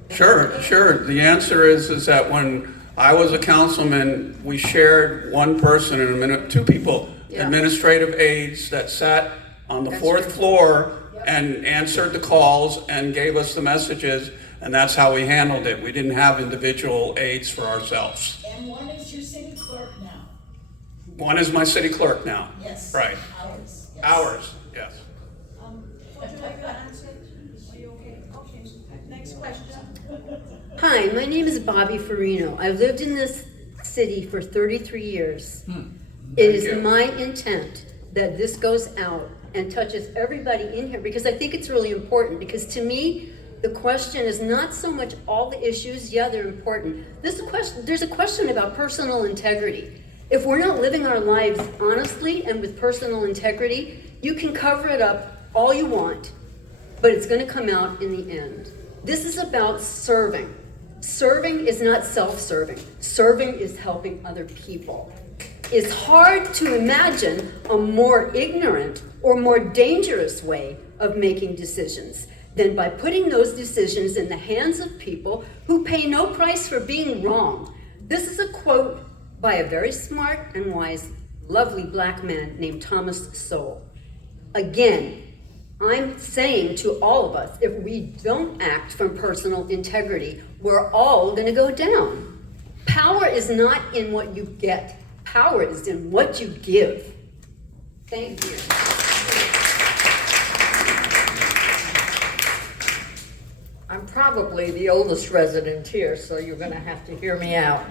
Sure. The answer is that when I was a councilman, we shared one person in a minute, 2 people, administrative aides that sat on the 4th floor and answered the calls and gave us the messages, and that's how we handled it. We didn't have individual aides for ourselves. And one is your city clerk now. One is my city clerk now. Yes. Right. Ours. Yes. Ours, yes. Would you like to answer? Are you okay? Okay. Next question. Hi, my name is Bobby Farino. I've lived in this city for 33 years. It Thank is you. my intent that this goes out and touches everybody in here, because I think it's really important, because to me, the question is not so much all the issues, yeah, they're important. There's a question about personal integrity. If we're not living our lives honestly and with personal integrity, you can cover it up all you want, but it's gonna come out in the end. This is about serving. Serving is not self-serving. Serving is helping other people. It's hard to imagine a more ignorant or more dangerous way of making decisions than by putting those decisions in the hands of people who pay no price for being wrong. This is a quote by a very smart and wise, lovely black man named Thomas Sowell. Again, I'm saying to all of us, if we don't act from personal integrity, we're all gonna go down. Power is not in what you get. Power is in what you give. Thank you. I'm probably the oldest resident here, so you're gonna have to hear me out.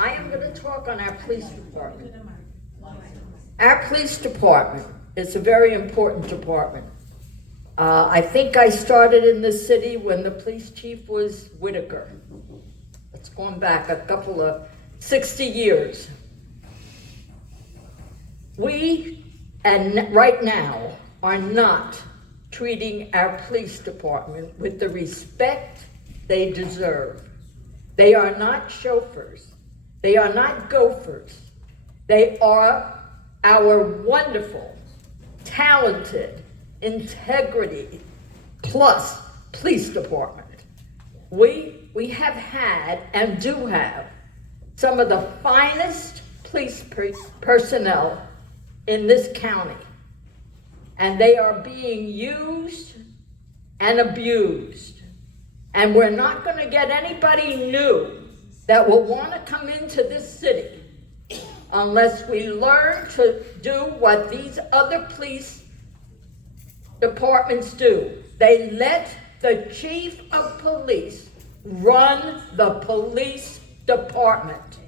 I am gonna talk on our police department. Our police department is a very important department. I think I started in the city when the police chief was Whitaker. It's gone back a couple of 60 years. We, and right now, are not treating our police department with the respect they deserve. They are not chauffeurs. They are not gophers. They are our wonderful, talented, integrity plus police department. We have had and do have some of the finest police personnel in this county. And they are being used and abused. And we're not gonna get anybody new that will wanna come into this city unless we learn to do what these other police departments do. They let the chief of police run the police department.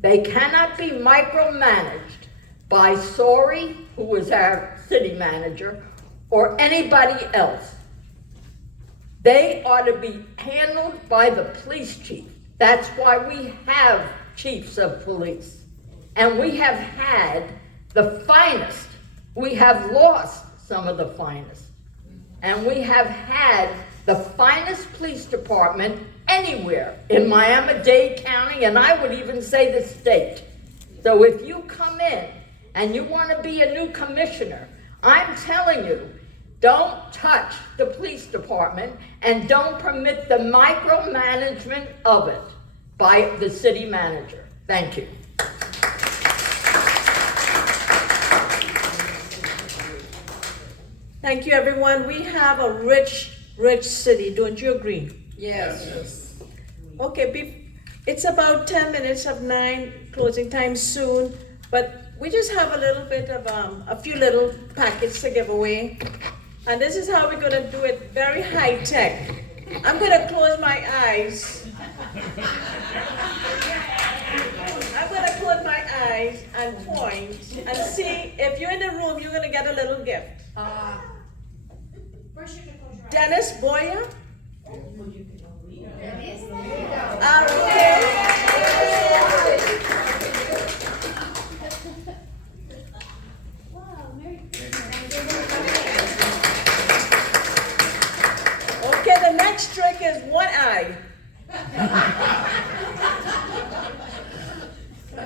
They cannot be micromanaged by Sori, who is our city manager, or anybody else. They ought to be handled by the police chief. That's why we have chiefs of police. And we have had the finest. We have lost some of the finest. And we have had the finest police department anywhere in Miami-Dade County, and I would even say the state. So if you come in and you want to be a new commissioner, I'm telling you, don't touch the police department and don't permit the micromanagement of it by the city manager. Thank you. Thank you, everyone. We have a rich, rich city. Don't you agree? Yes. Okay, it's about 10 minutes of 9, closing time soon, but we just have a little bit of, a few little packets to give away. And this is how we're gonna do it, very high tech. I'm gonna close my eyes. I'm gonna close my eyes and point and see if you're in the room, you're gonna get a little gift. Dennis Boyer? Okay, the next trick is one eye.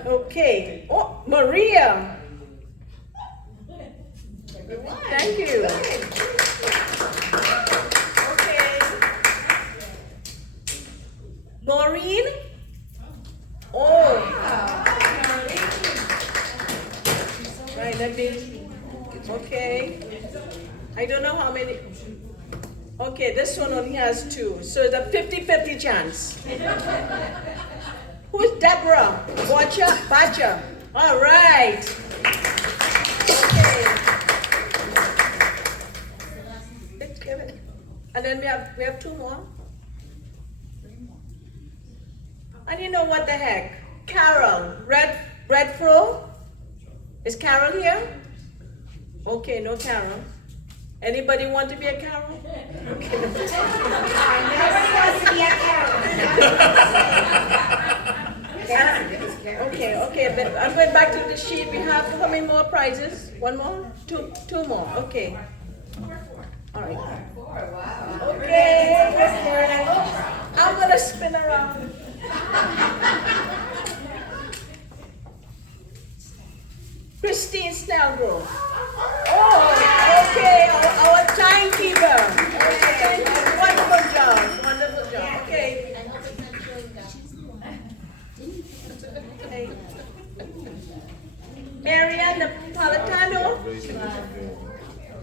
Okay. Oh, Maria. Thank you. Okay. Maureen? Oh. Right, let me. Okay. I don't know how many. Okay, this one only has 2, so it's a 50-50 chance. Who's Deborah? Bacha? All right. Okay. Let's give it. And then we have 2 more. And you know what the heck? Carol, Redfro? Is Carol here? Okay, no Carol. Anybody want to be a Carol? Okay. Nobody wants to be a Carol. Okay, but I'm going back to the sheet. We have how many more prizes? One more? Two more. Okay. All right. Okay. I'm gonna spin around. Christine Snellgrove. Oh, okay, our timekeeper. Okay, wonderful job. Okay. Marianne Napolitano.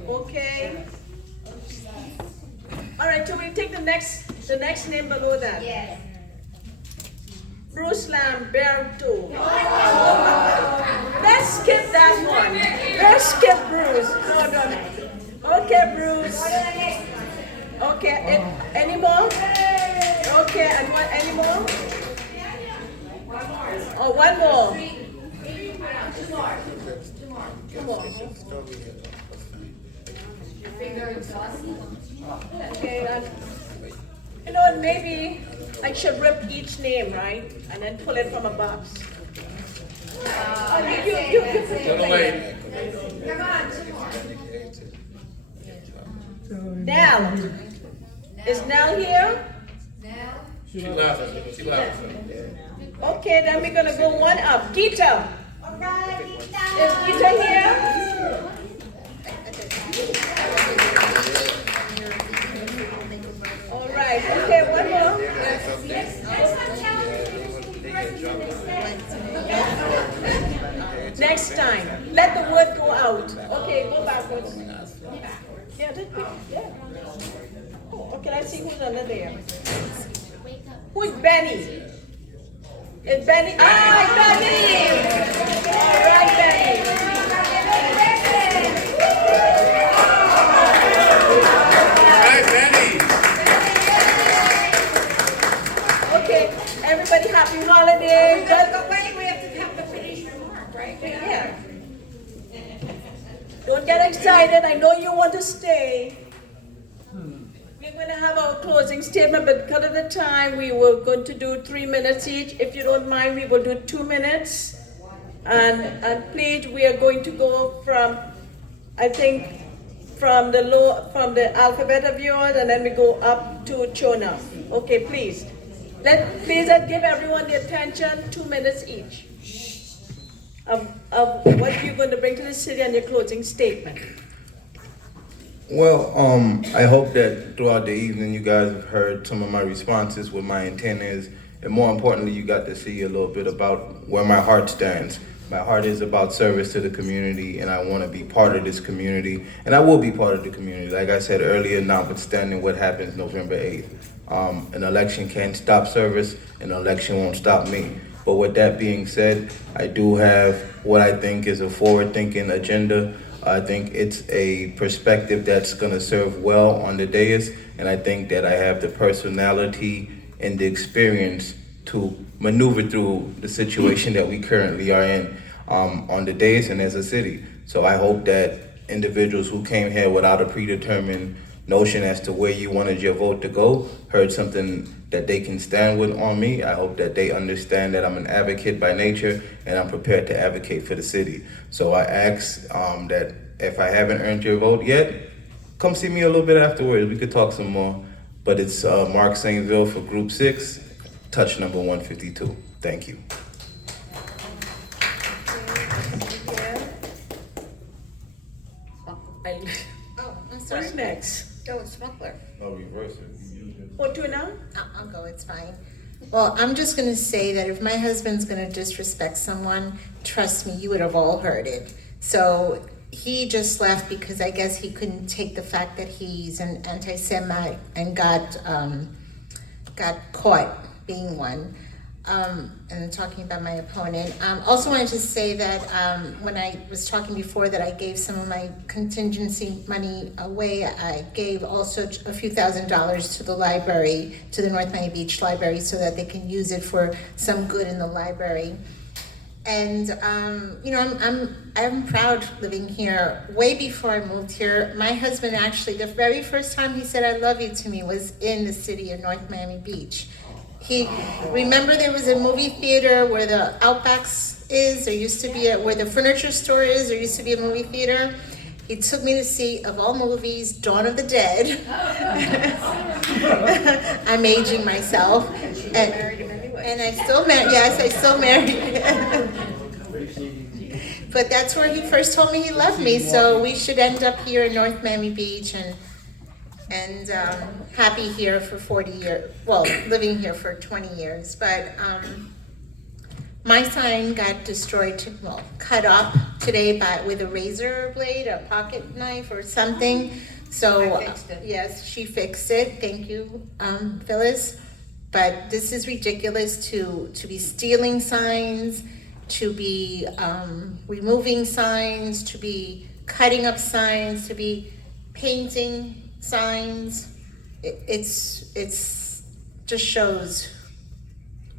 Okay. All right, so we take the next name below that. Yes. Bruce Lamberto. Let's skip that one. Let's skip Bruce. No. Okay, Bruce. Okay, any more? Okay, and what? Any more? Oh, one more. Come on. Okay, you know, maybe I should rip each name, right? And then pull it from a box. You Come on. Nell. Is Nell here? She left. Okay, then we're gonna go one up. Gita. Is Gita here? All right, okay, one more. Next time, let the word go out. Okay, go backwards. Yeah, yeah. Oh, okay, let's see who's under there. Who's Benny? Is Benny? Ah, Benny! All right, Benny. Okay, everybody, happy holidays. But wait, we have to have the finish remark, right? Yeah. Don't get excited. I know you want to stay. We're going to have our closing statement, but because of the time, we were going to do 3 minutes each. If you don't mind, we will do 2 minutes. And please, we are going to go from, I think, from the alphabet of yours, and then we go up to Chona. Okay, please. Let's give everyone the attention, 2 minutes each, of what you're going to bring to the city and your closing statement. Well, I hope that throughout the evening you guys have heard some of my responses, what my intent is, and more importantly, you got to see a little bit about where my heart stands. My heart is about service to the community, and I want to be part of this community, and I will be part of the community. Like I said earlier, notwithstanding what happens November 8th. An election can't stop service, an election won't stop me. But with that being said, I do have what I think is a forward-thinking agenda. I think it's a perspective that's going to serve well on the dais, and I think that I have the personality and the experience to maneuver through the situation that we currently are in on the dais and as a city. So I hope that individuals who came here without a predetermined notion as to where you wanted your vote to go heard something that they can stand with on me. I hope that they understand that I'm an advocate by nature and I'm prepared to advocate for the city. So I ask that if I haven't earned your vote yet, come see me a little bit afterwards. We could talk some more. But it's Mark Saintville for Group 6, touch number 152. Thank you. What's next? Oh, it's Smuggler. No, reverse it. What to now? I'll go, it's fine. Well, I'm just gonna say that if my husband's gonna disrespect someone, trust me, you would have all heard it. So he just left because I guess he couldn't take the fact that he's an anti-Semite and got caught being one. and talking about my opponent. Also wanted to say that when I was talking before that I gave some of my contingency money away, I gave also a few $1,000s to the library, to the North Miami Beach Library, so that they can use it for some good in the library. And I'm proud living here. Way before I moved here, my husband actually, the very first time he said "I love you" to me was in the city of North Miami Beach. Remember there was a movie theater where the Outbacks is, there used to be where the furniture store is, there used to be a movie theater. He took me to see, of all movies, Dawn of the Dead. I'm aging myself. And I still married, yes, I still married. But that's where he first told me he loved me, so we should end up here in North Miami Beach and happy here for 40 years, well, living here for 20 years. But my sign got destroyed, cut up today with a razor blade, a pocket knife or something. So, yes, she fixed it. Thank you, Phyllis. But this is ridiculous to be stealing signs, to be removing signs, to be cutting up signs, to be painting signs. It's just shows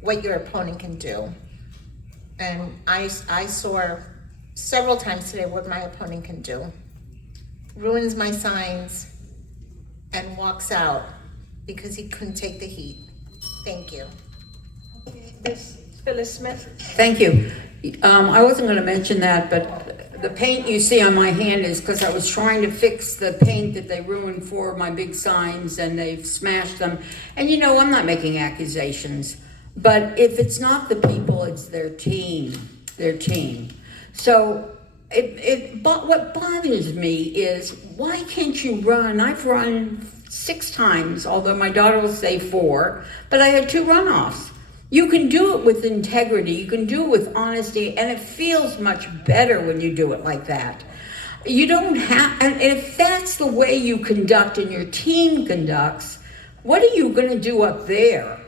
what your opponent can do. And I saw several times today what my opponent can do. Ruins my signs and walks out because he couldn't take the heat. Thank you. Phyllis Smith. Thank you. I wasn't going to mention that, but the paint you see on my hand is because I was trying to fix the paint that they ruined for my big signs, and they've smashed them. And I'm not making accusations, but if it's not the people, it's their team. So what bothers me is, why can't you run? I've run 6 times, although my daughter will say 4, but I had 2 runoffs. You can do it with integrity, you can do it with honesty, and it feels much better when you do it like that. You don't have, and if that's the way you conduct and your team conducts, what are you going to do up there?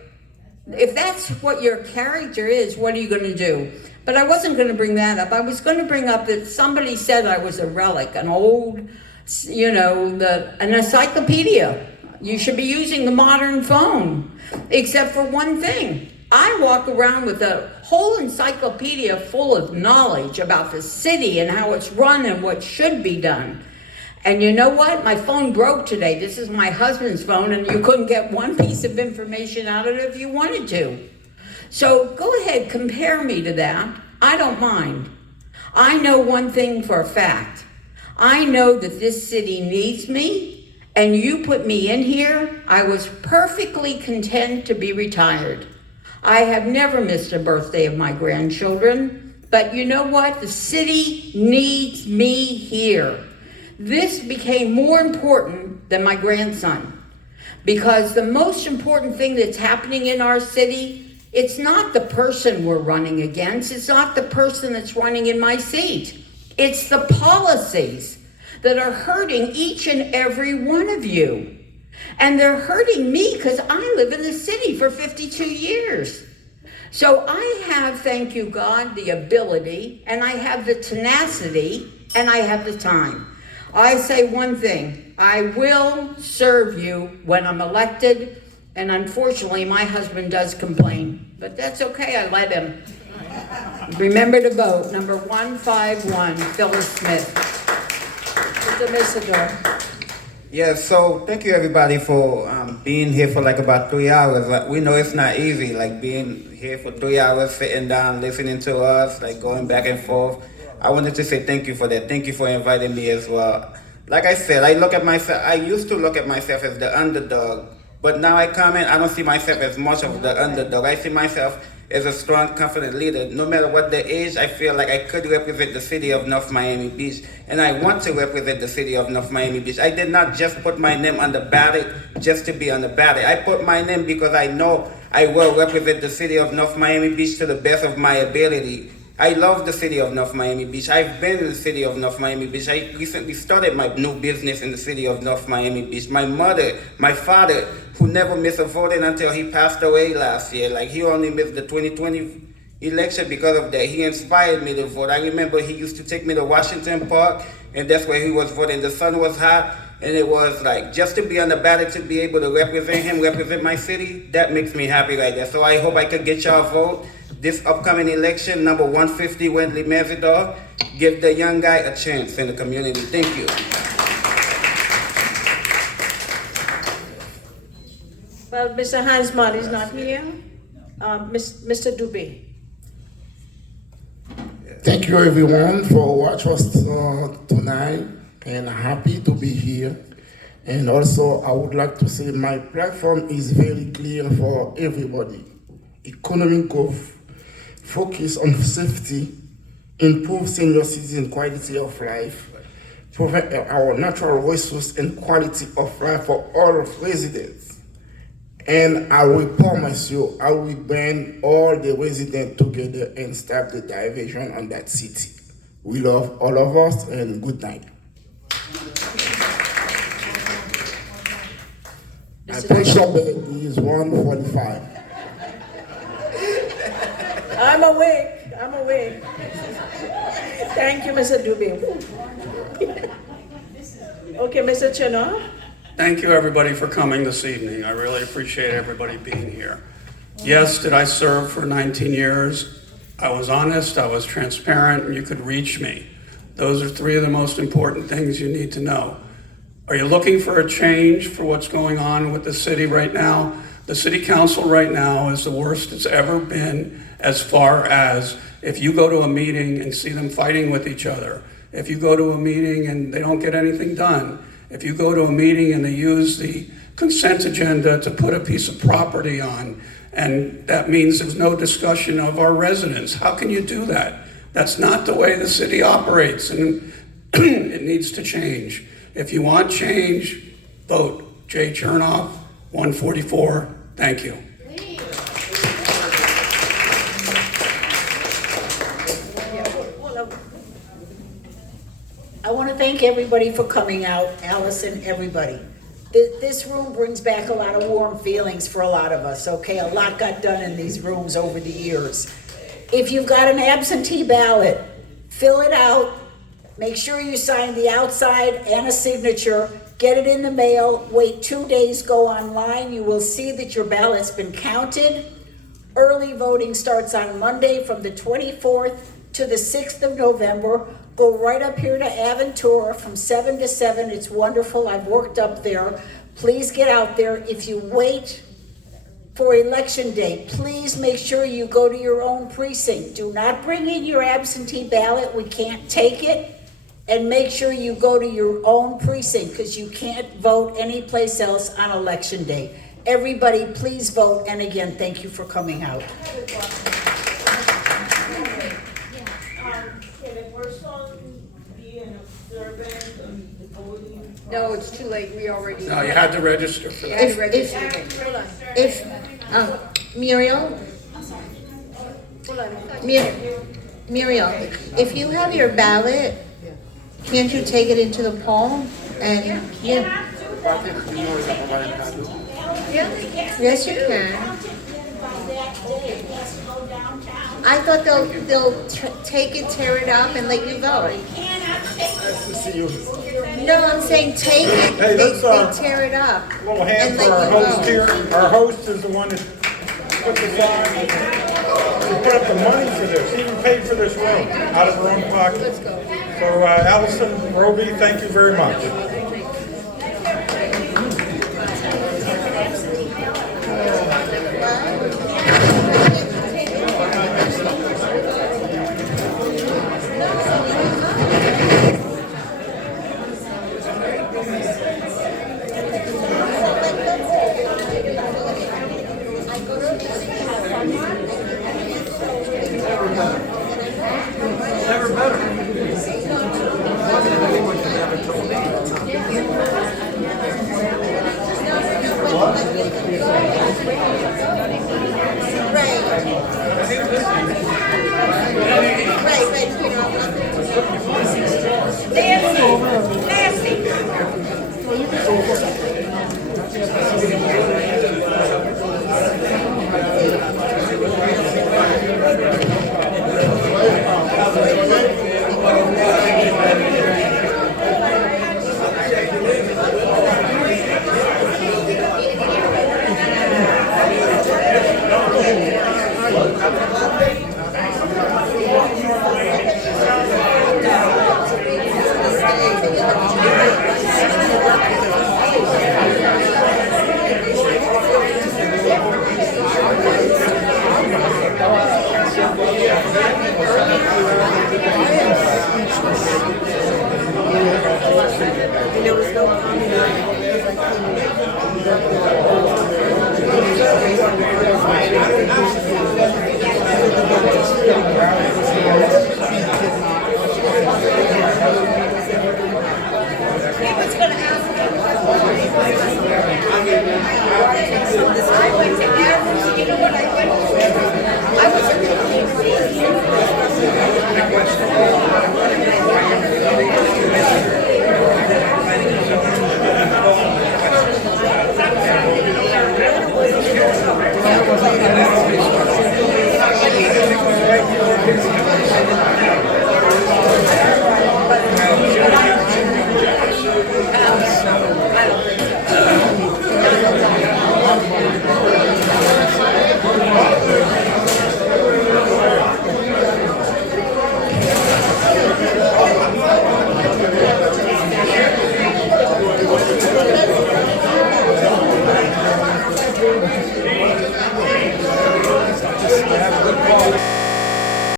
If that's what your character is, what are you going to do? But I wasn't going to bring that up. I was going to bring up that somebody said I was a relic, an old, an encyclopedia. You should be using the modern phone, except for one thing. I walk around with a whole encyclopedia full of knowledge about the city and how it's run and what should be done. And you know what? My phone broke today. This is my husband's phone, and you couldn't get one piece of information out of it if you wanted to. So go ahead, compare me to that. I don't mind. I know one thing for a fact. I know that this city needs me, and you put me in here. I was perfectly content to be retired. I have never missed a birthday of my grandchildren, but you know what? The city needs me here. This became more important than my grandson, because the most important thing that's happening in our city, it's not the person we're running against. It's not the person that's running in my seat. It's the policies that are hurting each and every one of you. And they're hurting me because I live in the city for 52 years. So I have, thank you God, the ability, and I have the tenacity, and I have the time. I say one thing: I will serve you when I'm elected, and unfortunately my husband does complain, but that's okay, I let him. Remember to vote, number 151, Phyllis Smith. Mr. Ambassador. Yeah, so thank you everybody for being here for like about 3 hours. We know it's not easy, like being here for 3 hours, sitting down, listening to us, like going back and forth. I wanted to say thank you for that. Thank you for inviting me as well. Like I said, I used to look at myself as the underdog, but now I come in, I don't see myself as much of the underdog. I see myself as a strong, confident leader. No matter what the age, I feel like I could represent the city of North Miami Beach, and I want to represent the city of North Miami Beach. I did not just put my name on the ballot just to be on the ballot. I put my name because I know I will represent the city of North Miami Beach to the best of my ability. I love the city of North Miami Beach. I've been in the city of North Miami Beach. I recently started my new business in the city of North Miami Beach. My father, who never missed a voting until he passed away last year, like he only missed the 2020 election because of that. He inspired me to vote. I remember he used to take me to Washington Park, and that's where he was voting. The sun was hot, and it was like, just to be on the ballot, to be able to represent him, represent my city, that makes me happy right there. So I hope I could get y'all vote this upcoming election, number 150, Wendley Mazador. Give the young guy a chance in the community. Thank you. Well, Mr. Hansman is not here. Mr. Dubé. Thank you everyone for watching us tonight, and happy to be here. And also I would like to say my platform is very clear for everybody. Economic growth, focus on safety, improve senior citizen quality of life, provide our natural resource and quality of life for all of residents. And I will promise you, I will bring all the residents together and stop the diversion on that city. We love all of us, and good night. My pressure bed is 145. I'm awake. Thank you, Mr. Dubé. Okay, Mr. Chenor. Thank you, everybody, for coming this evening. I really appreciate everybody being here. Yes, did I serve for 19 years? I was honest, I was transparent, and you could reach me. Those are three of the most important things you need to know. Are you looking for a change for what's going on with the city right now? The city council right now is the worst it's ever been, as far as if you go to a meeting and see them fighting with each other, if you go to a meeting and they don't get anything done, if you go to a meeting and they use the consent agenda to put a piece of property on, and that means there's no discussion of our residents, how can you do that? That's not the way the city operates, and it needs to change. If you want change, vote Jay Chernoff, 144. Thank you. I want to thank everybody for coming out, Allison, everybody. This room brings back a lot of warm feelings for a lot of us, okay? A lot got done in these rooms over the years. If you've got an absentee ballot, fill it out. Make sure you sign the outside and a signature. Get it in the mail. Wait 2 days, go online. You will see that your ballot's been counted. Early voting starts on Monday from the 24th to the 6th of November. Go right up here to Aventura from 7 to 7. It's wonderful. I've worked up there. Please get out there. If you wait for election day, please make sure you go to your own precinct. Do not bring in your absentee ballot. We can't take it. And make sure you go to your own precinct, because you can't vote anyplace else on election day. Everybody, please vote. And again, thank you for coming out. No, it's too late, we already. No, you had to register for that. Muriel, Muriel, if you have your ballot, can't you take it into the poll and, yeah. Yes, you can. I thought they'll take it, tear it up, and let you go. No, I'm saying take it, Hey, they let's, tear it up. Little hand and for our let host you here. go. Our host is the one that put the sign, he put up the money for this, he even paid for this room out of her own pocket. So Allison Roby, thank you very much. Never better. Right.